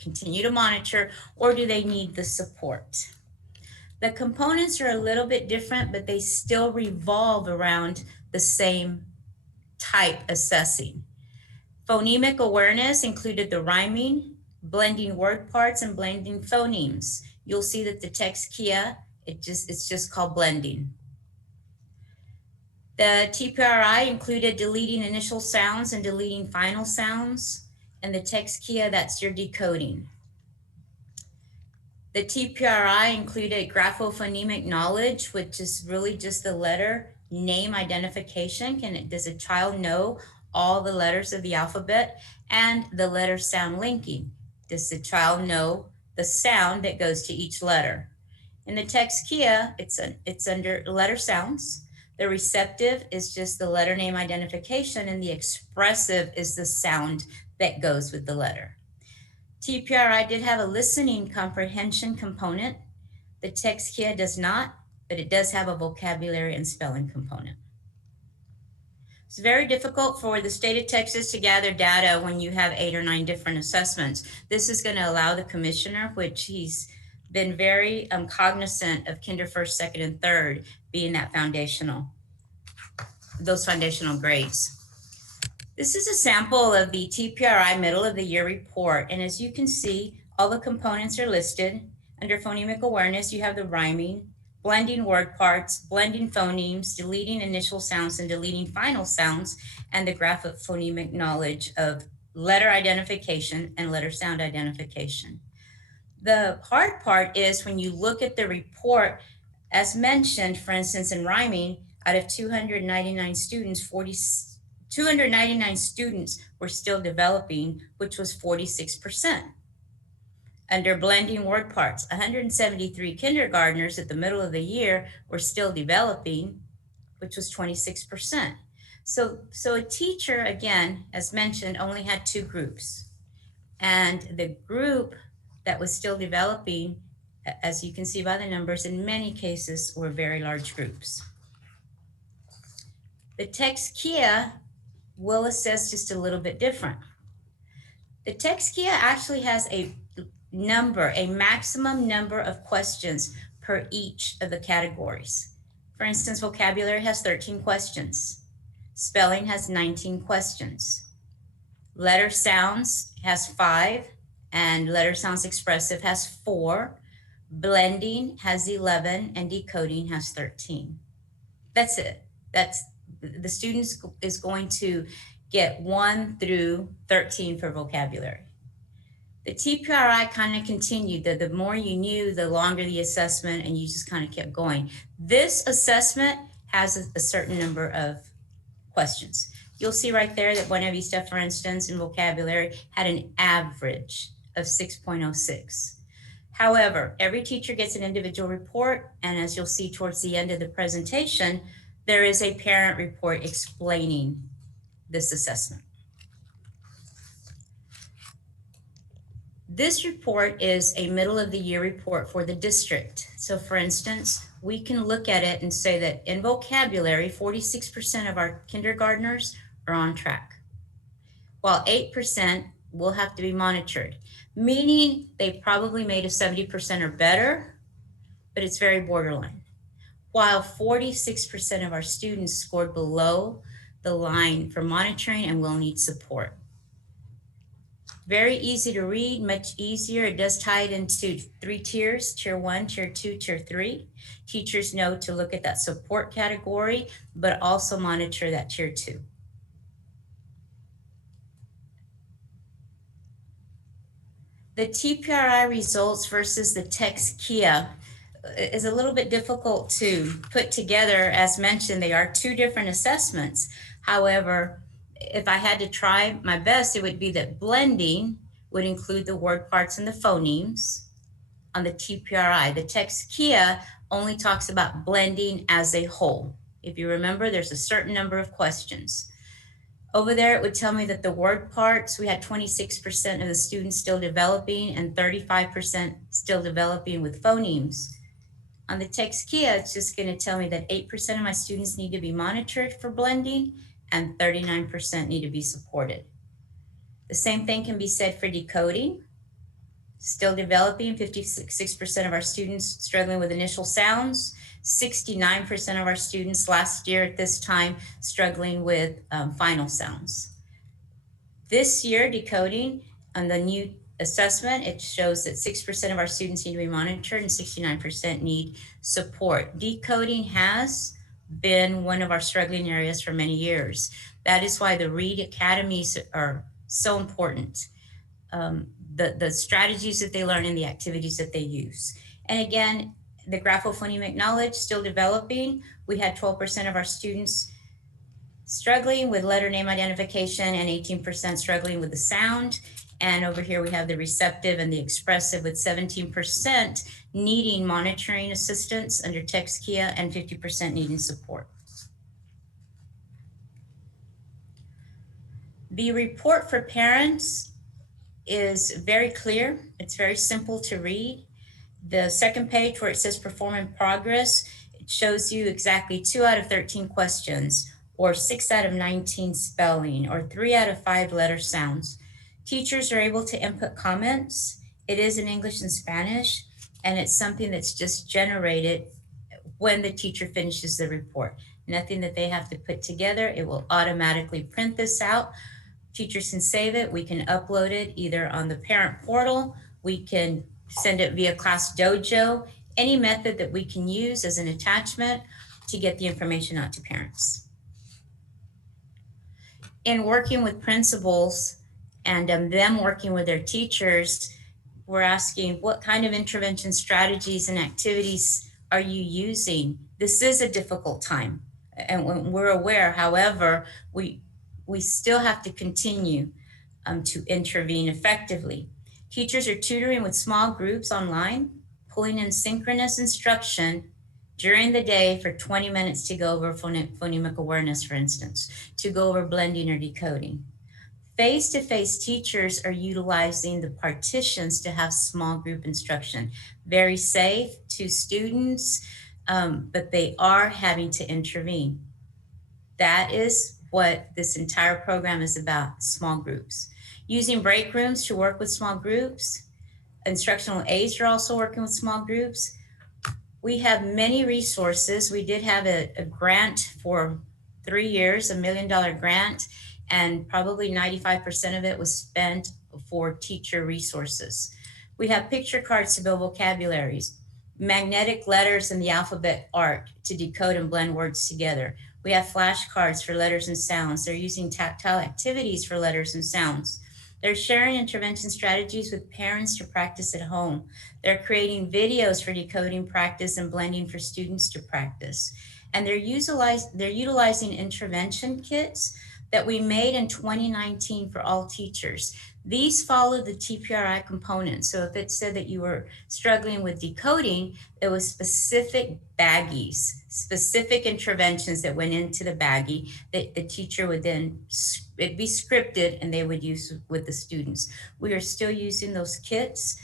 continue to monitor, or do they need the support? The components are a little bit different, but they still revolve around the same type assessing. Phonemic awareness included the rhyming, blending word parts, and blending phonemes. You'll see that the TXKIA, it's just called blending. The Tpri included deleting initial sounds and deleting final sounds. And the TXKIA, that's your decoding. The Tpri included graphophonemic knowledge, which is really just the letter name identification. Does a child know all the letters of the alphabet? And the letter sound linking. Does the child know the sound that goes to each letter. In the text Kia, it's under letter sounds. The receptive is just the letter name identification, and the expressive is the sound that goes with the letter. Tpri did have a listening comprehension component. The text Kia does not, but it does have a vocabulary and spelling component. It's very difficult for the state of Texas to gather data when you have 8 or 9 different assessments. This is going to allow the commissioner, which he's been very cognizant of kinder, first, second, and third being that those foundational grades. This is a sample of the Tpri middle of the year report. And as you can see, all the components are listed. Under phonemic awareness, you have the rhyming, blending word parts, blending phonemes, deleting initial sounds and deleting final sounds, and the graph of phonemic knowledge of letter identification and letter sound identification. The hard part is when you look at the report, as mentioned, for instance, in rhyming, out of 299 students, 299 students were still developing, which was 46%. Under blending word parts, 173 kindergartners at the middle of the year were still developing, which was 26%. So a teacher, again, as mentioned, only had 2 groups. And the group that was still developing, as you can see by the numbers, in many cases were very large groups. The text Kia will assess just a little bit different. The text Kia actually has a maximum number of questions per each of the categories. For instance, vocabulary has 13 questions. Spelling has 19 questions. Letter sounds has 5, and letter sounds expressive has 4. Blending has 11, and decoding has 13. That's it. That's the students is going to get 1 through 13 for vocabulary. The Tpri kind of continued. The more you knew, the longer the assessment, and you just kind of kept going. This assessment has a certain number of questions. You'll see right there that Buena Vista, for instance, in vocabulary had an average of 6.06. However, every teacher gets an individual report, and as you'll see towards the end of the presentation, there is a parent report explaining this assessment. This report is a middle of the year report for the district. So for instance, we can look at it and say that in vocabulary, 46% of our kindergartners are on track, while 8% will have to be monitored, meaning they probably made a 70% or better, but it's very borderline. While 46% of our students scored below the line for monitoring and will need support. Very easy to read, much easier. It does tie it into 3 tiers, tier 1, tier 2, tier 3. Teachers know to look at that support category, but also monitor that tier 2. The Tpri results versus the text Kia is a little bit difficult to put together. As mentioned, they are 2 different assessments. However, if I had to try my best, it would be that blending would include the word parts and the phonemes on the Tpri. The text Kia only talks about blending as a whole. If you remember, there's a certain number of questions. Over there, it would tell me that the word parts, we had 26% of the students still developing and 35% still developing with phonemes. On the text Kia, it's just going to tell me that 8% of my students need to be monitored for blending and 39% need to be supported. The same thing can be said for decoding. Still developing, 56% of our students struggling with initial sounds, 69% of our students last year at this time struggling with final sounds. This year, decoding on the new assessment, it shows that 6% of our students need to be monitored and 69% need support. Decoding has been one of our struggling areas for many years. That is why the Read Academies are so important. The strategies that they learn and the activities that they use. And again, the graphophonemic knowledge still developing. We had 12% of our students struggling with letter name identification and 18% struggling with the sound. And over here we have the receptive and the expressive, with 17% needing monitoring assistance under text Kia and 50% needing support. The report for parents is very clear. It's very simple to read. The second page where it says perform in progress, it shows you exactly 2 out of 13 questions, or 6 out of 19 spelling, or 3 out of 5 letter sounds. Teachers are able to input comments. It is in English and Spanish, and it's something that's just generated when the teacher finishes the report. Nothing that they have to put together. It will automatically print this out. Teachers can save it. We can upload it either on the parent portal. We can send it via Class Dojo, any method that we can use as an attachment to get the information out to parents. In working with principals and them working with their teachers, we're asking what kind of intervention strategies and activities are you using? This is a difficult time, and when we're aware, however, we still have to continue to intervene effectively. Teachers are tutoring with small groups online, pulling in synchronous instruction during the day for 20 minutes to go over phonemic awareness, for instance, to go over blending or decoding. Face-to-face teachers are utilizing the partitions to have small group instruction. Very safe to students, but they are having to intervene. That is what this entire program is about, small groups. Using break rooms to work with small groups. Instructional aides are also working with small groups. We have many resources. We did have a grant for 3 years, $1 million grant, and probably 95% of it was spent for teacher resources. We have picture cards to build vocabularies, magnetic letters and the alphabet art to decode and blend words together. We have flashcards for letters and sounds. They're using tactile activities for letters and sounds. They're sharing intervention strategies with parents to practice at home. They're creating videos for decoding practice and blending for students to practice. And they're utilizing intervention kits that we made in 2019 for all teachers. These follow the Tpri components. So if it said that you were struggling with decoding, it was specific baggies, specific interventions that went into the baggie that the teacher would then, it'd be scripted and they would use with the students. We are still using those kits.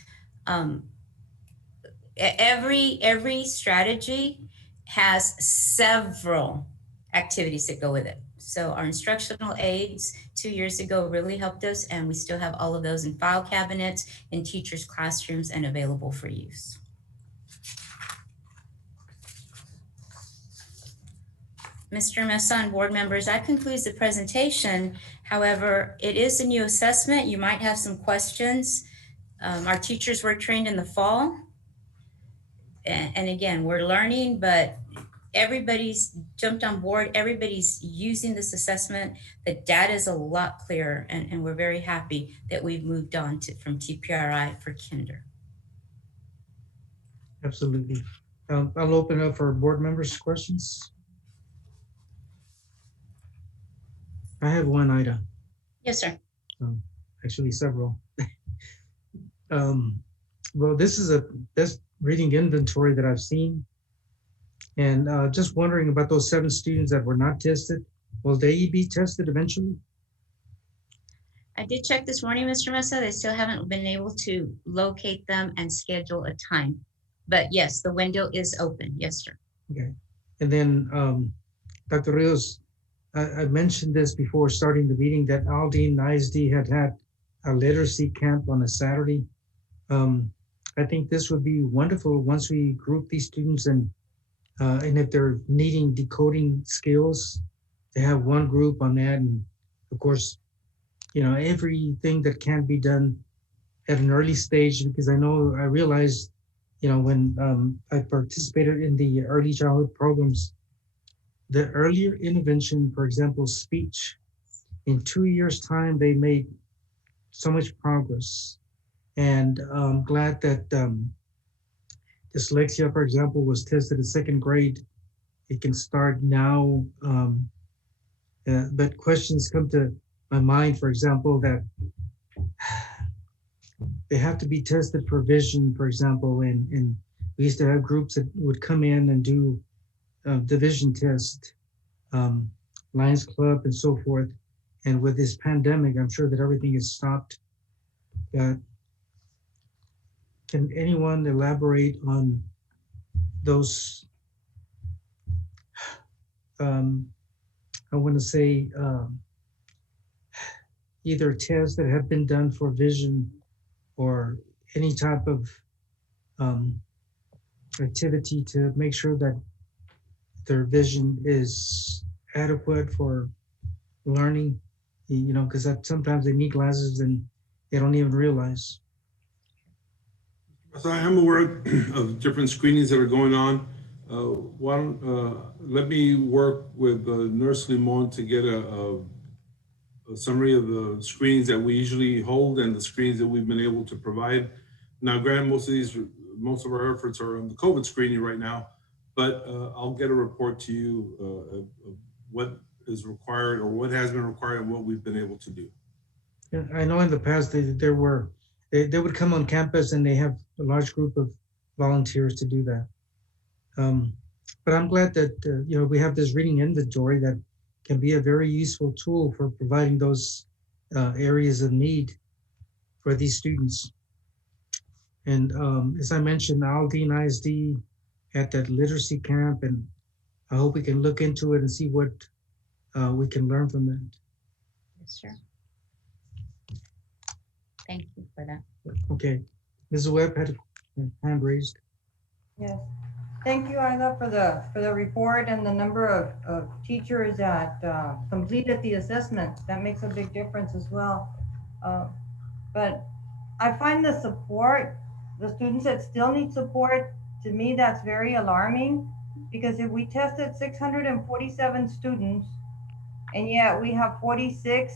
Every strategy has several activities that go with it. So our instructional aides 2 years ago really helped us, and we still have all of those in file cabinets, in teachers' classrooms, and available for use. Mr. Mesa and board members, that concludes the presentation. However, it is a new assessment. You might have some questions. Our teachers were trained in the fall. And again, we're learning, but everybody's jumped on board. Everybody's using this assessment. The data is a lot clearer, and we're very happy that we've moved on from Tpri for kinder. Absolutely. I'll open up for board members' questions. I have one, Ida. Yes, sir. Actually, several. Well, this is the best reading inventory that I've seen. And just wondering about those 7 students that were not tested. Will they be tested eventually? I did check this morning, Mr. Mesa. They still haven't been able to locate them and schedule a time. But yes, the window is open. Yes, sir. Okay. And then Dr. Rios, I mentioned this before starting the meeting that Aldine ISD had a literacy camp on a Saturday. I think this would be wonderful once we group these students and if they're needing decoding skills, to have one group on that. And of course, you know, everything that can be done at an early stage, because I realized, you know, when I participated in the early childhood programs, the earlier intervention, for example, speech, in 2 years' time, they made so much progress. And I'm glad that dyslexia, for example, was tested in 2nd grade. It can start now. But questions come to my mind, for example, that they have to be tested for vision, for example, and we used to have groups that would come in and do the vision test, Lions Club and so forth. And with this pandemic, I'm sure that everything is stopped. Can anyone elaborate on those, I want to say, either tests that have been done for vision or any type of activity to make sure that their vision is adequate for learning, because sometimes they need glasses and they don't even realize. So I am aware of different screenings that are going on. Why don't, let me work with Nurse Limon to get a summary of the screenings that we usually hold and the screenings that we've been able to provide. Now, granted, most of our efforts are on the COVID screening right now, but I'll get a report to you of what is required or what has been required and what we've been able to do. Yeah, I know in the past they would come on campus and they have a large group of volunteers to do that. But I'm glad that we have this reading inventory that can be a very useful tool for providing those areas of need for these students. And as I mentioned, Aldi and ISD at that literacy camp, and I hope we can look into it and see what we can learn from that. Yes, sir. Thank you for that. Okay, Ms. Webb had a hand raised. Yes, thank you, Ida, for the report and the number of teachers that completed the assessment. That makes a big difference as well. But I find the support, the students that still need support, to me, that's very alarming, because if we tested 647 students and yet we have 46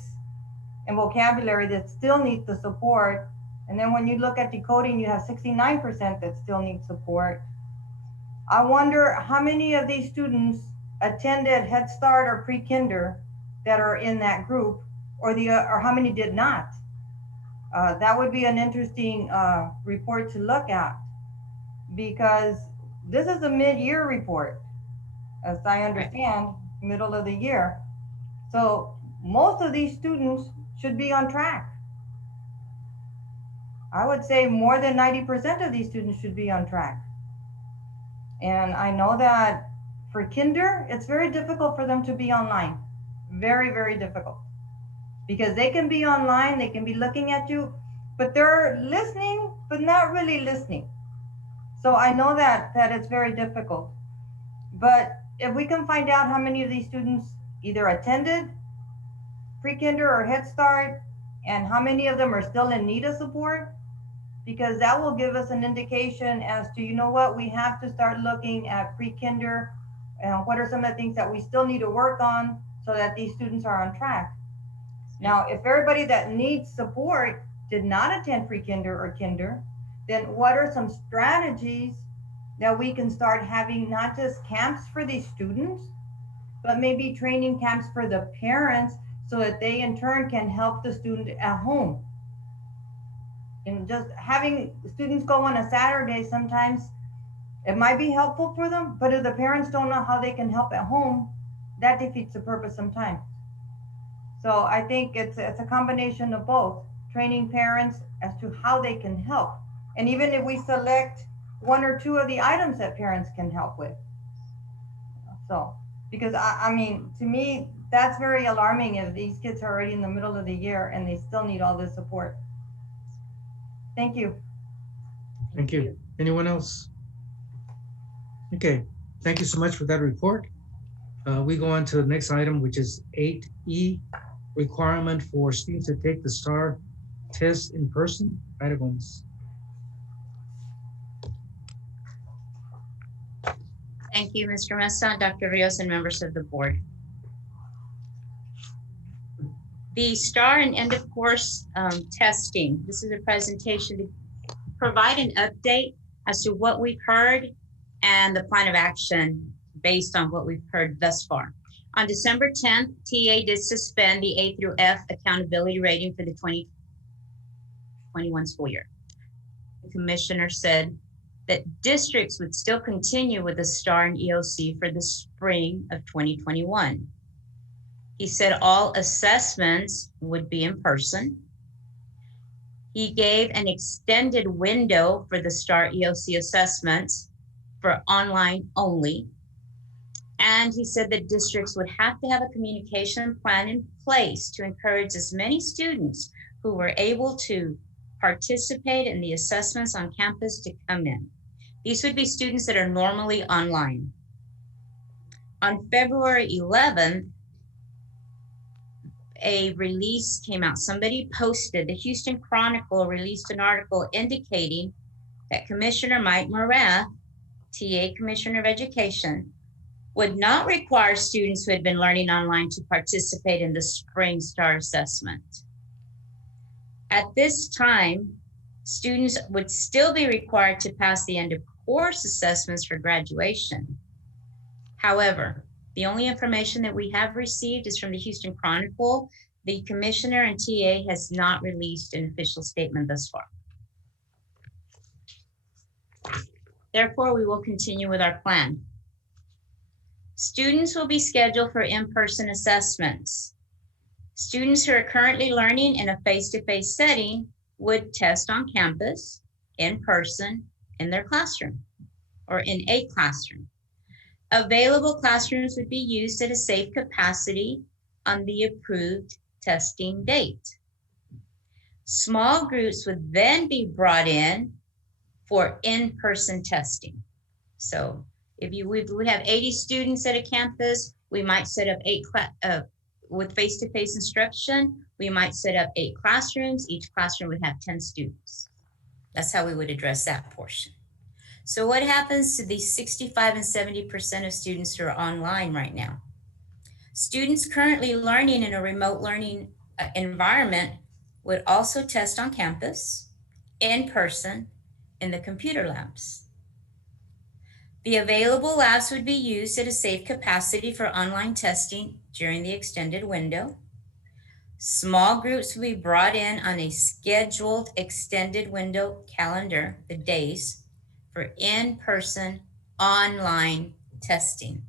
in vocabulary that still need the support, and then when you look at decoding, you have 69% that still need support. I wonder how many of these students attended Head Start or pre-kinder that are in that group, or how many did not. That would be an interesting report to look at, because this is a mid-year report, as I understand, middle of the year. So most of these students should be on track. I would say more than 90% of these students should be on track. And I know that for kinder, it's very difficult for them to be online. Very, very difficult. Because they can be online, they can be looking at you, but they're listening, but not really listening. So I know that it's very difficult. But if we can find out how many of these students either attended pre-kinder or Head Start, and how many of them are still in need of support, because that will give us an indication as to, we have to start looking at pre-kinder and what are some of the things that we still need to work on so that these students are on track. Now, if everybody that needs support did not attend pre-kinder or kinder, then what are some strategies that we can start having, not just camps for these students, but maybe training camps for the parents so that they in turn can help the student at home. And just having students go on a Saturday, sometimes it might be helpful for them, but if the parents don't know how they can help at home, that defeats the purpose sometimes. So I think it's a combination of both, training parents as to how they can help. And even if we select one or two of the items that parents can help with. So, because I mean, to me, that's very alarming if these kids are already in the middle of the year and they still need all this support. Thank you. Thank you. Anyone else? Okay, thank you so much for that report. We go on to the next item, which is 8E, requirement for students to take the STAR test in person. Items. Thank you, Mr. Mesa, Dr. Rios, and members of the board. The STAR and end of course testing. This is a presentation to provide an update as to what we've heard and the plan of action based on what we've heard thus far. On December 10th, TA did suspend the A through F accountability rating for the 2021 school year. the commissioner said that districts would still continue with the STAR and EOC for the spring of 2021. He said all assessments would be in person. He gave an extended window for the STAR EOC assessments for online only. And he said that districts would have to have a communication plan in place to encourage as many students who were able to participate in the assessments on campus to come in. These would be students that are normally online. On February 11th, a release came out. Somebody posted, the Houston Chronicle released an article indicating that Commissioner Mike Morath, TA Commissioner of Education, would not require students who had been learning online to participate in the spring STAR assessment. At this time, students would still be required to pass the end of course assessments for graduation. However, the only information that we have received is from the Houston Chronicle. The commissioner and TA has not released an official statement thus far. Therefore, we will continue with our plan. Students will be scheduled for in-person assessments. Students who are currently learning in a face-to-face setting would test on campus, in person, in their classroom, or in a classroom. Available classrooms would be used at a safe capacity on the approved testing date. Small groups would then be brought in for in-person testing. So if we have 80 students at a campus, we might set up with face-to-face instruction, we might set up 8 classrooms. Each classroom would have 10 students. That's how we would address that portion. So what happens to the 65 and 70% of students who are online right now? Students currently learning in a remote learning environment would also test on campus, in person, in the computer labs. The available labs would be used at a safe capacity for online testing during the extended window. Small groups will be brought in on a scheduled extended window calendar, the days, for in-person online testing.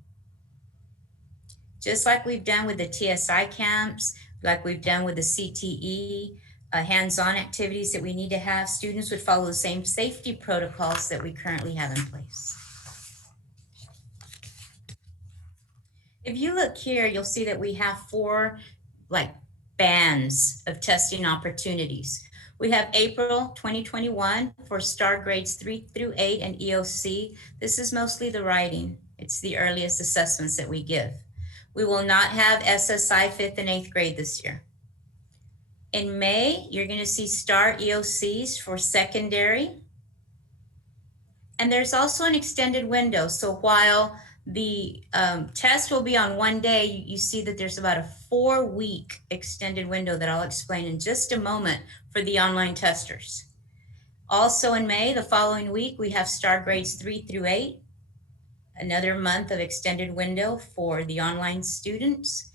Just like we've done with the TSI camps, like we've done with the CTE, hands-on activities that we need to have, students would follow the same safety protocols that we currently have in place. If you look here, you'll see that we have 4 bands of testing opportunities. We have April 2021 for STAR grades 3 through 8 and EOC. This is mostly the writing. It's the earliest assessments that we give. We will not have SSI 5th and 8th grade this year. In May, you're going to see STAR EOCs for secondary. And there's also an extended window. So while the test will be on one day, you see that there's about a 4-week extended window that I'll explain in just a moment for the online testers. Also in May, the following week, we have STAR grades 3 through 8, another month of extended window for the online students.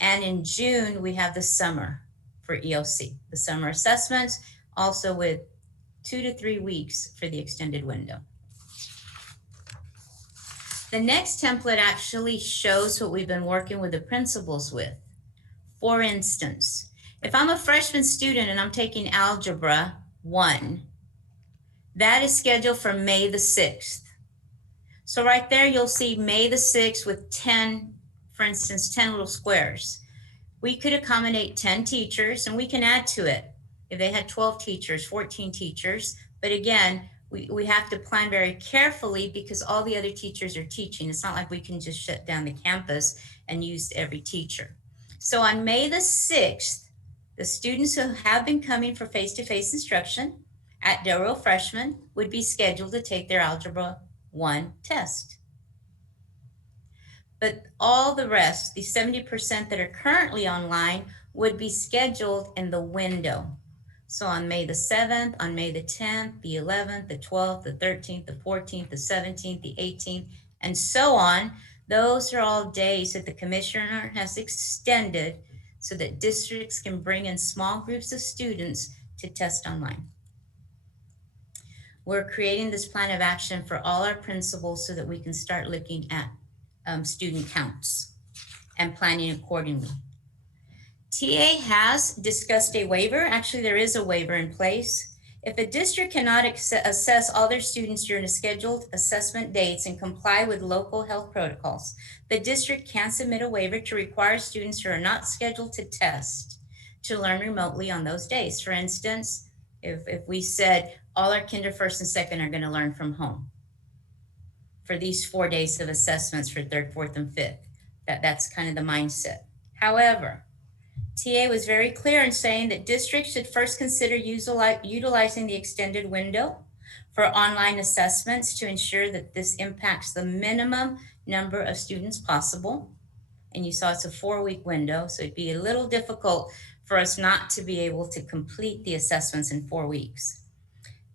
And in June, we have the summer for EOC, the summer assessments, also with 2 to 3 weeks for the extended window. The next template actually shows what we've been working with the principals with. For instance, if I'm a freshman student and I'm taking Algebra 1, that is scheduled for May the 6th. So right there, you'll see May the 6th with 10, for instance, 10 little squares. We could accommodate 10 teachers and we can add to it. If they had 12 teachers, 14 teachers, but again, we have to plan very carefully because all the other teachers are teaching. It's not like we can just shut down the campus and use every teacher. So on May the 6th, the students who have been coming for face-to-face instruction at Del Rio Freshmen would be scheduled to take their Algebra 1 test. But all the rest, the 70% that are currently online, would be scheduled in the window. So on May the 7th, on May the 10th, the 11th, the 12th, the 13th, the 14th, the 17th, the 18th, and so on, those are all days that the commissioner has extended so that districts can bring in small groups of students to test online. we're creating this plan of action for all our principals so that we can start looking at student counts and planning accordingly. TA has discussed a waiver. Actually, there is a waiver in place. If a district cannot assess all their students during a scheduled assessment dates and comply with local health protocols, the district can submit a waiver to require students who are not scheduled to test to learn remotely on those days. For instance, if we said all our kinder, first, and second are going to learn from home for these 4 days of assessments for third, fourth, and fifth, that's kind of the mindset. However, TA was very clear in saying that districts should first consider utilizing the extended window for online assessments to ensure that this impacts the minimum number of students possible. And you saw it's a 4-week window, so it'd be a little difficult for us not to be able to complete the assessments in 4 weeks.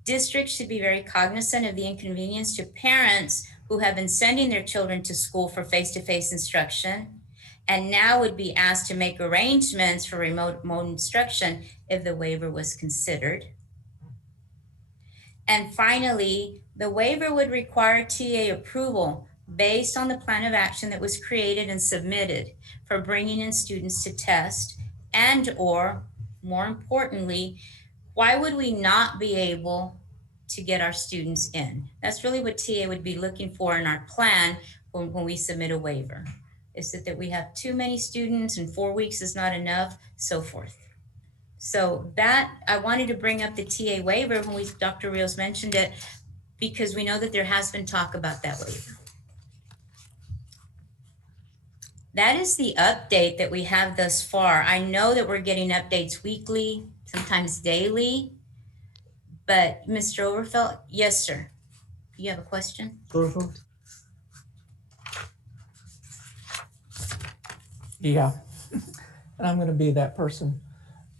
Districts should be very cognizant of the inconvenience to parents who have been sending their children to school for face-to-face instruction and now would be asked to make arrangements for remote instruction if the waiver was considered. And finally, the waiver would require TA approval based on the plan of action that was created and submitted for bringing in students to test, and or more importantly, why would we not be able to get our students in? That's really what TA would be looking for in our plan when we submit a waiver. Is that we have too many students and 4 weeks is not enough, so forth. So that, I wanted to bring up the TA waiver when Dr. Rios mentioned it, because we know that there has been talk about that waiver. That is the update that we have thus far. I know that we're getting updates weekly, sometimes daily, but Mr. Overfelt, yes, sir. You have a question? Overfelt? Yeah, and I'm going to be that person.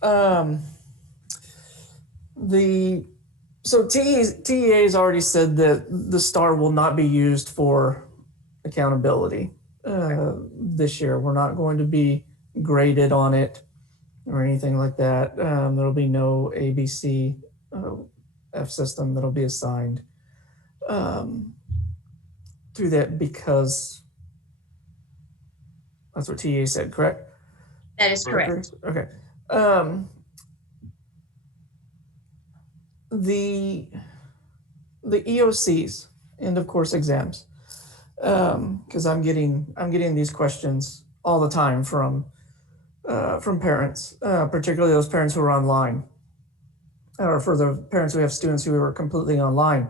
So TEA's already said that the STAR will not be used for accountability this year. We're not going to be graded on it or anything like that. There'll be no ABC F system that'll be assigned to that, because that's what TA said, correct? That is correct. Okay. The EOCs, end of course exams, because I'm getting these questions all the time from parents, particularly those parents who are online, or for the parents who have students who are completely online.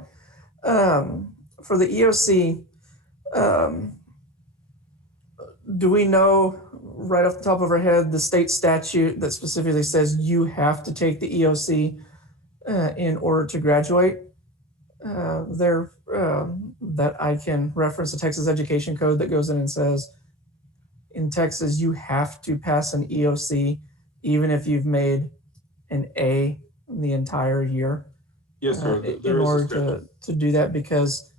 For the EOC, do we know right off the top of our head the state statute that specifically says you have to take the EOC in order to graduate? That I can reference the Texas Education Code that goes in and says, in Texas, you have to pass an EOC even if you've made an A the entire year. Yes, sir. In order to do that, because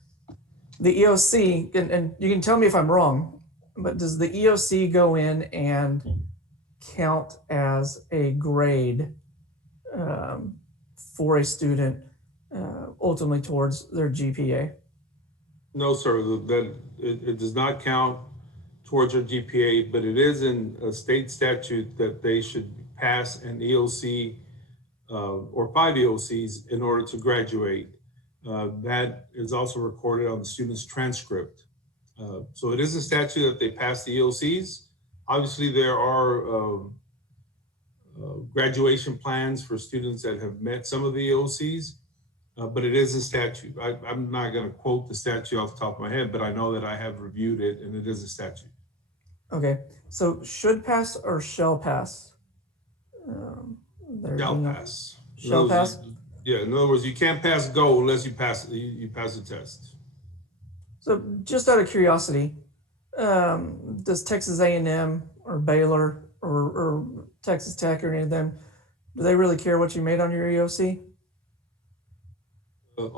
the EOC, and you can tell me if I'm wrong, but does the EOC go in and count as a grade for a student ultimately towards their GPA? No, sir. It does not count towards their GPA, but it is in a state statute that they should pass an EOC or 5 EOCs in order to graduate. That is also recorded on the student's transcript. So it is a statute that they pass the EOCs. Obviously, there are graduation plans for students that have met some of the EOCs, but it is a statute. I'm not going to quote the statute off the top of my head, but I know that I have reviewed it, and it is a statute. Okay, so should pass or shall pass? Shall pass. Shall pass? Yeah, in other words, you can't pass go unless you pass the test. So just out of curiosity, does Texas A&M or Baylor or Texas Tech or any of them, do they really care what you made on your EOC? Well,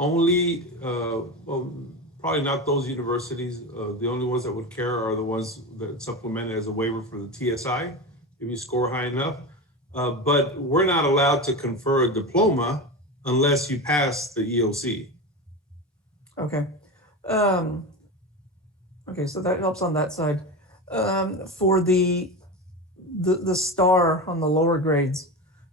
probably not those universities. The only ones that would care are the ones that supplement as a waiver for the TSI, if you score high enough. But we're not allowed to confer a diploma unless you pass the EOC. Okay. Okay, so that helps on that side. For the star on the lower grades,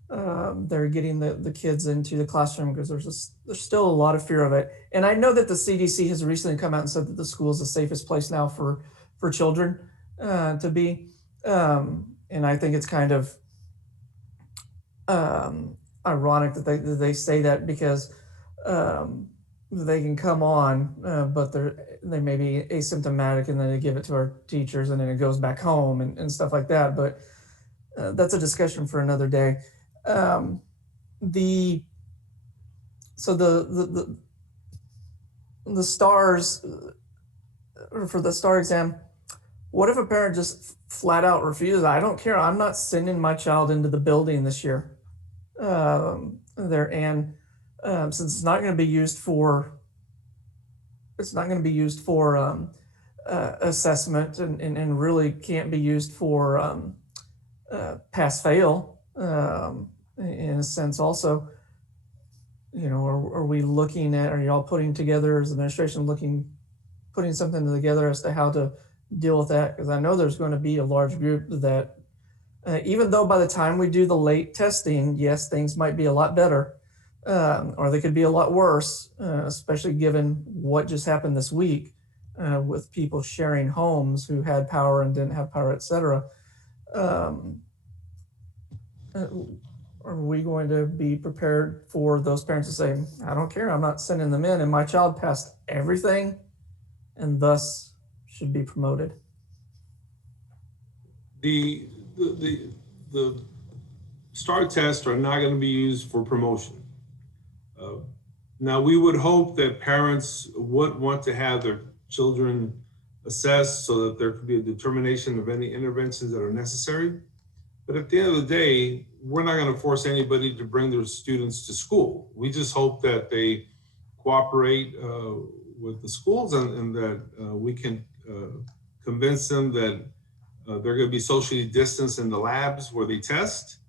they're getting the kids into the classroom because there's still a lot of fear of it. And I know that the CDC has recently come out and said that the school is the safest place now for children to be. And I think it's kind of ironic that they say that because they can come on, but they may be asymptomatic, and then they give it to our teachers, and then it goes back home and stuff like that. But that's a discussion for another day. The stars, or for the star exam, what if a parent just flat out refuses? I don't care. I'm not sending my child into the building this year. Since it's not going to be used for assessment, and really can't be used for pass fail in a sense. Also, are we looking at, are y'all putting together as administration putting something together as to how to deal with that? Because I know there's going to be a large group that even though by the time we do the late testing, yes, things might be a lot better, or they could be a lot worse, especially given what just happened this week with people sharing homes who had power and didn't have power, et cetera. Are we going to be prepared for those parents to say, I don't care, I'm not sending them in, and my child passed everything and thus should be promoted? The STAR tests are not going to be used for promotion. Now, we would hope that parents would want to have their children assessed so that there could be a determination of any interventions that are necessary. But at the end of the day, we're not going to force anybody to bring their students to school. We just hope that they cooperate with the schools, and that we can convince them that they're going to be socially distanced in the labs where they test.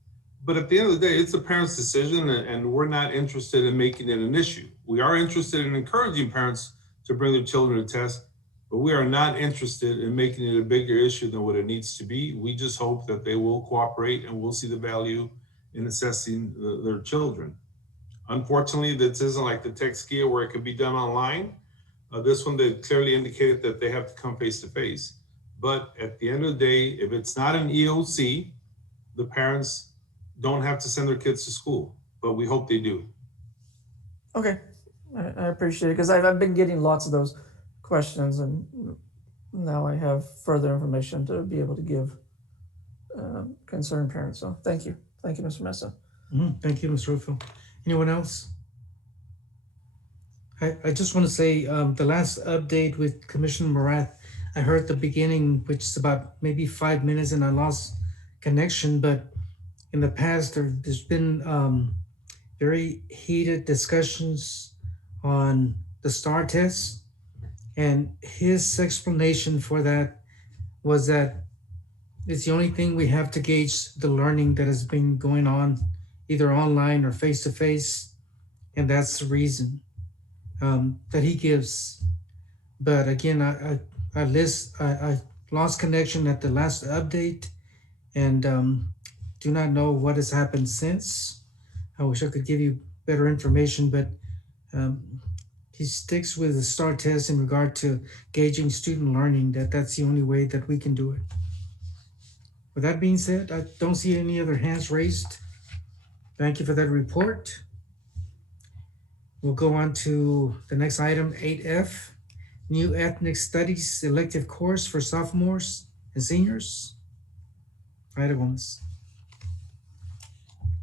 But at the end of the day, it's the parent's decision, and we're not interested in making it an issue. We are interested in encouraging parents to bring their children to test, but we are not interested in making it a bigger issue than what it needs to be. We just hope that they will cooperate, and we'll see the value in assessing their children. Unfortunately, this isn't like the tech skier where it can be done online. This one, they clearly indicated that they have to come face to face. But at the end of the day, if it's not an EOC, the parents don't have to send their kids to school, but we hope they do. Okay, I appreciate it, because I've been getting lots of those questions, and now I have further information to be able to give concerned parents. So thank you, Mr. Mesa. Thank you, Mr. Rufo. Anyone else? I just want to say the last update with Commissioner Morath, I heard the beginning, which is about maybe 5 minutes, and I lost connection. But in the past, there's been very heated discussions on the STAR test. And his explanation for that was that it's the only thing we have to gauge the learning that has been going on, either online or face-to-face. And that's the reason that he gives. But again, I lost connection at the last update, and do not know what has happened since. I wish I could give you better information, but he sticks with the STAR test in regard to gauging student learning, that's the only way that we can do it. With that being said, I don't see any other hands raised. Thank you for that report. We'll go on to the next item, 8F, New Ethnic Studies elective course for sophomores and seniors. Ida Gomez.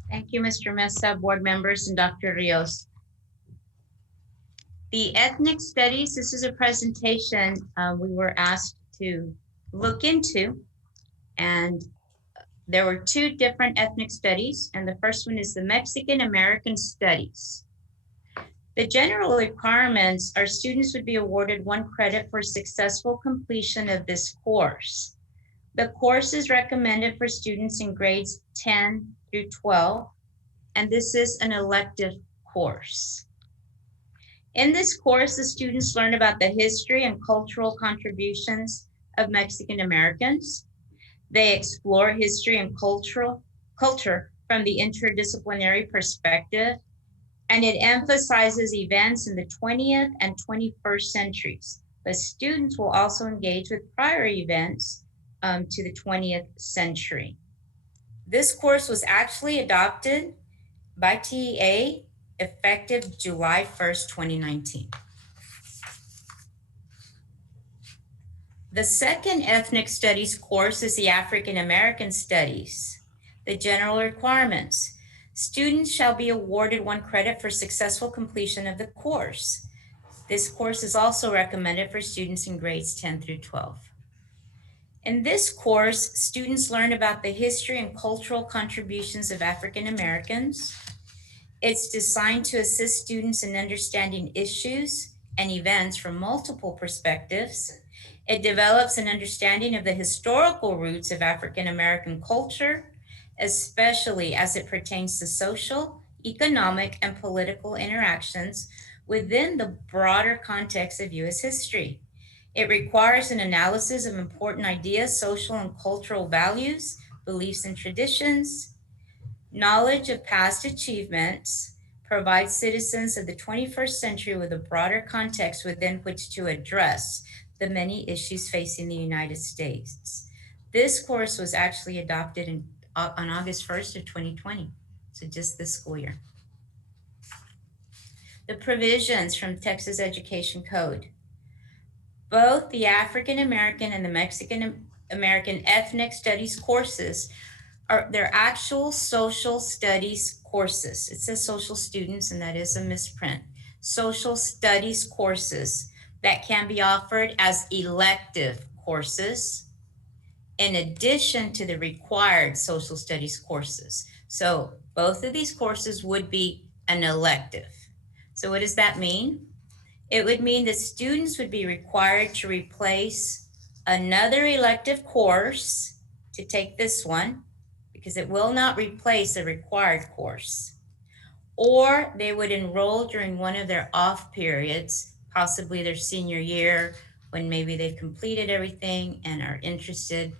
Thank you, Mr. Mesa, board members, and Dr. Rios. The ethnic studies, this is a presentation we were asked to look into, and there were two different ethnic studies, and the first one is the Mexican American Studies. The general requirements are students would be awarded 1 credit for successful completion of this course. The course is recommended for students in grades 10 through 12, and this is an elective course. In this course, the students learn about the history and cultural contributions of Mexican Americans. They explore history and culture from the interdisciplinary perspective, and it emphasizes events in the 20th and 21st centuries. But students will also engage with prior events to the 20th century. This course was actually adopted by TEA effective July 1st, 2019. The second ethnic studies course is the African American Studies. The general requirements. Students shall be awarded 1 credit for successful completion of the course. This course is also recommended for students in grades 10 through 12. In this course, students learn about the history and cultural contributions of African Americans. It's designed to assist students in understanding issues and events from multiple perspectives. It develops an understanding of the historical roots of African American culture, especially as it pertains to social, economic, and political interactions within the broader context of U.S. history. It requires an analysis of important ideas, social and cultural values, beliefs and traditions, knowledge of past achievements, provides citizens of the 21st century with a broader context within which to address the many issues facing the United States. This course was actually adopted on August 1st of 2020, so just this school year. The provisions from Texas Education Code. Both the African American and the Mexican American Ethnic Studies courses are their actual social studies courses. It says social students, and that is a misprint. Social studies courses that can be offered as elective courses in addition to the required social studies courses. So both of these courses would be an elective. So what does that mean? It would mean that students would be required to replace another elective course to take this one, because it will not replace a required course. Or they would enroll during one of their off periods, possibly their senior year, when maybe they've completed everything and are interested,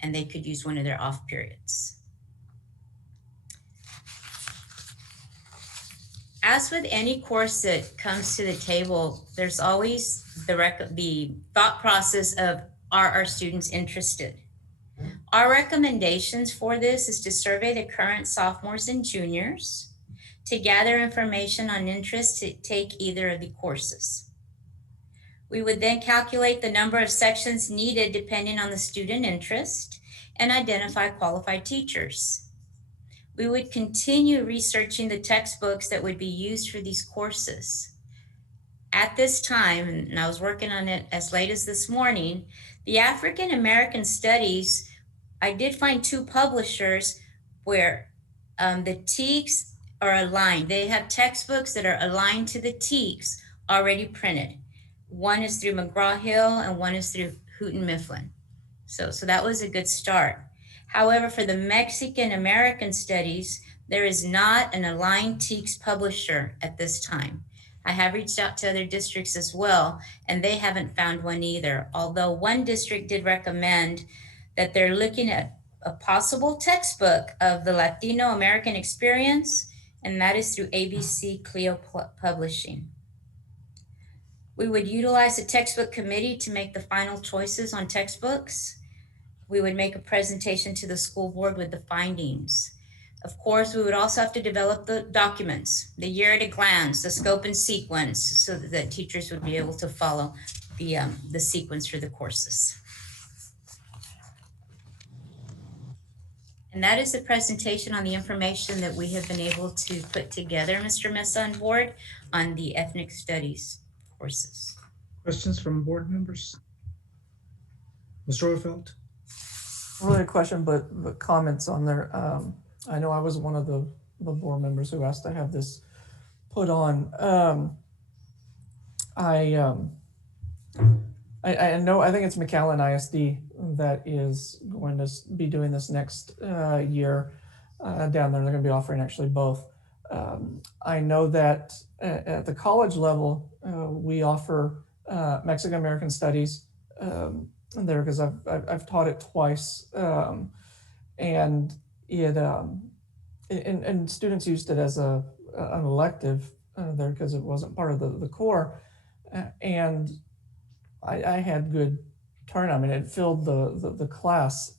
and they could use one of their off periods. As with any course that comes to the table, there's always the thought process of, are our students interested? Our recommendations for this is to survey the current sophomores and juniors to gather information on interest to take either of the courses. We would then calculate the number of sections needed depending on the student interest and identify qualified teachers. We would continue researching the textbooks that would be used for these courses. At this time, and I was working on it as late as this morning, the African American Studies, I did find 2 publishers where the TEKS are aligned. They have textbooks that are aligned to the TEKS already printed. One is through McGraw-Hill and one is through Houghton Mifflin. So that was a good start. However, for the Mexican American Studies, there is not an aligned TEKS publisher at this time. I have reached out to other districts as well, and they haven't found one either. Although one district did recommend that they're looking at a possible textbook of the Latino American experience, and that is through ABC Clio Publishing. We would utilize a textbook committee to make the final choices on textbooks. We would make a presentation to the school board with the findings. Of course, we would also have to develop the documents, the year at a glance, the scope and sequence, so that teachers would be able to follow the sequence for the courses. And that is the presentation on the information that we have been able to put together, Mr. Mesa and board, on the ethnic studies courses. Questions from board members? Mr. Orfeld? Really a question, but comments on there. I know I was one of the board members who asked to have this put on. I know, I think it's McAllen ISD that is going to be doing this next year down there. They're going to be offering actually both. I know that At the college level, we offer Mexican American Studies there because I've taught it twice, and it and students used it as an elective there because it wasn't part of the core, and I had good turnout. I mean, it filled the class.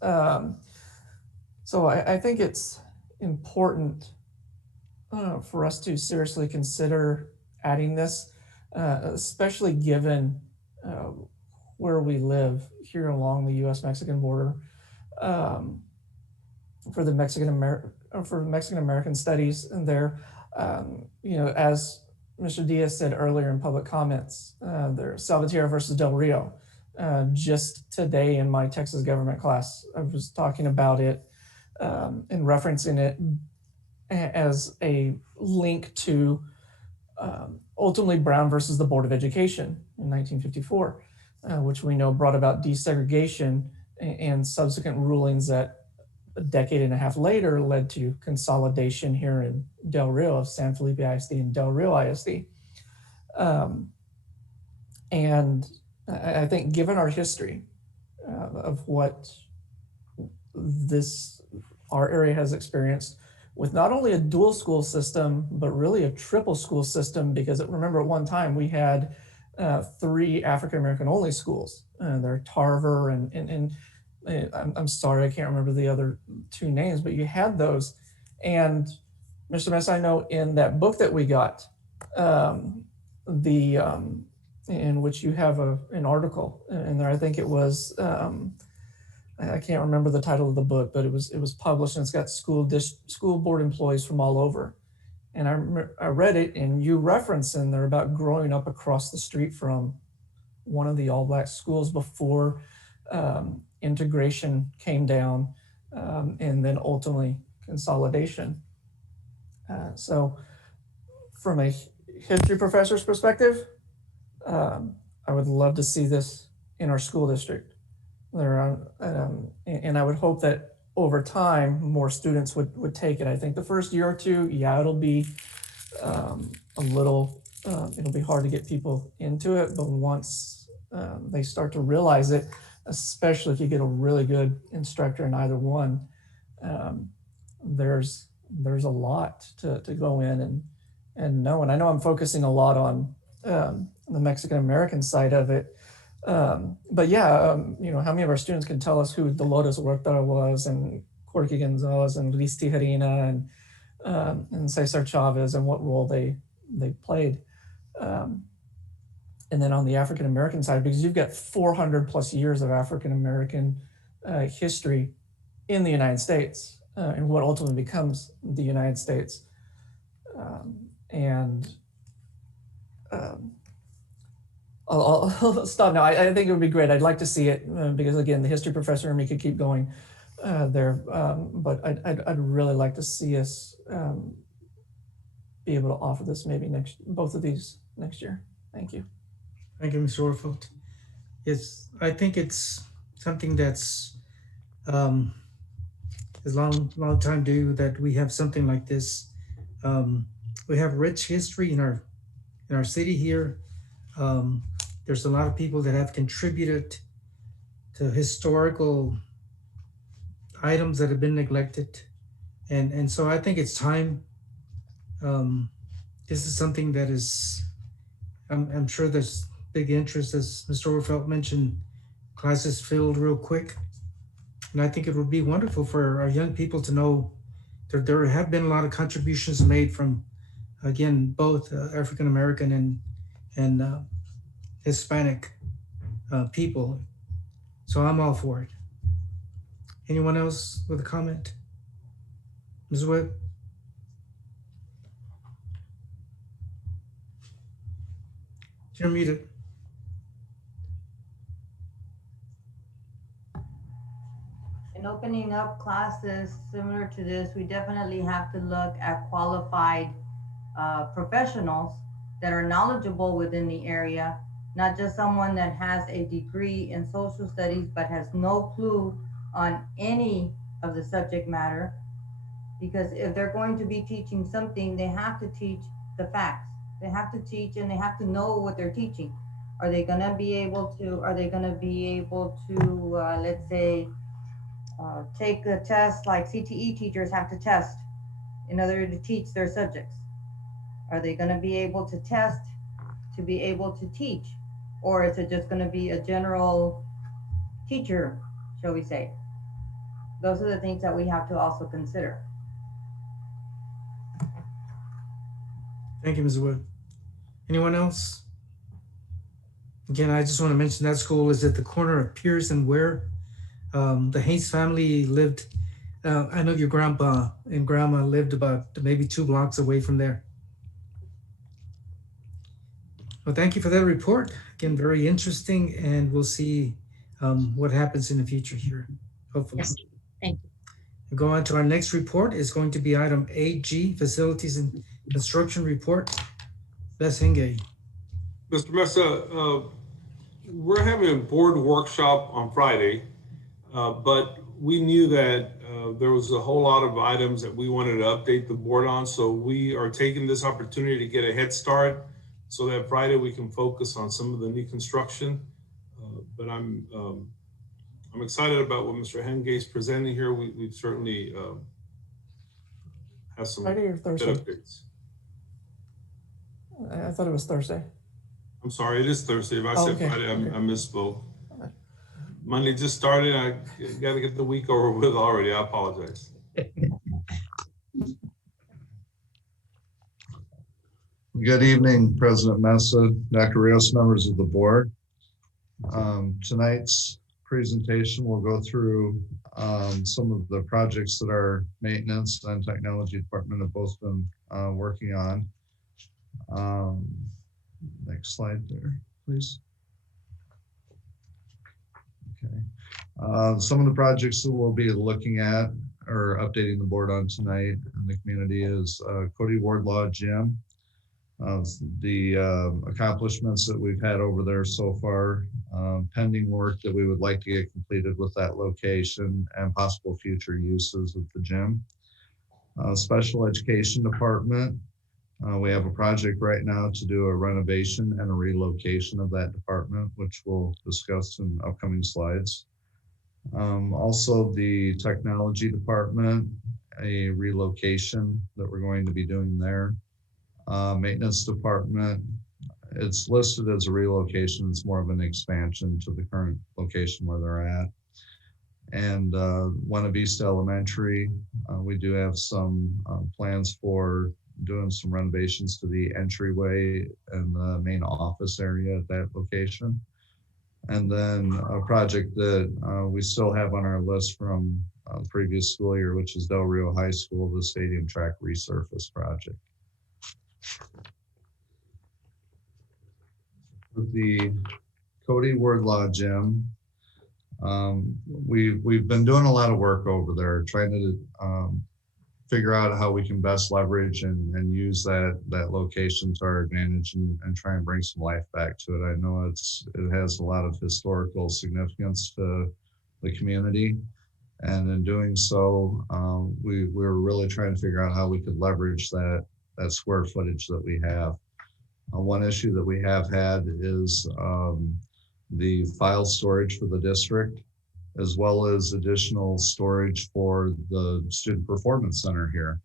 So I think it's important for us to seriously consider adding this, especially given where we live here along the U.S.-Mexican border. For the Mexican American Studies, and there, as Mr. Diaz said earlier in public comments, there's Salvatierra versus Del Rio. Just today in my Texas government class, I was talking about it and referencing it as a link to ultimately Brown versus the Board of Education in 1954, which we know brought about desegregation and subsequent rulings that a decade and a half later led to consolidation here in Del Rio of San Felipe ISD and Del Rio ISD. And I think given our history of what our area has experienced with not only a dual school system, but really a triple school system, because remember at one time we had 3 African-American only schools. They're Tarver and I'm sorry, I can't remember the other 2 names, but you had those. And Mr. Mess, I know in that book that we got, in which you have an article in there, I think it was, I can't remember the title of the book, but it was published, and it's got school board employees from all over. And I read it, and you reference in there about growing up across the street from one of the all-black schools before integration came down, and then ultimately consolidation. So from a history professor's perspective, I would love to see this in our school district. And I would hope that over time, more students would take it. I think the first year or 2, yeah, it'll be it'll be hard to get people into it, but once they start to realize it, especially if you get a really good instructor in either one, there's a lot to go in and know. And I know I'm focusing a lot on the Mexican American side of it. But yeah, how many of our students can tell us who Dolores Huerta was, and Corky Gonzalez, and Luis Tijerina, and Cesar Chavez, and what role they played. And then on the African American side, because you've got 400 plus years of African American history in the United States, and what ultimately becomes the United States. I'll stop now. I think it would be great. I'd like to see it because, again, the history professor and me could keep going there. But I'd really like to see us be able to offer this maybe both of these next year. Thank you. Thank you, Mr. Orfeld. Yes, I think it's something that's is long time due that we have something like this. We have rich history in our city here. There's a lot of people that have contributed to historical items that have been neglected. And so I think it's time. This is something that is, I'm sure there's big interest, as Mr. Orfeld mentioned, classes filled real quick. And I think it would be wonderful for our young people to know that there have been a lot of contributions made from, again, both African-American and Hispanic people. So I'm all for it. Anyone else with a comment? Ms. Webb? You're muted. In opening up classes similar to this, we definitely have to look at qualified professionals that are knowledgeable within the area, not just someone that has a degree in social studies but has no clue on any of the subject matter. Because if they're going to be teaching something, they have to teach the facts. They have to teach and they have to know what they're teaching. Are they gonna be able to, let's say, take a test like CTE teachers have to test in order to teach their subjects? Are they gonna be able to test to be able to teach? Or is it just gonna be a general teacher, shall we say? Those are the things that we have to also consider. Thank you, Ms. Wood. Anyone else? Again, I just want to mention that school is at the corner of Pierce and Ware. The Hayes family lived, I know your grandpa and grandma lived about maybe 2 blocks away from there. Well, thank you for that report. Again, very interesting, and we'll see what happens in the future here, hopefully. Yes, thank you. We'll go on to our next report. Is going to be item 8G, Facilities and Construction Report. Bess Henge. Mr. Mesa, we're having a board workshop on Friday, but we knew that there was a whole lot of items that we wanted to update the board on. So we are taking this opportunity to get a head start so that Friday we can focus on some of the new construction. But I'm excited about what Mr. Henge is presenting here. We've certainly have some Friday or Thursday? updates. I thought it was Thursday. I'm sorry, it is Thursday. If I said okay. Friday, Okay. I misspoke. Monday just started. I got to get the week over with already. I apologize. Good evening, President Mesa, Dr. Rios, members of the board. Tonight's presentation will go through some of the projects that our maintenance and technology department have both been working on. Next slide there, please. Okay. Some of the projects that we'll be looking at or updating the board on tonight in the community is Cody Wardlaw Gym. The accomplishments that we've had over there so far, pending work that we would like to get completed with that location, and possible future uses of the gym. Special Education Department. We have a project right now to do a renovation and a relocation of that department, which we'll discuss in upcoming slides. Also the Technology Department, a relocation that we're going to be doing there. Maintenance Department, it's listed as a relocation. It's more of an expansion to the current location where they're at. And Buena Vista Elementary, we do have some plans for doing some renovations to the entryway and the main office area at that location. And then a project that we still have on our list from the previous school year, which is Del Rio High School, the stadium track resurface project. With the Cody Wardlaw Gym, we've been doing a lot of work over there, trying to figure out how we can best leverage and use that location to our advantage and try and bring some life back to it. I know it has a lot of historical significance to the community, and in doing so, we were really trying to figure out how we could leverage that square footage that we have. One issue that we have had is the file storage for the district, as well as additional storage for the Student Performance Center here.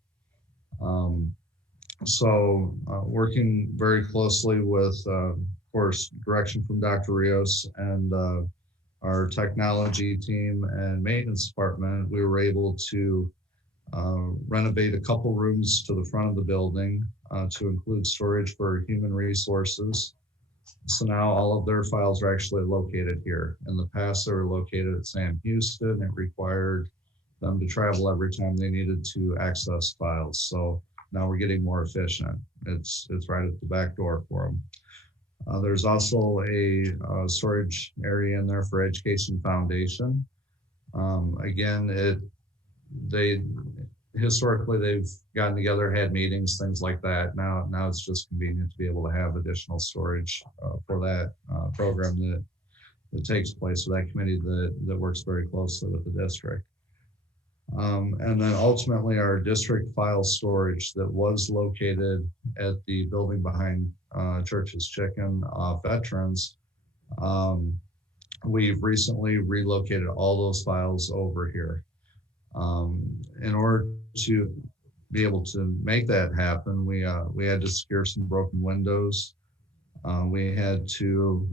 Working very closely with, of course, direction from Dr. Rios and our technology team and maintenance department, we were able to renovate a couple rooms to the front of the building to include storage for human resources. So now all of their files are actually located here. In the past, they were located at Sam Houston. It required them to travel every time they needed to access files. So now we're getting more efficient. It's right at the back door for them. There's also a storage area in there for Education Foundation. Again, historically they've gotten together, had meetings, things like that. Now it's just convenient to be able to have additional storage for that program that takes place with that committee that works very closely with the district. And then ultimately our district file storage that was located at the building behind Church's Chicken off Veterans. We've recently relocated all those files over here. In order to be able to make that happen, we had to secure some broken windows. We had to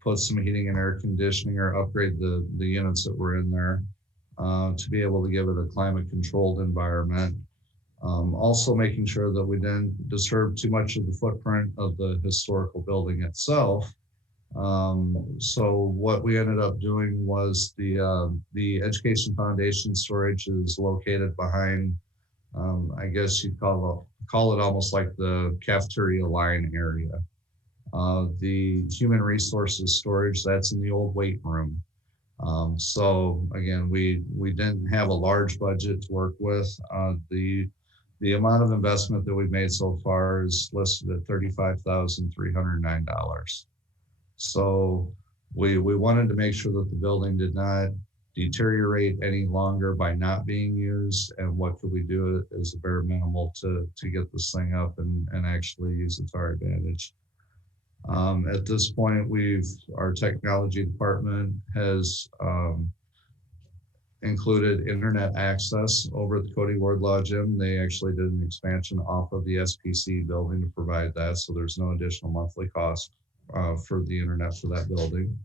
put some heating and air conditioning or upgrade the units that were in there to be able to give it a climate controlled environment. Also making sure that we didn't disturb too much of the footprint of the historical building itself. So what we ended up doing was the Education Foundation storage is located behind, I guess you'd call it almost like the cafeteria line area. The human resources storage, that's in the old weight room. So again, we didn't have a large budget to work with. The amount of investment that we've made so far is listed at $35,309. So we wanted to make sure that the building did not deteriorate any longer by not being used, and what could we do as a bare minimal to get this thing up and actually use it to our advantage. At this point, our technology department has included internet access over at the Cody Wardlaw Gym. They actually did an expansion off of the SPC building to provide that, so there's no additional monthly cost for the internet for that building.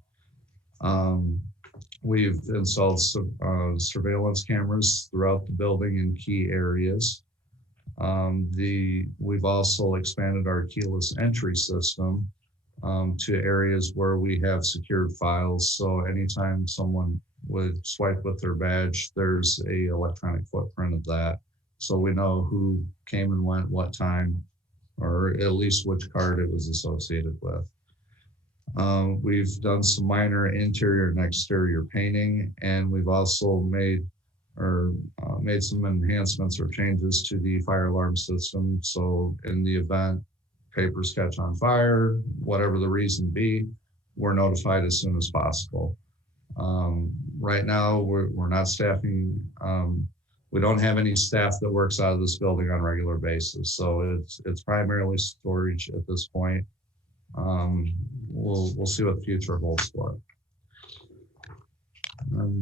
We've installed some surveillance cameras throughout the building in key areas. We've also expanded our keyless entry system to areas where we have secured files. So anytime someone would swipe with their badge, there's a electronic footprint of that. So we know who came and went, what time, or at least which card it was associated with. We've done some minor interior and exterior painting, and we've also made some enhancements or changes to the fire alarm system. So in the event papers catch on fire, whatever the reason be, we're notified as soon as possible. Right now, we're not staffing. We don't have any staff that works out of this building on a regular basis. So it's primarily storage at this point. We'll see what the future holds for it.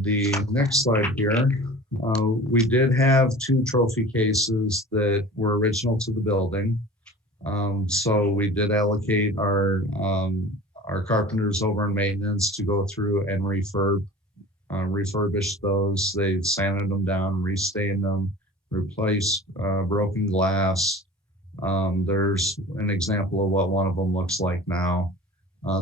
The next slide here, we did have 2 trophy cases that were original to the building. So we did allocate our carpenters over in maintenance to go through and refurbish those. They sanded them down, restained them, replaced broken glass. There's an example of what one of them looks like now.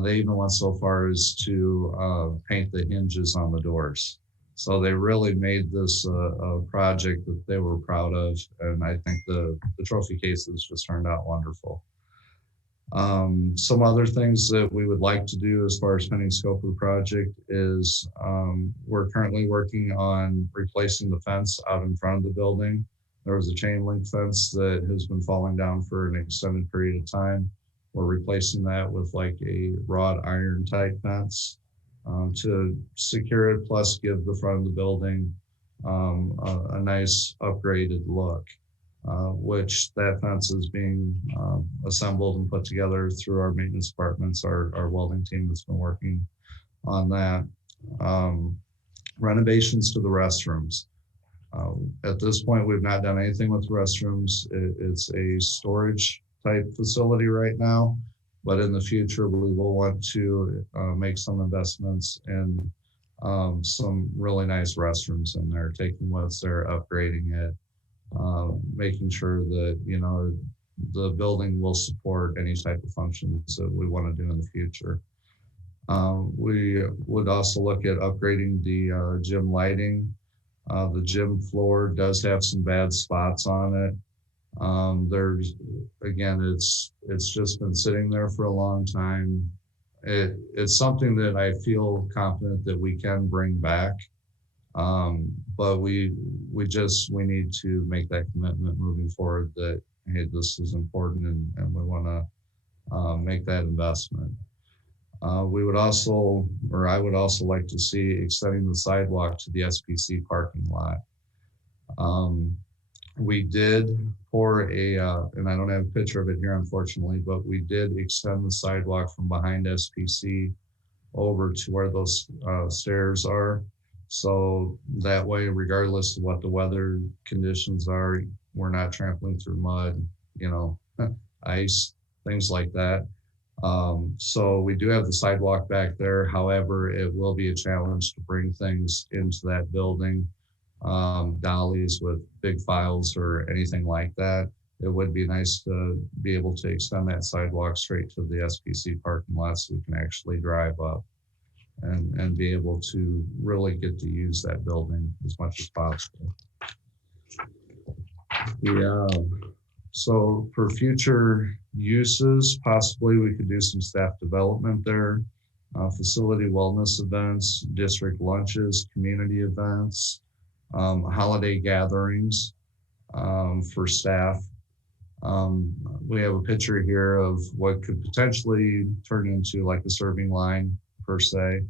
They even went so far as to paint the hinges on the doors. So they really made this a project that they were proud of. And I think the trophy cases just turned out wonderful. Some other things that we would like to do as far as pending scope of the project is we're currently working on replacing the fence out in front of the building. There was a chain link fence that has been falling down for an extended period of time. We're replacing that with like a wrought iron type fence to secure it, plus give the front of the building a nice upgraded look, which that fence is being assembled and put together through our maintenance departments, our welding team that's been working on that. Renovations to the restrooms. At this point, we've not done anything with the restrooms. It's a storage type facility right now, but in the future, we will want to make some investments in some really nice restrooms in there, taking what's there, upgrading it, making sure that, you know, the building will support any type of functions that we want to do in the future. We would also look at upgrading the gym lighting. The gym floor does have some bad spots on it. There's, again, it's just been sitting there for a long time. It's something that I feel confident that we can bring back. But we need to make that commitment moving forward that, hey, this is important and we want to make that investment. We would also, or I would also like to see extending the sidewalk to the SPC parking lot. We did pour and I don't have a picture of it here, unfortunately, but we did extend the sidewalk from behind SPC over to where those stairs are. So that way, regardless of what the weather conditions are, we're not trampling through mud, ice, things like that. So we do have the sidewalk back there. However, it will be a challenge to bring things into that building, dollies with big files or anything like that. It would be nice to be able to extend that sidewalk straight to the SPC parking lot so we can actually drive up and be able to really get to use that building as much as possible. So for future uses, possibly we could do some staff development there, facility wellness events, district lunches, community events, holiday gatherings for staff. We have a picture here of what could potentially turn into like a serving line per se.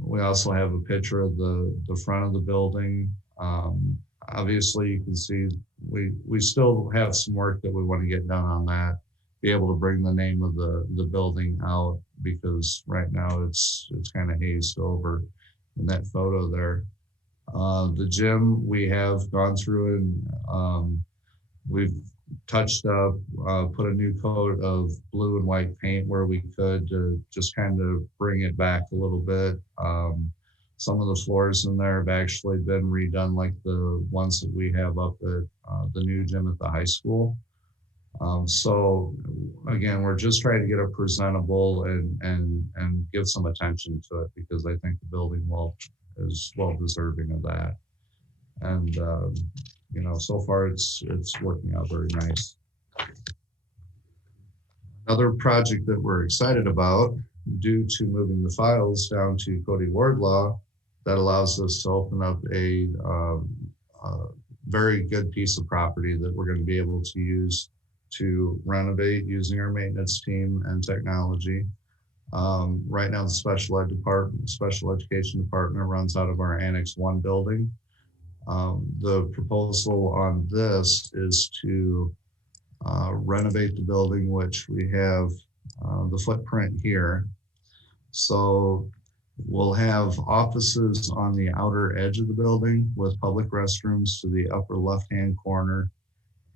We also have a picture of the front of the building. Obviously, you can see we still have some work that we want to get done on that. Be able to bring the name of the building out, because right now it's kind of hazed over in that photo there. The gym, we have gone through and we've touched up, put a new coat of blue and white paint where we could just kind of bring it back a little bit. Some of the floors in there have actually been redone, like the ones that we have up at the new gym at the high school. So again, we're just trying to get it presentable and give some attention to it, because I think the building is well deserving of that. And so far it's working out very nice. Another project that we're excited about, due to moving the files down to Cody Wardlaw, that allows us to open up a very good piece of property that we're going to be able to use to renovate using our maintenance team and technology. Right now, the special education department runs out of our Annex 1 building. The proposal on this is to renovate the building, which we have the footprint here. So we'll have offices on the outer edge of the building with public restrooms to the upper left-hand corner.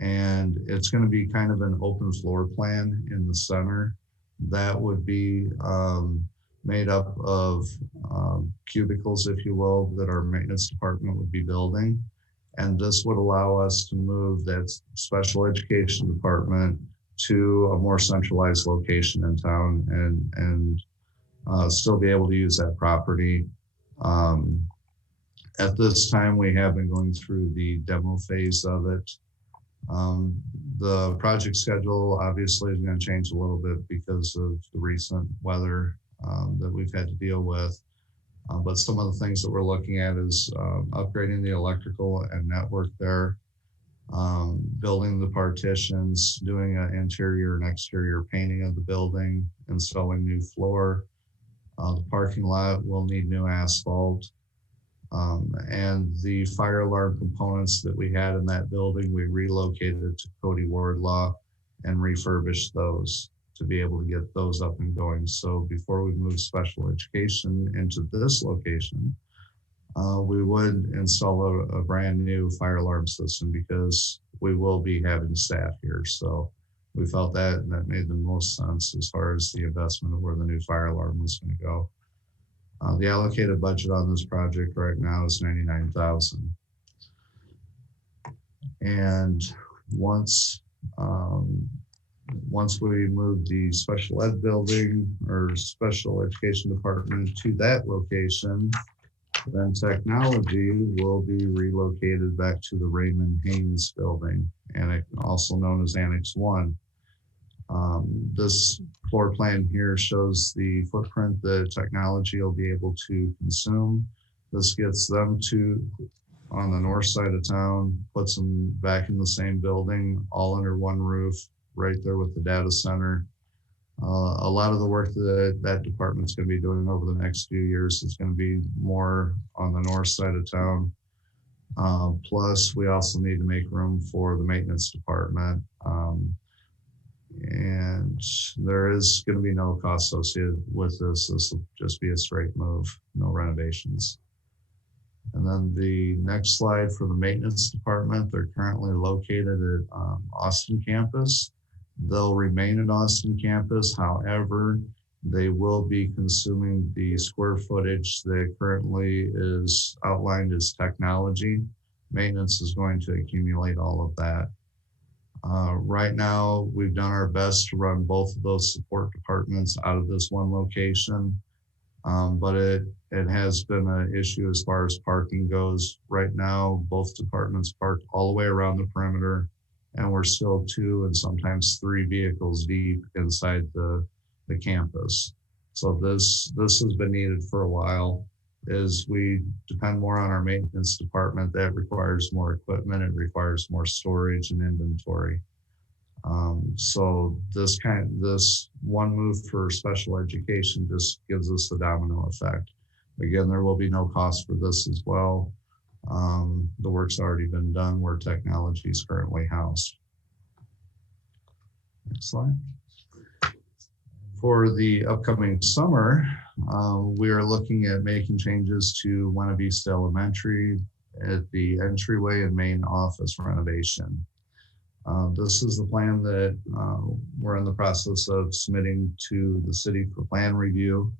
And it's going to be kind of an open floor plan in the center that would be made up of cubicles, if you will, that our maintenance department would be building. And this would allow us to move that special education department to a more centralized location in town and still be able to use that property. At this time, we have been going through the demo phase of it. The project schedule obviously is going to change a little bit because of the recent weather that we've had to deal with. But some of the things that we're looking at is upgrading the electrical and network there, building the partitions, doing an interior and exterior painting of the building, installing new floor. The parking lot will need new asphalt. And the fire alarm components that we had in that building, we relocated to Cody Wardlaw and refurbished those to be able to get those up and going. So before we move special education into this location, we would install a brand new fire alarm system, because we will be having staff here. So we felt that made the most sense as far as the investment of where the new fire alarm was going to go. The allocated budget on this project right now is $99,000. And once we move the special ed building or special education department to that location, then technology will be relocated back to the Raymond Haynes building, and also known as Annex 1. This floor plan here shows the footprint that technology will be able to consume. This gets them to on the north side of town, puts them back in the same building, all under one roof, right there with the data center. A lot of the work that that department's going to be doing over the next few years is going to be more on the north side of town. Plus, we also need to make room for the maintenance department. And there is going to be no cost associated with this. This will just be a straight move, no renovations. And then the next slide for the maintenance department, they're currently located at Austin campus. They'll remain at Austin campus. However, they will be consuming the square footage that currently is outlined as technology. Maintenance is going to accumulate all of that. Right now, we've done our best to run both of those support departments out of this one location, but it has been an issue as far as parking goes. Right now, both departments park all the way around the perimeter, and we're still 2 and sometimes 3 vehicles deep inside the campus. So this has been needed for a while. As we depend more on our maintenance department, that requires more equipment, it requires more storage and inventory. So this one move for special education just gives us the domino effect. Again, there will be no cost for this as well. The work's already been done where technology is currently housed. Next slide. For the upcoming summer, we are looking at making changes to Buena Vista Elementary at the entryway and main office renovation. This is the plan that we're in the process of submitting to the city for plan review.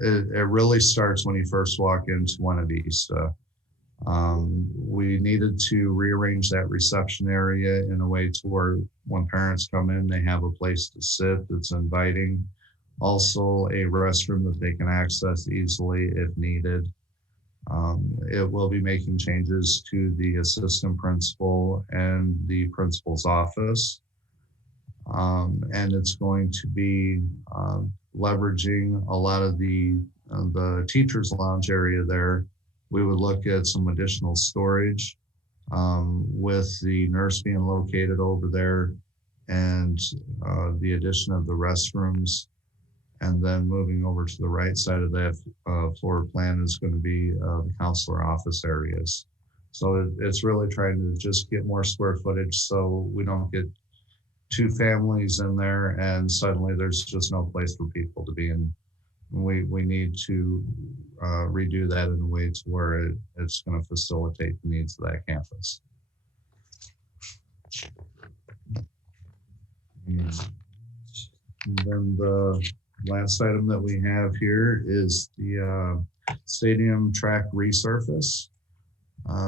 It really starts when you first walk into Buena Vista. We needed to rearrange that reception area in a way to where when parents come in, they have a place to sit that's inviting. Also a restroom that they can access easily if needed. It will be making changes to the assistant principal and the principal's office. And it's going to be leveraging a lot of the teacher's lounge area there. We would look at some additional storage with the nurse being located over there and the addition of the restrooms. And then moving over to the right side of that floor plan is going to be the counselor office areas. So it's really trying to just get more square footage so we don't get 2 families in there and suddenly there's just no place for people to be in. We need to redo that in a way to where it's going to facilitate the needs of that campus. And then the last item that we have here is the stadium track resurface.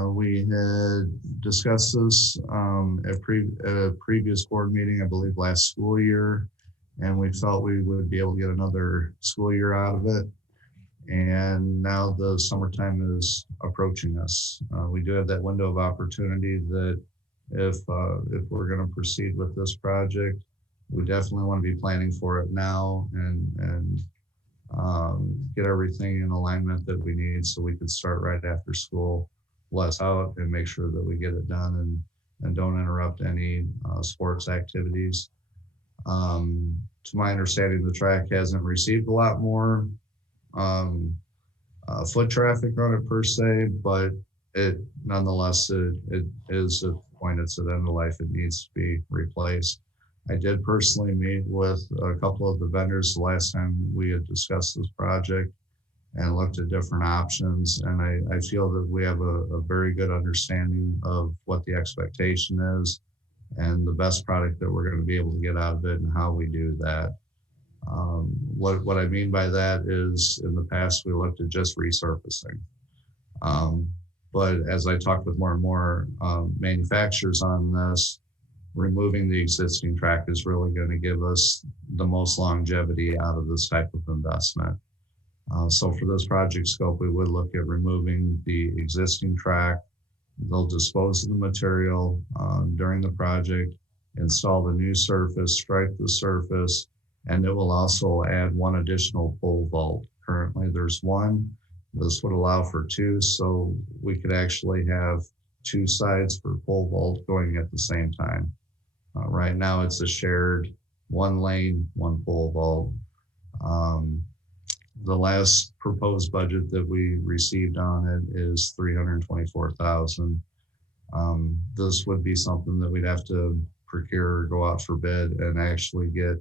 We had discussed this at a previous board meeting, I believe last school year, and we felt we would be able to get another school year out of it. And now the summertime is approaching us. We do have that window of opportunity that if we're going to proceed with this project, we definitely want to be planning for it now and get everything in alignment that we need so we can start right after school, bless out and make sure that we get it done and don't interrupt any sports activities. To my understanding, the track hasn't received a lot more foot traffic on it per se, but it nonetheless, it is at the point it's at end of life, it needs to be replaced. I did personally meet with a couple of the vendors the last time we had discussed this project and looked at different options. And I feel that we have a very good understanding of what the expectation is and the best product that we're going to be able to get out of it and how we do that. What I mean by that is in the past, we looked at just resurfacing. But as I talked with more and more manufacturers on this, removing the existing track is really going to give us the most longevity out of this type of investment. So for this project scope, we would look at removing the existing track. They'll dispose of the material during the project, install the new surface, stripe the surface, and it will also add 1 additional pole vault. Currently there's 1. This would allow for 2, so we could actually have 2 sides for pole vault going at the same time. Right now it's a shared one lane, one pole vault. The last proposed budget that we received on it is $324,000. This would be something that we'd have to procure, go out for bid, and actually get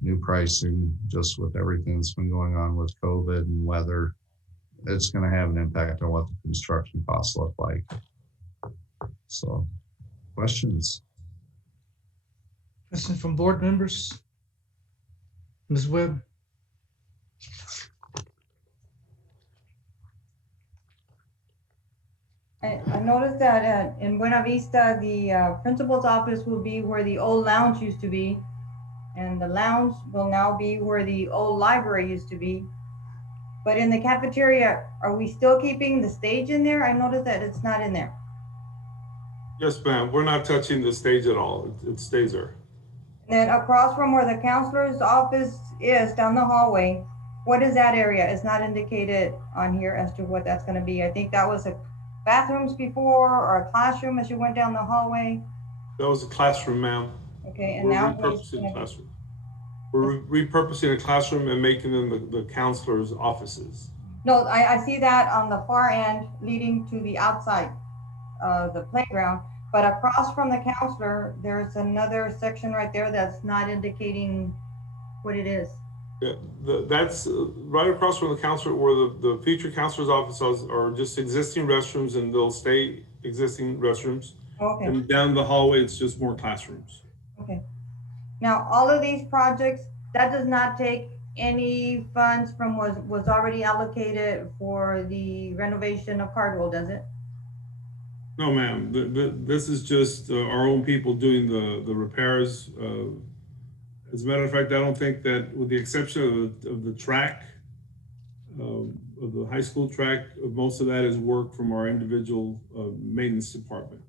new pricing. Just with everything that's been going on with COVID and weather, it's going to have an impact on what the construction costs look like. So, questions? Questions from board members? Ms. Webb? I noticed that in Buena Vista, the principal's office will be where the old lounge used to be. And the lounge will now be where the old library used to be. But in the cafeteria, are we still keeping the stage in there? I noticed that it's not in there. Yes, ma'am. We're not touching the stage at all. It stays there. And then across from where the counselor's office is down the hallway, what is that area? It's not indicated on here as to what that's going to be. I think that was a bathrooms before or a classroom as you went down the hallway. That was a classroom, ma'am. Okay, and We're now repurposing the classroom. We're repurposing a classroom and making them the counselors' offices. No, I see that on the far end leading to the outside of the playground. But across from the counselor, there's another section right there that's not indicating what it is. Yeah, that's right across from the counselor, where the future counselor's offices are just existing restrooms, and they'll stay existing restrooms. Okay. And down the hallway, it's just more classrooms. Okay. Now, all of these projects, that does not take any funds from what was already allocated for the renovation of Cardwell, does it? No, ma'am. This is just our own people doing the repairs. As a matter of fact, I don't think that, with the exception of the track, of the high school track, most of that is work from our individual maintenance department.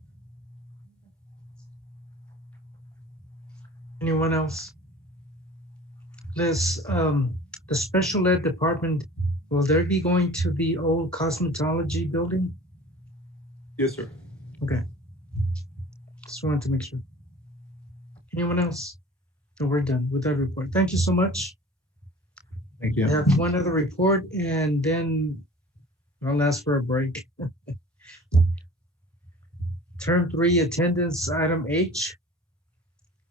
Anyone else? Liz, the special ed department, will they be going to the old cosmetology building? Yes, sir. Okay. Just wanted to make sure. Anyone else? No, we're done with that report. Thank you so much. Thank you. I have one other report, and then I'll ask for a break. Term 3 attendance, item H,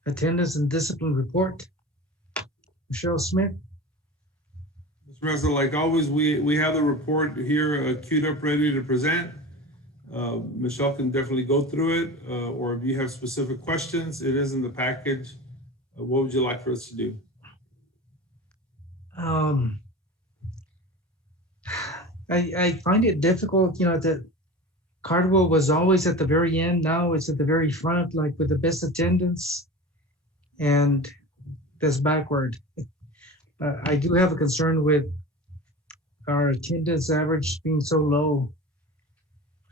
attendance and discipline report. Michelle Smith. Mr. Mesa, like always, we have the report here queued up, ready to present. Michelle can definitely go through it, or if you have specific questions, it is in the package. What would you like for us to do? I find it difficult, that Cardwell was always at the very end. Now it's at the very front, like with the best attendance, and that's backward. I do have a concern with our attendance average being so low.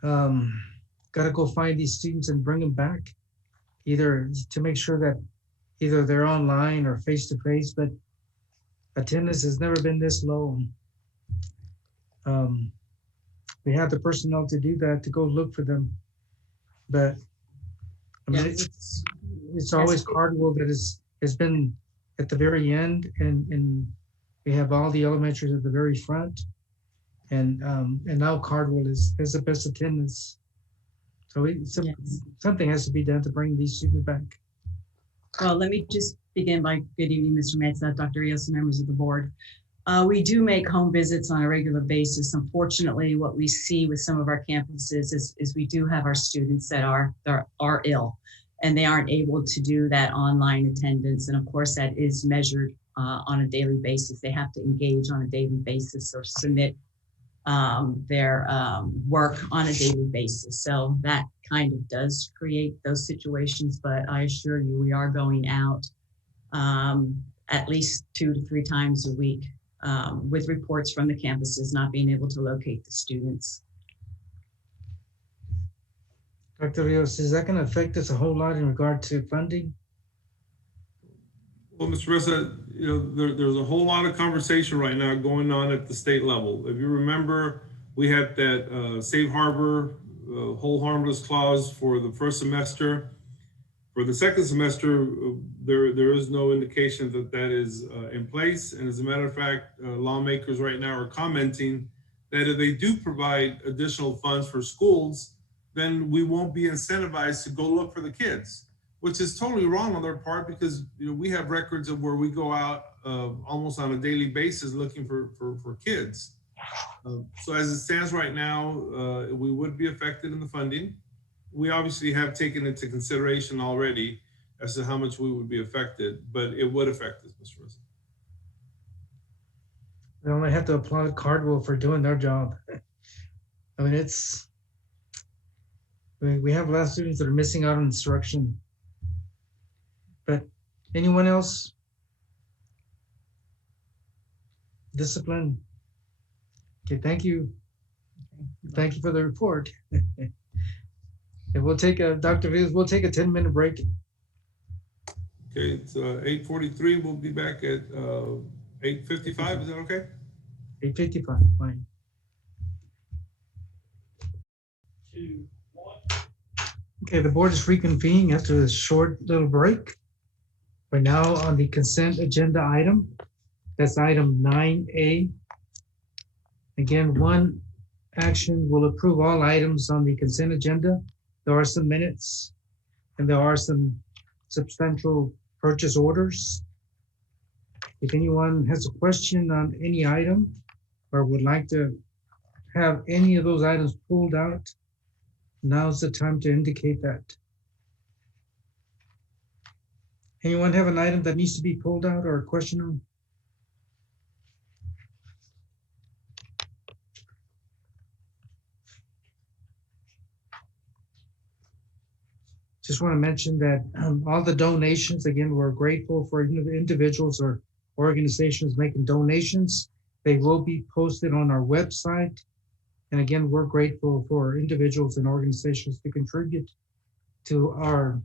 Gotta go find these students and bring them back, either to make sure that either they're online or face-to-face, but attendance has never been this low. We have the personnel to do that, to go look for them. But I mean, it's always Cardwell that has been at the very end, and we have all the elementaries at the very front. And now Cardwell has the best attendance. So something has to be done to bring these students back. Well, let me just begin by good evening, Mr. Mesa, Dr. Rios, and members of the board. We do make home visits on a regular basis. Unfortunately, what we see with some of our campuses is we do have our students that are ill, and they aren't able to do that online attendance. And of course, that is measured on a daily basis. They have to engage on a daily basis or submit their work on a daily basis. So that kind of does create those situations, but I assure you, we are going out at least 2 to 3 times a week with reports from the campuses not being able to locate the students. Dr. Rios, is that going to affect us a whole lot in regard to funding? Well, Mr. Mesa, there's a whole lot of conversation right now going on at the state level. If you remember, we had that safe harbor, hold harmless clause for the first semester. For the second semester, there is no indication that that is in place. And as a matter of fact, lawmakers right now are commenting that if they do provide additional funds for schools, then we won't be incentivized to go look for the kids, which is totally wrong on their part, because we have records of where we go out almost on a daily basis looking for kids. So as it stands right now, we would be affected in the funding. We obviously have taken into consideration already as to how much we would be affected, but it would affect us, Mr. President. We only have to applaud Cardwell for doing their job. I mean, we have a lot of students that are missing out on instruction. But anyone else? Discipline. Okay, thank you. Thank you for the report. And we'll take Dr. Rios, we'll take a 10-minute break. Okay, it's 8:43. We'll be back at 8:55. Is that okay? 8:55, fine. 2, 1. Okay, the board is reconvening after a short little break. We're now on the consent agenda item. That's item 9A. Again, one action will approve all items on the consent agenda. There are some minutes and there are some substantial purchase orders. If anyone has a question on any item or would like to have any of those items pulled out, now's the time to indicate that. Anyone have an item that needs to be pulled out or a question on? Just want to mention that all the donations, again, we're grateful for individuals or organizations making donations. They will be posted on our website. And again, we're grateful for individuals and organizations to contribute to our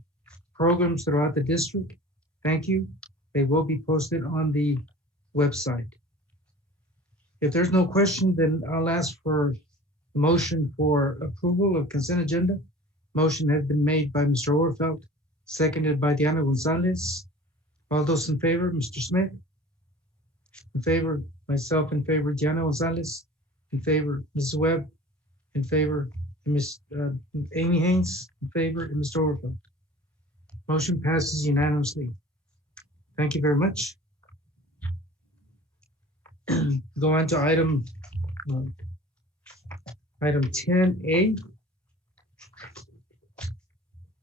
programs throughout the district. Thank you. They will be posted on the website. If there's no question, then I'll ask for a motion for approval of consent agenda. Motion has been made by Mr. Orfeld, seconded by Diana Gonzalez. All those in favor, Mr. Smith? In favor, myself in favor, Diana Gonzalez. In favor, Ms. Webb. In favor, Ms. Amy Haynes. In favor, and Mr. Orfeld. Motion passes unanimously. Thank you very much. Go on to item 10A.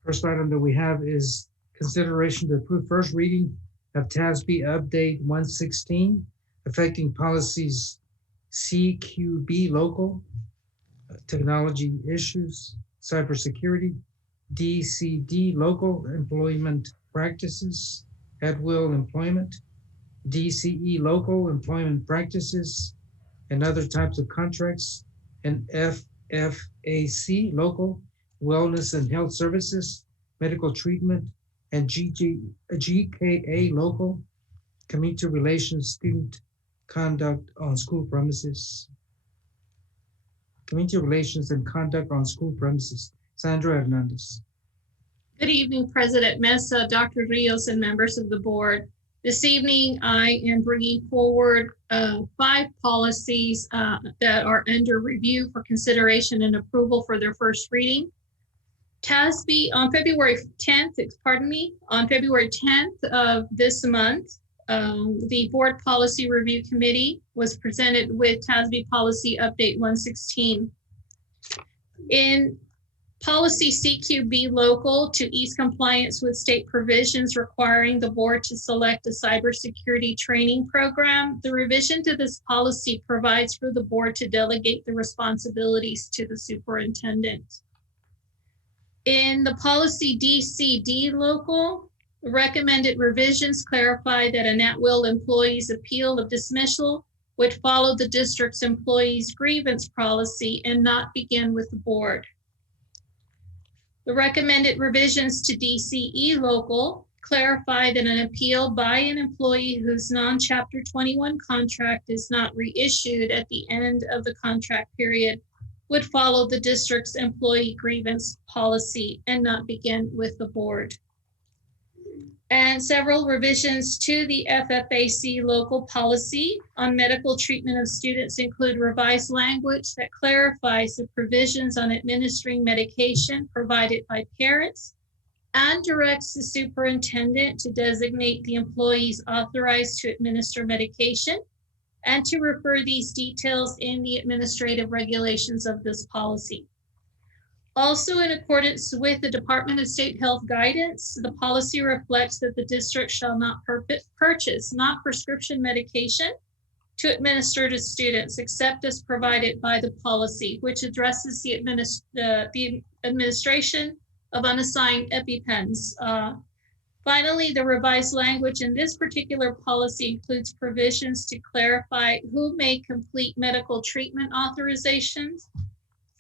First item that we have is consideration to approve first reading of TASB Update 116, affecting policies CQB local, technology issues, cybersecurity, DCD local, employment practices, at will employment, DCE local, employment practices, and other types of contracts, and FFAC local, wellness and health services, medical treatment, and GKA local, community relations, student conduct on school premises. Community relations and conduct on school premises. Sandra Hernandez. Good evening, President Mesa, Dr. Rios, and members of the board. This evening, I am bringing forward 5 policies that are under review for consideration and approval for their first reading. TASB on February 10th, on February 10th of this month, the Board Policy Review Committee was presented with TASB Policy Update 116. In Policy CQB local to ease compliance with state provisions requiring the board to select a cybersecurity training program, the revision to this policy provides for the board to delegate the responsibilities to the superintendent. In the policy DCD local, the recommended revisions clarify that an at-will employee's appeal of dismissal would follow the district's employees' grievance policy and not begin with the board. The recommended revisions to DCE local clarify that an appeal by an employee whose non-Chapter 21 contract is not reissued at the end of the contract period would follow the district's employee grievance policy and not begin with the board. and several revisions to the FFAC local policy on medical treatment of students include revised language that clarifies the provisions on administering medication provided by parents and directs the superintendent to designate the employees authorized to administer medication and to refer these details in the administrative regulations of this policy. Also, in accordance with the Department of State Health guidance, the policy reflects that the district shall not purchase non-prescription medication to administer to students except as provided by the policy, which addresses the administration of unassigned EpiPens. Finally, the revised language in this particular policy includes provisions to clarify who may complete medical treatment authorizations.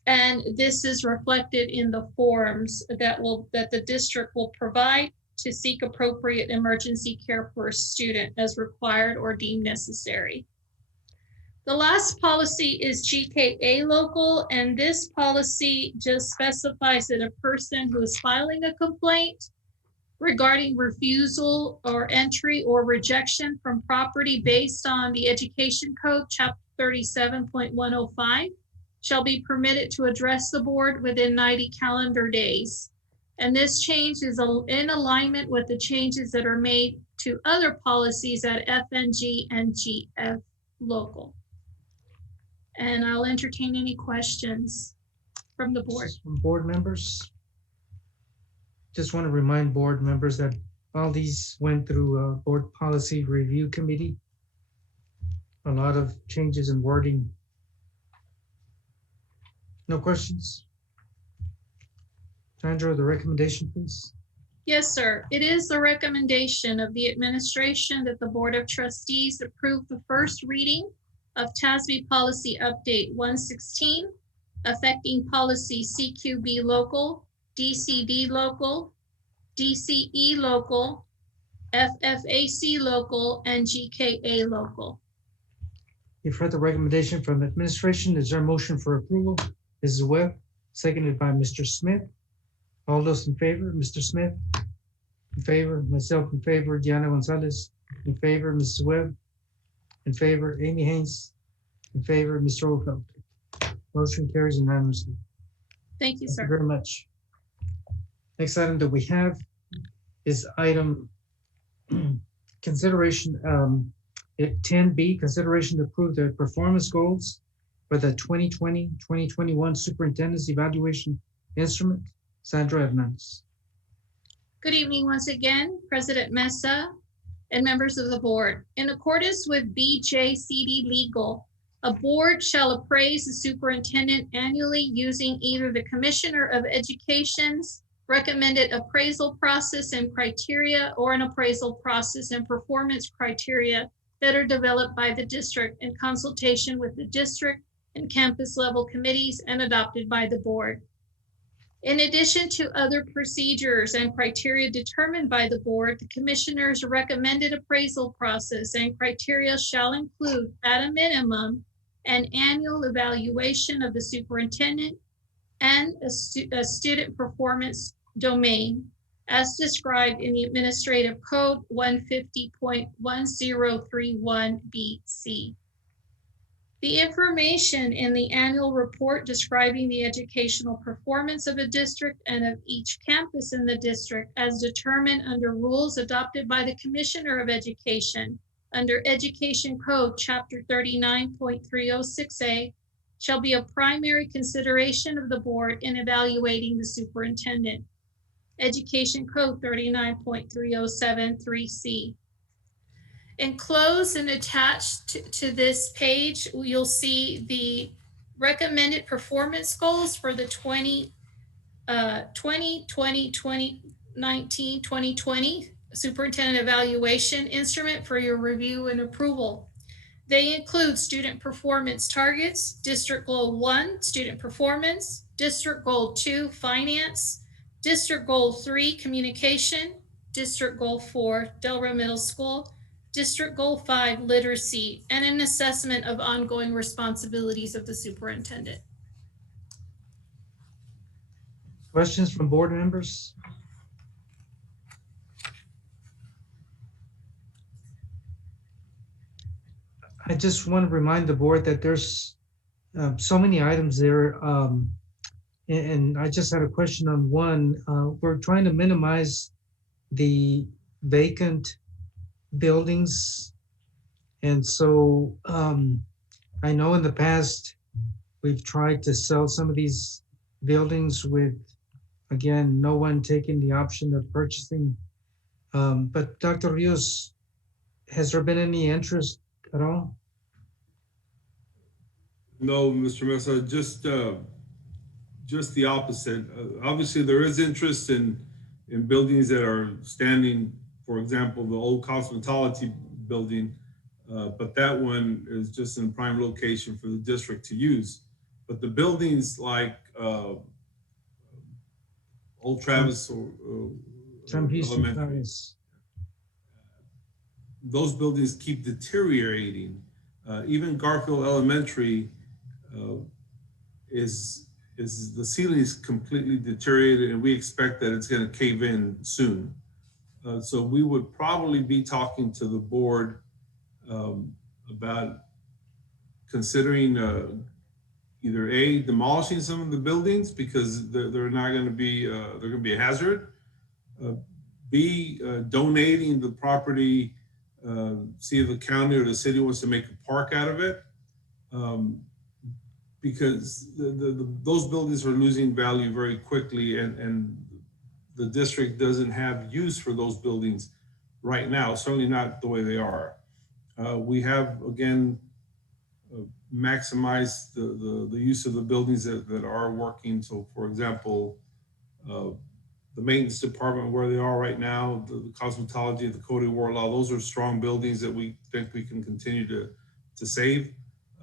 And this is reflected in the forms that the district will provide to seek appropriate emergency care for a student as required or deemed necessary. The last policy is GKA local, and this policy just specifies that a person who is filing a complaint regarding refusal or entry or rejection from property based on the Education Code, Chapter 37.105, shall be permitted to address the board within 90 calendar days. And this change is in alignment with the changes that are made to other policies at FNG and GF local. And I'll entertain any questions from the board. From board members. Just want to remind board members that all these went through a board policy review committee. A lot of changes in wording. No questions? Sandra, the recommendation, please. Yes, sir. It is the recommendation of the administration that the Board of Trustees approve the first reading of TASB Policy Update 116, affecting policy CQB local, DCD local, DCE local, FFAC local, and GKA local. You've heard the recommendation from the administration. Is there a motion for approval? Mrs. Webb, seconded by Mr. Smith. All those in favor, Mr. Smith? In favor, myself in favor, Diana Gonzalez. In favor, Mrs. Webb. In favor, Amy Haynes. In favor, Mr. Oldfeld. Motion carries unanimously. Thank you, Thank sir. you very much. Next item that we have is item consideration, 10B, consideration to approve the performance goals for the 2020-2021 Superintendent's Evaluation Instrument. Sandra Hernandez. Good evening once again, President Mesa and members of the board. In accordance with BJCD legal, a board shall appraise the superintendent annually using either the Commissioner of Education's recommended appraisal process and criteria or an appraisal process and performance criteria that are developed by the district in consultation with the district and campus level committees and adopted by the board. In addition to other procedures and criteria determined by the board, the commissioner's recommended appraisal process and criteria shall include, at a minimum, an annual evaluation of the superintendent and a student performance domain as described in the Administrative Code 150.1031BC. The information in the annual report describing the educational performance of a district and of each campus in the district as determined under rules adopted by the Commissioner of Education under Education Code Chapter 39.306A shall be a primary consideration of the board in evaluating the superintendent. Education Code 39.3073C. Enclosed and attached to this page, you'll see the recommended performance goals for the 2019-2020 Superintendent Evaluation Instrument for your review and approval. They include student performance targets, District Goal 1, student performance, District Goal 2, finance, District Goal 3, communication, District Goal 4, Delray Middle School, District Goal 5, literacy, and an assessment of ongoing responsibilities of the superintendent. Questions from board members? I just want to remind the board that there's so many items there. And I just had a question on one. We're trying to minimize the vacant buildings. And so I know in the past, we've tried to sell some of these buildings with, again, no one taking the option of purchasing. But Dr. Rios, has there been any interest at all? No, Mr. Mesa, just the opposite. Obviously, there is interest in buildings that are standing, for example, the old cosmetology building, but that one is just in prime location for the district to use. But the buildings like Old Travis or Elementary, those buildings keep deteriorating. Even Garfield Elementary is the ceiling is completely deteriorated, and we expect that it's going to cave in soon. So we would probably be talking to the board about considering either A, demolishing some of the buildings because they're not going to be they're going to be a hazard. B, donating the property. See if the county or the city wants to make a park out of it. Because those buildings are losing value very quickly, and the district doesn't have use for those buildings right now, certainly not the way they are. We have, again, maximized the use of the buildings that are working. So for example, the maintenance department where they are right now, the cosmetology, the Code of War Law, those are strong buildings that we think we can continue to save.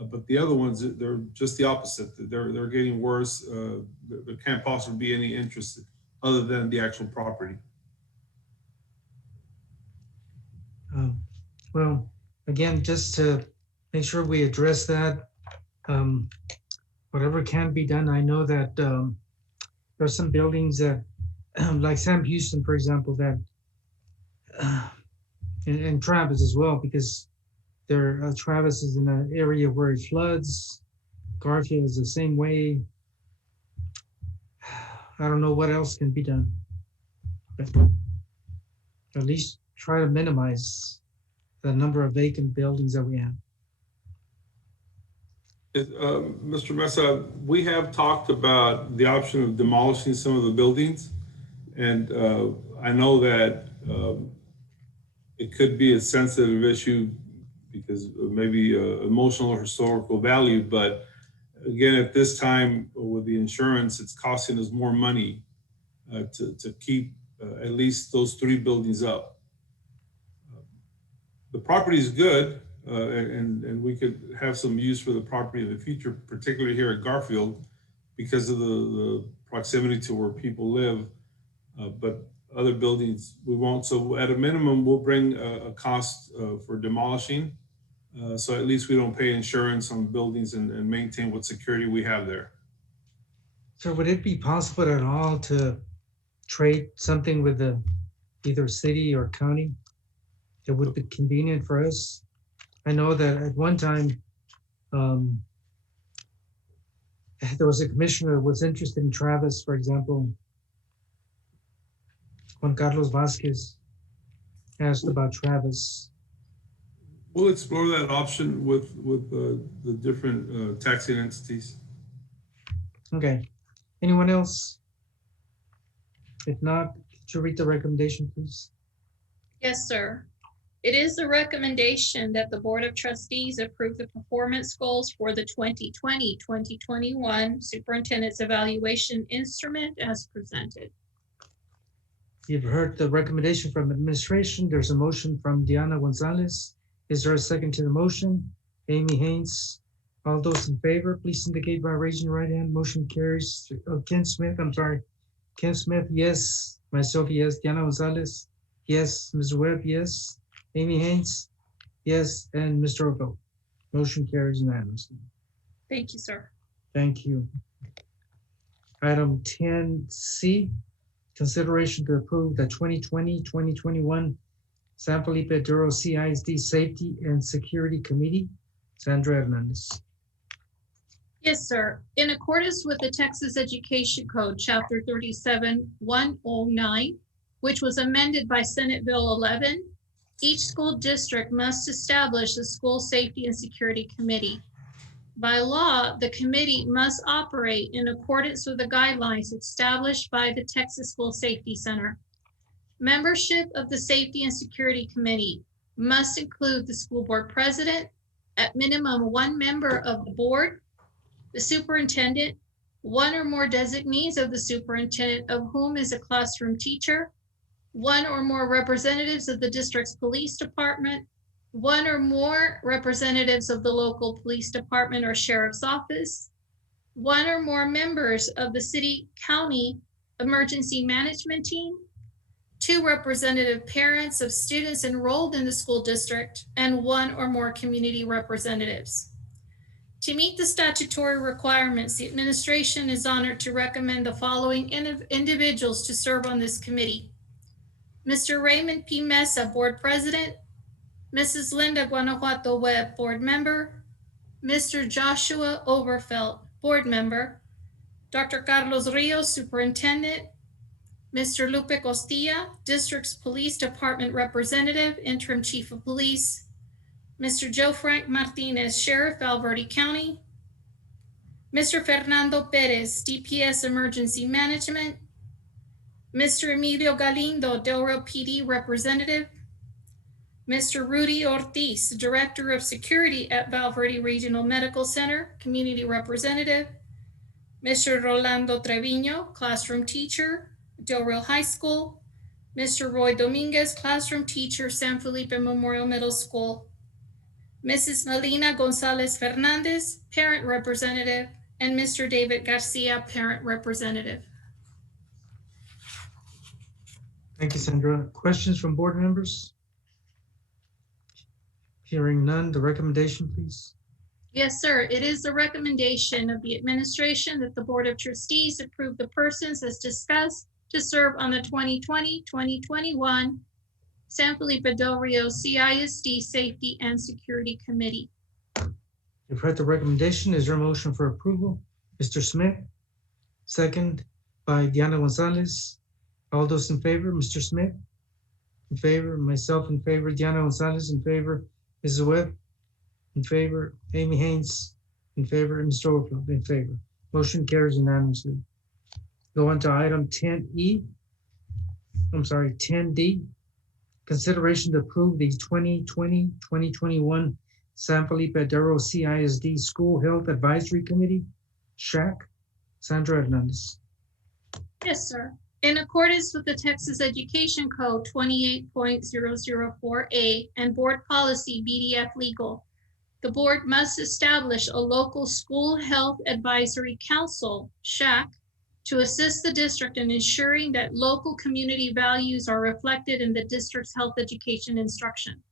But the other ones, they're just the opposite. They're getting worse. There can't possibly be any interest other than the actual property. Well, again, just to make sure we address that, whatever can be done. I know that there are some buildings that, like Sam Houston, for example, that, and Travis as well, because Travis is in an area where it floods. Garfield is the same way. I don't know what else can be done, but at least try to minimize the number of vacant buildings that we have. Mr. Mesa, we have talked about the option of demolishing some of the buildings. And I know that it could be a sensitive issue because of maybe emotional or historical value. But again, at this time with the insurance, it's costing us more money to keep at least those 3 buildings up. The property is good, and we could have some use for the property in the future, particularly here at Garfield, because of the proximity to where people live. But other buildings we won't. So at a minimum, we'll bring a cost for demolishing. So at least we don't pay insurance on buildings and maintain what security we have there. So would it be possible at all to trade something with the either city or county that would be convenient for us? I know that at one time, there was a commissioner who was interested in Travis, for example. Juan Carlos Vasquez asked about Travis. We'll explore that option with the different taxing entities. Okay. Anyone else? If not, could you read the recommendation, please? Yes, sir. It is the recommendation that the Board of Trustees approve the performance goals for the 2020-2021 Superintendent's Evaluation Instrument as presented. You've heard the recommendation from administration. There's a motion from Diana Gonzalez. Is there a second to the motion? Amy Haynes. All those in favor, please indicate by raising your right hand. Motion carries. Ken Smith, I'm sorry. Ken Smith, yes. Myself, yes. Diana Gonzalez, yes. Ms. Webb, yes. Amy Haynes, yes. And Mr. Ogo. Motion carries unanimously. Thank you, sir. Thank you. Item 10C, consideration to approve the 2020-2021 San Felipe Duro CISD Safety and Security Committee Sandra Hernandez. Yes, sir. In accordance with the Texas Education Code, Chapter 37-109, which was amended by Senate Bill 11, each school district must establish a school safety and security committee. By law, the committee must operate in accordance with the guidelines established by the Texas School Safety Center. Membership of the Safety and Security Committee must include the school board president, at minimum one member of the board, the superintendent, one or more designees of the superintendent of whom is a classroom teacher, one or more representatives of the district's police department, one or more representatives of the local police department or sheriff's office, one or more members of the city county emergency management team, 2 representative parents of students enrolled in the school district, and 1 or more community representatives. To meet the statutory requirements, the administration is honored to recommend the following individuals to serve on this committee. Mr. Raymond P. Mesa, Board President, Mrs. Linda Guanajuato Webb, Board Member, Mr. Joshua Overfelt, Board Member, Dr. Carlos Rios, Superintendent, Mr. Lupe Costilla, District's Police Department Representative, Interim Chief of Police, Mr. Joe Frank Martinez, Sheriff, Valverde County, Mr. Fernando Perez, DPS Emergency Management, Mr. Emilio Galindo, Del Rio PD Representative, Mr. Rudy Ortiz, Director of Security at Valverde Regional Medical Center, Community Representative, Mr. Rolando Trevino, Classroom Teacher, Del Rio High School, Mr. Roy Dominguez, Classroom Teacher, San Felipe Memorial Middle School, Mrs. Melina Gonzalez Fernandez, Parent Representative, and Mr. David Garcia, Parent Representative. Thank you, Sandra. Questions from board members? Hearing none, the recommendation, please. Yes, sir. It is the recommendation of the administration that the Board of Trustees approve the persons as discussed to serve on the 2020-2021 San Felipe Del Rio CISD Safety and Security Committee. You've heard the recommendation. Is there a motion for approval? Mr. Smith, second by Diana Gonzalez. All those in favor, Mr. Smith? In favor, myself in favor, Diana Gonzalez in favor, Mrs. Webb in favor, Amy Haynes in favor, and Mr. Overflow in favor. Motion carries unanimously. Go on to item 10D. Consideration to approve the 2020-2021 San Felipe Del CISD School Health Advisory Committee, SHAC. Sandra Hernandez. Yes, sir. In accordance with the Texas Education Code 28.004A and Board Policy BDF Legal, the board must establish a local school health advisory council, SHAC, to assist the district in ensuring that local community values are reflected in the district's health education instruction.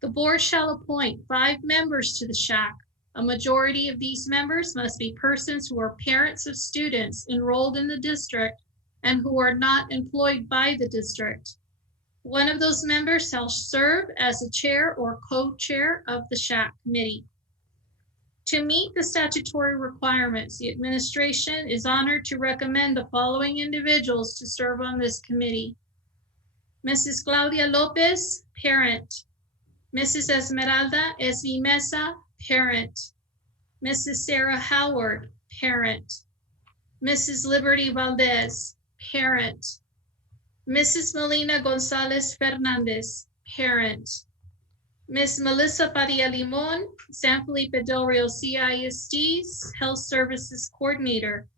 The board shall appoint 5 members to the SHAC. A majority of these members must be persons who are parents of students enrolled in the district and who are not employed by the district. One of those members shall serve as a chair or co-chair of the SHAC committee. To meet the statutory requirements, the administration is honored to recommend the following individuals to serve on this committee. Mrs. Claudia Lopez, parent. Mrs. Esmeralda Esvi Mesa, parent. Mrs. Sarah Howard, parent. Mrs. Liberty Valdez, parent. Mrs. Melina Gonzalez Fernandez, parent. Ms. Melissa Padilla Limon, San Felipe Del Rio CISD's Health Services Coordinator.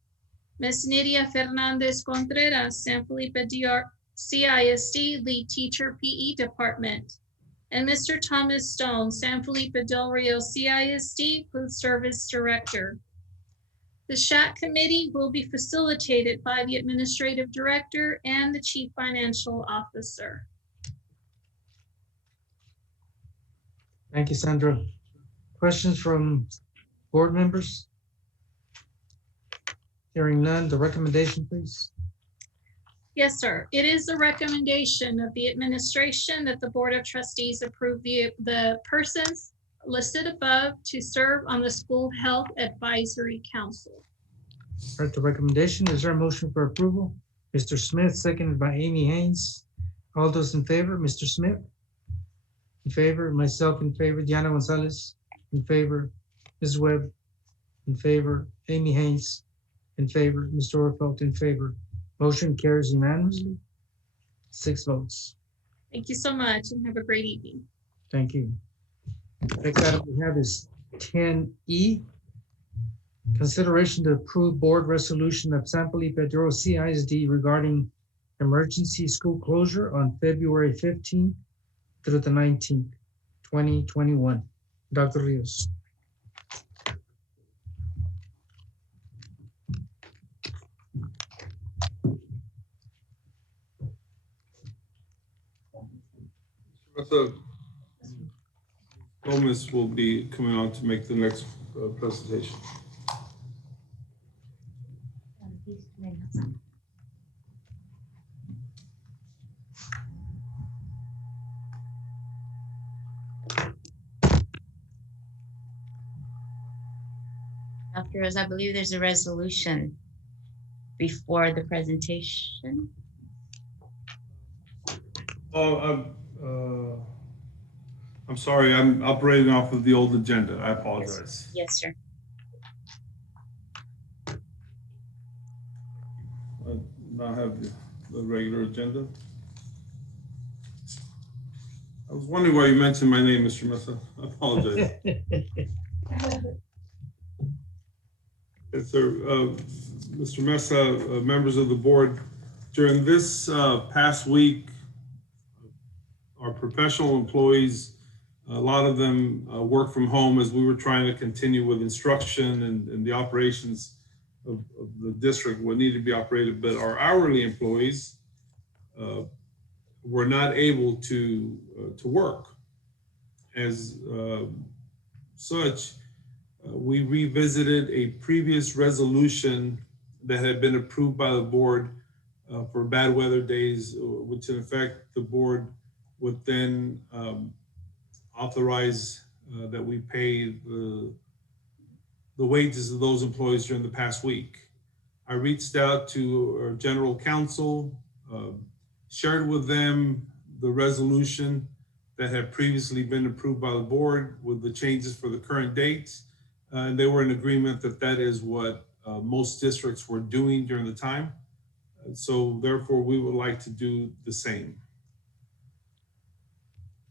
Ms. Nidia Fernandez Contreras, San Felipe DR CISD Lead Teacher PE Department. And Mr. Thomas Stone, San Felipe Del Rio CISD Food Service Director. The SHAC committee will be facilitated by the Administrative Director and the Chief Financial Officer. Thank you, Sandra. Questions from board members? Hearing none, the recommendation, please. Yes, sir. It is the recommendation of the administration that the Board of Trustees approve the persons listed above to serve on the School Health Advisory Council. Heard the recommendation. Is there a motion for approval? Mr. Smith, seconded by Amy Haynes. All those in favor, Mr. Smith? In favor, myself in favor, Diana Gonzalez in favor, Ms. Webb in favor, Amy Haynes in favor, Mr. Orfeld in favor. Motion carries unanimously. 6 votes. Thank you so much and have a great evening. Thank you. Next item we have is 10E. Consideration to approve board resolution of San Felipe Duro CISD regarding emergency school closure on February 15th through the 19th, 2021. Dr. Rios. Gomez will be coming on to make the next presentation. Dr. Rose, I believe there's a resolution before the presentation. Oh, I'm sorry, I'm operating off of the old agenda. I apologize. Yes, sir. I now have the regular agenda. I was wondering why you mentioned my name, Mr. Mesa. I apologize. Yes, sir. Mr. Mesa, members of the board, during this past week, our professional employees, a lot of them work from home as we were trying to continue with instruction and the operations of the district what needed to be operated, but our hourly employees were not able to work. As such, we revisited a previous resolution that had been approved by the board for bad weather days, which in effect the board would then authorize that we pay the wages of those employees during the past week. I reached out to our general counsel, shared with them the resolution that had previously been approved by the board with the changes for the current dates. And they were in agreement that that is what most districts were doing during the time. So therefore, we would like to do the same.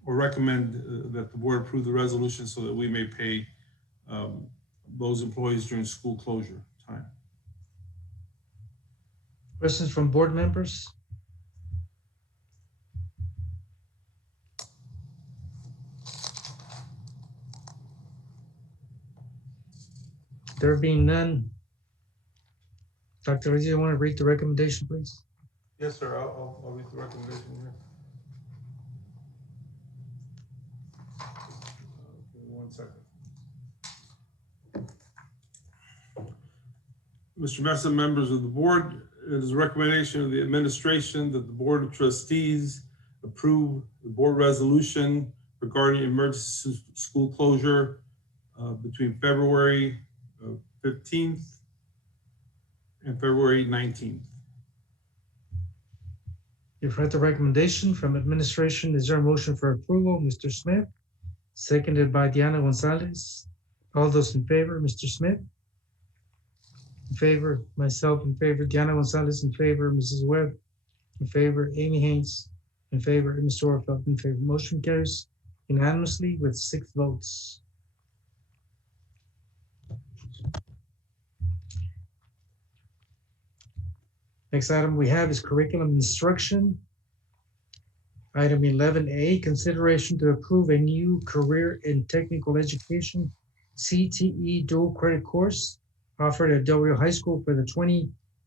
Or recommend that the board approve the resolution so that we may pay those employees during school closure time. Questions from board members? There being none, Dr. Rizzi, you want to read the recommendation, please? Yes, sir. I'll read the recommendation here. Give me 1 second. Mr. Mesa, members of the board, it is a recommendation of the administration that the Board of Trustees approve the board resolution regarding emergency school closure between February 15th and February 19th. You've heard the recommendation from administration. Is there a motion for approval? Mr. Smith, seconded by Diana Gonzalez. All those in favor, Mr. Smith? In favor, myself in favor, Diana Gonzalez in favor, Mrs. Webb in favor, Amy Haynes in favor, and Mr. Orfeld in favor. Motion carries unanimously with 6 votes. Next item we have is curriculum instruction. Item 11A, consideration to approve a new career in technical education CTE dual credit course offered at Del Rio High School for the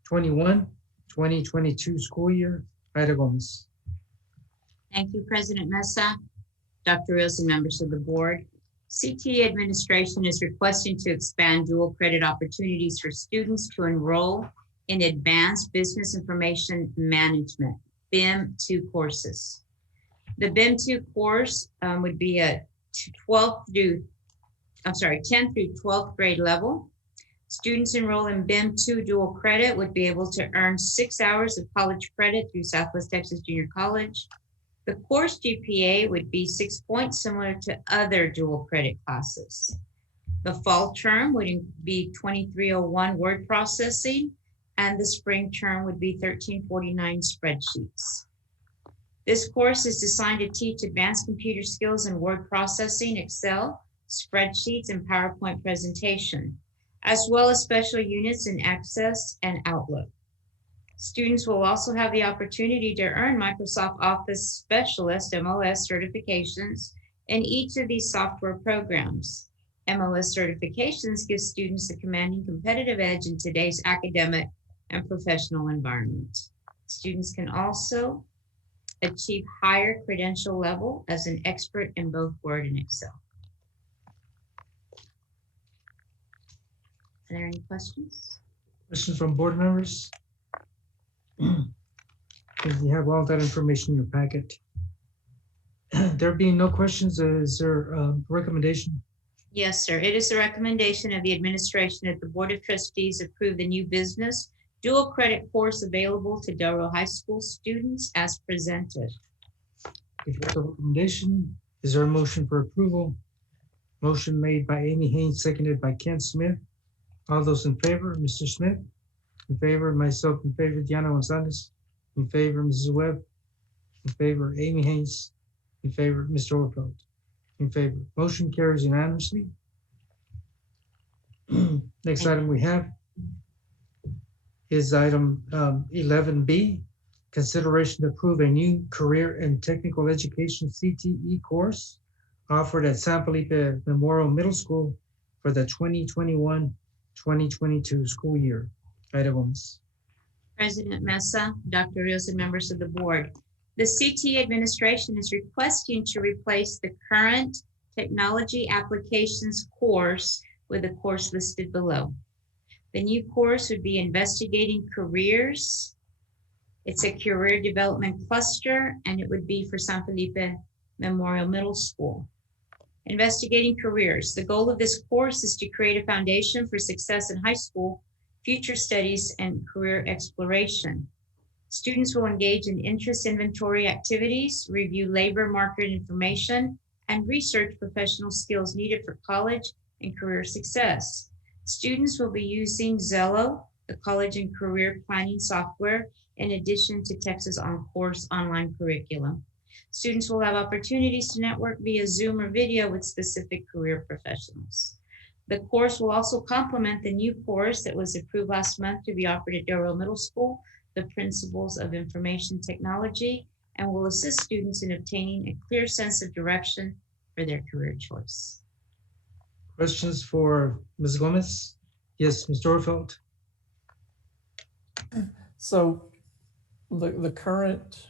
2021-2022 school year. Ida Gomez. Thank you, President Mesa, Dr. Rios, and members of the board. CTE administration is requesting to expand dual credit opportunities for students to enroll in Advanced Business Information Management, BIM 2 courses. The BIM 2 course would be a 12th through 10th through 12th grade level. Students enroll in BIM 2 dual credit would be able to earn 6 hours of college credit through Southwest Texas Junior College. The course GPA would be 6 points, similar to other dual credit classes. The fall term would be 2301 word processing, and the spring term would be 1349 spreadsheets. This course is designed to teach advanced computer skills in word processing, Excel, spreadsheets, and PowerPoint presentation, as well as special units in Access and Outlook. Students will also have the opportunity to earn Microsoft Office Specialist, MOS, certifications in each of these software programs. MOS certifications give students a commanding competitive edge in today's academic and professional environment. Students can also achieve higher credential level as an expert in both Word and Excel. Are there any questions? Questions from board members? You have all that information in your packet. There being no questions, is there a recommendation? Yes, sir. It is the recommendation of the administration that the Board of Trustees approve the new business dual credit course available to Del Rio High School students as presented. If you have the recommendation, is there a motion for approval? Motion made by Amy Haynes, seconded by Ken Smith. All those in favor, Mr. Smith? In favor, myself in favor, Diana Gonzalez. In favor, Mrs. Webb. In favor, Amy Haynes. In favor, Mr. Overfeld. In favor. Motion carries unanimously. Next item we have is item 11B, consideration to approve a new career and technical education CTE course offered at San Felipe Memorial Middle School for the 2021-2022 school year. Items. President Mesa, Dr. Rios, and members of the board. The CTE administration is requesting to replace the current technology applications course with a course listed below. The new course would be investigating careers. It's a career development cluster, and it would be for San Felipe Memorial Middle School. Investigating careers. The goal of this course is to create a foundation for success in high school, future studies, and career exploration. Students will engage in interest inventory activities, review labor market information, and research professional skills needed for college and career success. Students will be using Zello, the college and career planning software, in addition to Texas OnCourse online curriculum. Students will have opportunities to network via Zoom or video with specific career professionals. The course will also complement the new course that was approved last month to be offered at Del Rio Middle School, the Principles of Information Technology, and will assist students in obtaining a clear sense of direction for their career choice. Questions for Ms. Gomez? Yes, Mr. Orfeld. So the current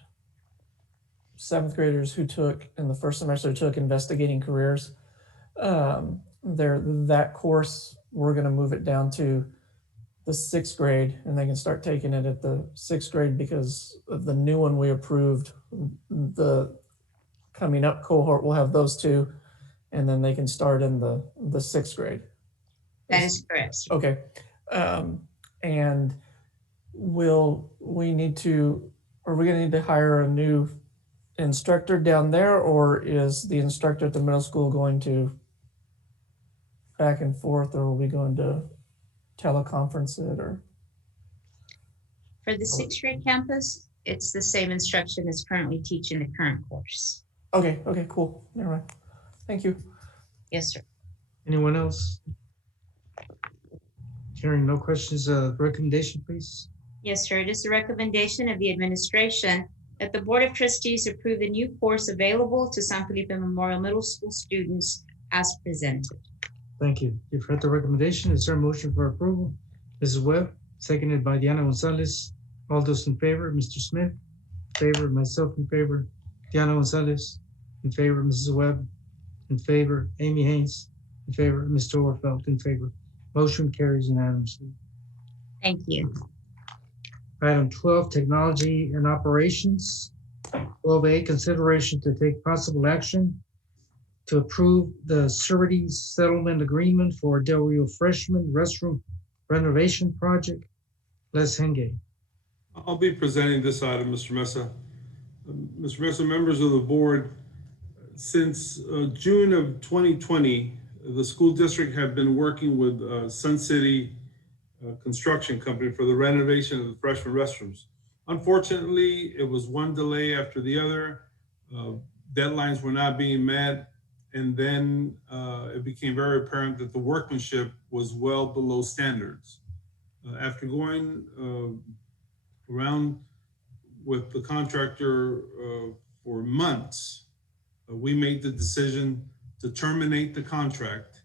seventh graders who took in the first semester took investigating careers, that course, we're going to move it down to the sixth grade, and they can start taking it at the sixth grade because of the new one we approved. The coming up cohort will have those two, and then they can start in the sixth grade. That is correct. Okay. And are we going to need to hire a new instructor down there, or is the instructor at the middle school going to back and forth, or are we going to teleconference it? Or for the sixth grade campus, it's the same instruction as currently teaching the current course. Okay, cool. All right. Thank you. Yes, sir. Anyone else? Hearing no questions, recommendation, please. Yes, sir. It is the recommendation of the administration that the Board of Trustees approve the new course available to San Felipe Memorial Middle School students as presented. Thank you. You've heard the recommendation. Is there a motion for approval? Mrs. Webb, seconded by Diana Gonzalez. All those in favor, Mr. Smith? In favor, myself in favor. Diana Gonzalez, in favor, Mrs. Webb, in favor, Amy Haynes, in favor, Mr. Orfeld, in favor. Motion carries unanimously. Thank you. Item 12, technology and operations. 12A, consideration to take possible action to approve the surety settlement agreement for Del Rio Freshman Restroom Renovation Project. Les Henge. I'll be presenting this item, Mr. Mesa. Mr. Mesa, members of the board, since June of 2020, the school district have been working with Sun City Construction Company for the renovation of the freshman restrooms. Unfortunately, it was one delay after the other. Deadlines were not being met. And then it became very apparent that the workmanship was well below standards. After going around with the contractor for months, we made the decision to terminate the contract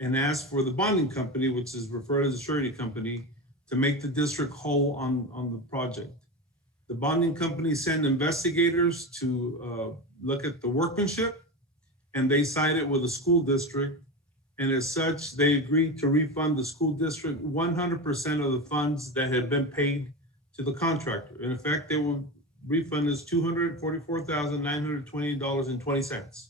and ask for the bonding company, which is referred as a surety company, to make the district whole on the project. The bonding company sent investigators to look at the workmanship, and they sided with the school district. And as such, they agreed to refund the school district 100% of the funds that had been paid to the contractor. In effect, they will refund us $244,928.20.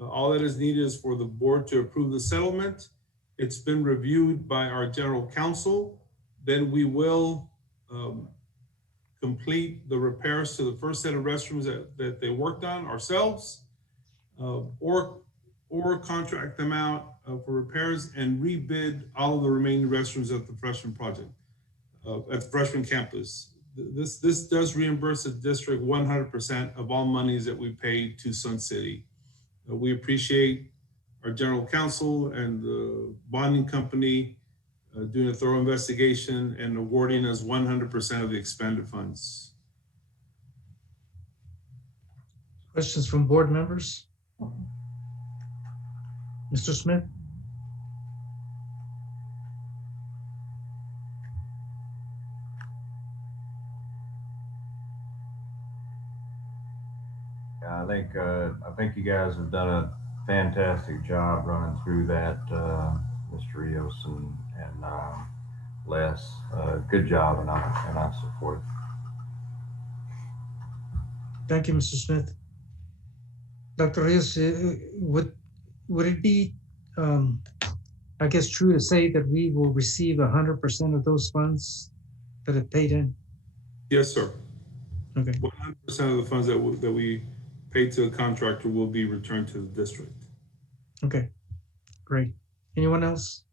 All that is needed is for the board to approve the settlement. It's been reviewed by our general counsel. Then we will complete the repairs to the first set of restrooms that they worked on ourselves, or contract them out for repairs and rebid all of the remaining restrooms at the freshman project, at the freshman campus. This does reimburse the district 100% of all monies that we pay to Sun City. We appreciate our general counsel and the bonding company doing a thorough investigation and awarding us 100% of the expended funds. Questions from board members? Mr. Smith? I think you guys have done a fantastic job running through that, Mr. Rios and Les. Good job, and I support it. Thank you, Mr. Smith. Dr. Rios, would it be, I guess, true to say that we will receive 100% of those funds that are paid in? Yes, sir. Okay. 100% of the funds that we paid to the contractor will be returned to the district. Okay, great. Anyone else?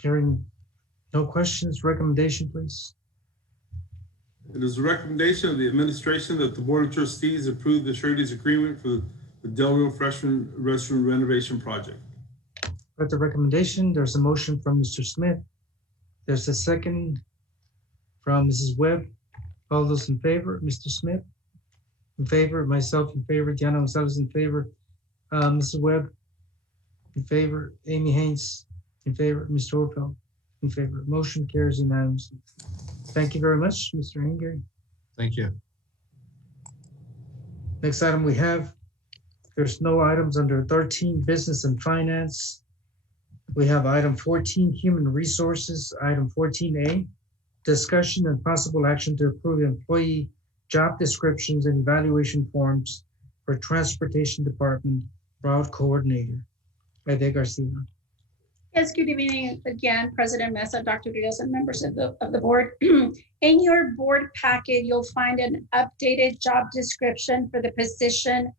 Hearing no questions, recommendation, please. It is a recommendation of the administration that the Board of Trustees approve the sureties agreement for the Del Rio Freshman Restroom Renovation Project. With the recommendation, there's a motion from Mr. Smith. There's a second from Mrs. Webb. All those in favor, Mr. Smith? In favor, myself in favor, Diana Gonzalez in favor, Mrs. Webb in favor, Amy Haynes in favor, Mr. Orfeld in favor. Motion carries unanimously. Thank you very much, Mr. Hanger. Thank you. Next item we have, there's no items under 13, Business and Finance. We have item 14, Human Resources, item 14A, discussion and possible action to approve employee job descriptions and evaluation forms for Transportation Department Route Coordinator. Ede Garcia. Yes, good evening again, President Mesa, Dr. Rios, and members of the board. In your board packet, you'll find an updated job description for the position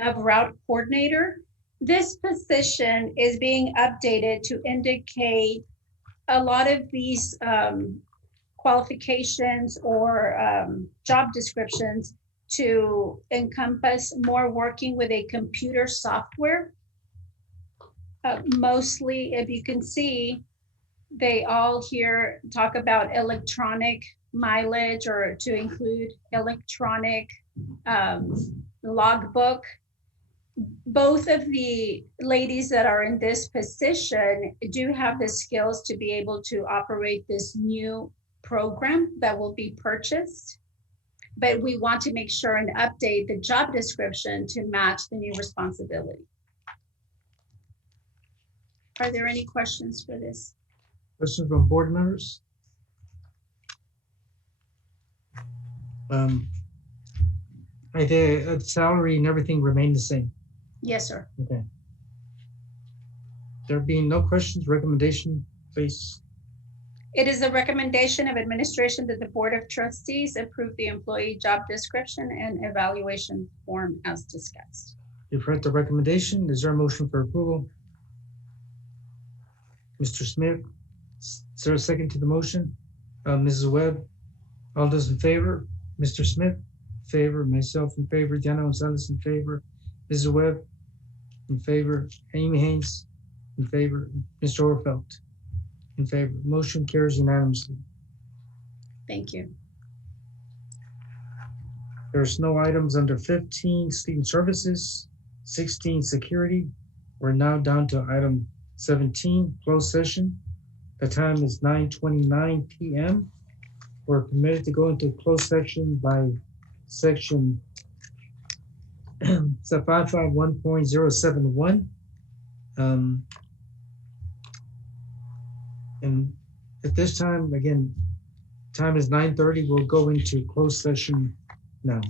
of route coordinator. This position is being updated to indicate a lot of these qualifications or job descriptions to encompass more working with a computer software. Mostly, if you can see, they all here talk about electronic mileage or to include electronic logbook. Both of the ladies that are in this position do have the skills to be able to operate this new program that will be purchased. But we want to make sure and update the job description to match the new responsibility. Are there any questions for this? Questions from board members? The salary and everything remain the same. Yes, sir. Okay. There being no questions, recommendation, please. It is the recommendation of administration that the Board of Trustees approve the employee job description and evaluation form as discussed. You've heard the recommendation. Is there a motion for approval? Mr. Smith, is there a second to the motion? Mrs. Webb, all those in favor? Mr. Smith, favor. Myself in favor. Diana Gonzalez in favor. Mrs. Webb, in favor. Amy Haynes, in favor. Mr. Orfeld, in favor. Motion carries unanimously. Thank you. There's no items under 15, student services, 16, security. We're now down to item 17, closed session. The time is 9:29 p.m. We're permitted to go into closed session by section 551.071. And at this time, again, time is 9:30. We'll go into closed session now.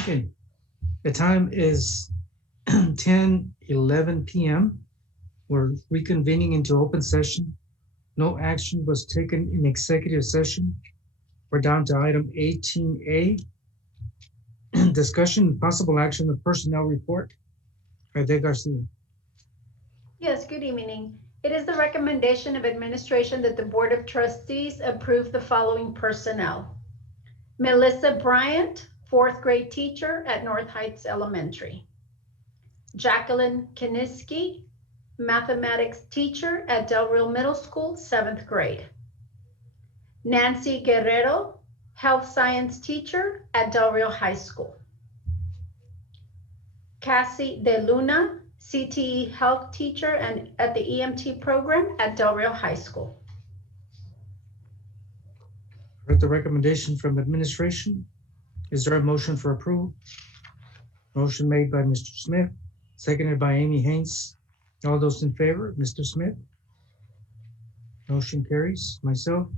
Okay, the time is 10:11 p.m. We're reconvening into open session. No action was taken in executive session. We're down to item 18A. Discussion and possible action of personnel report. Ade Garcia. Yes, good evening. It is the recommendation of administration that the Board of Trustees approve the following personnel. Melissa Bryant, 4th grade teacher at North Heights Elementary. Jacqueline Kiniski, mathematics teacher at Del Rio Middle School, 7th grade. Nancy Guerrero, health science teacher at Del Rio High School. Cassie De Luna, CTE health teacher and at the EMT program at Del Rio High School. Heard the recommendation from administration. Is there a motion for approval? Motion made by Mr. Smith, seconded by Amy Haynes. All those in favor, Mr. Smith? Motion carries. Myself,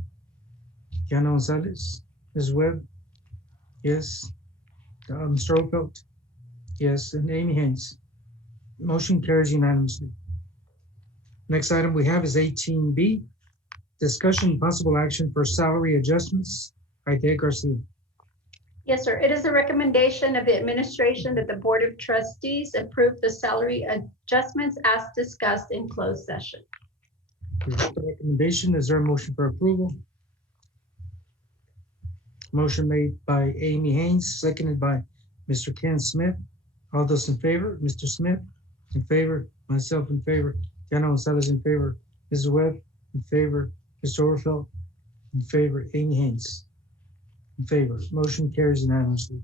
Diana Gonzalez, Ms. Webb, yes. Mr. Opelt, yes, and Amy Haynes. Motion carries unanimously. Next item we have is 18B, discussion and possible action for salary adjustments. Ide Garcia. Yes, sir. It is the recommendation of the administration that the Board of Trustees approve the salary adjustments as discussed in closed session. The recommendation, is there a motion for approval? Motion made by Amy Haynes, seconded by Mr. Ken Smith. All those in favor, Mr. Smith, in favor, myself in favor, Diana Gonzalez in favor, Mrs. Webb in favor, Mr. Orfeld in favor, Amy Haynes in favor. Motion carries unanimously.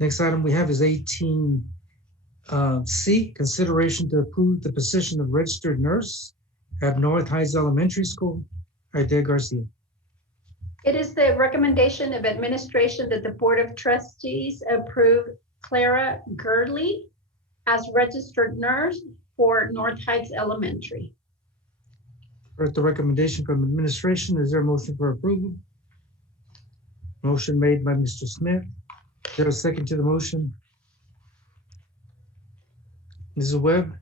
Next item we have is 18C, consideration to approve the position of registered nurse at North Heights Elementary School. Ide Garcia. It is the recommendation of administration that the Board of Trustees approve Clara Gurley as registered nurse for North Heights Elementary. Heard the recommendation from administration. Is there a motion for approval? Motion made by Mr. Smith. Is there a second to the motion? Mrs. Webb,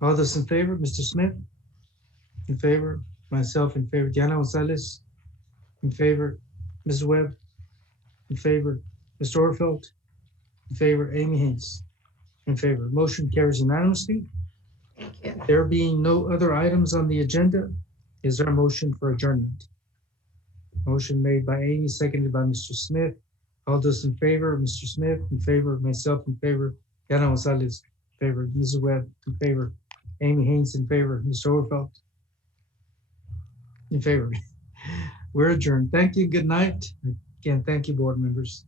all those in favor, Mr. Smith? In favor, myself in favor, Diana Gonzalez in favor, Mrs. Webb in favor, Mr. Orfeld in favor, Amy Haynes in favor. Motion carries unanimously. Thank you. There being no other items on the agenda, is there a motion for adjournment? Motion made by Amy, seconded by Mr. Smith. All those in favor, Mr. Smith in favor, myself in favor, Diana Gonzalez in favor, Mrs. Webb in favor, Amy Haynes in favor, Mr. Orfeld in favor. We're adjourned. Thank you. Good night. Again, thank you, board members.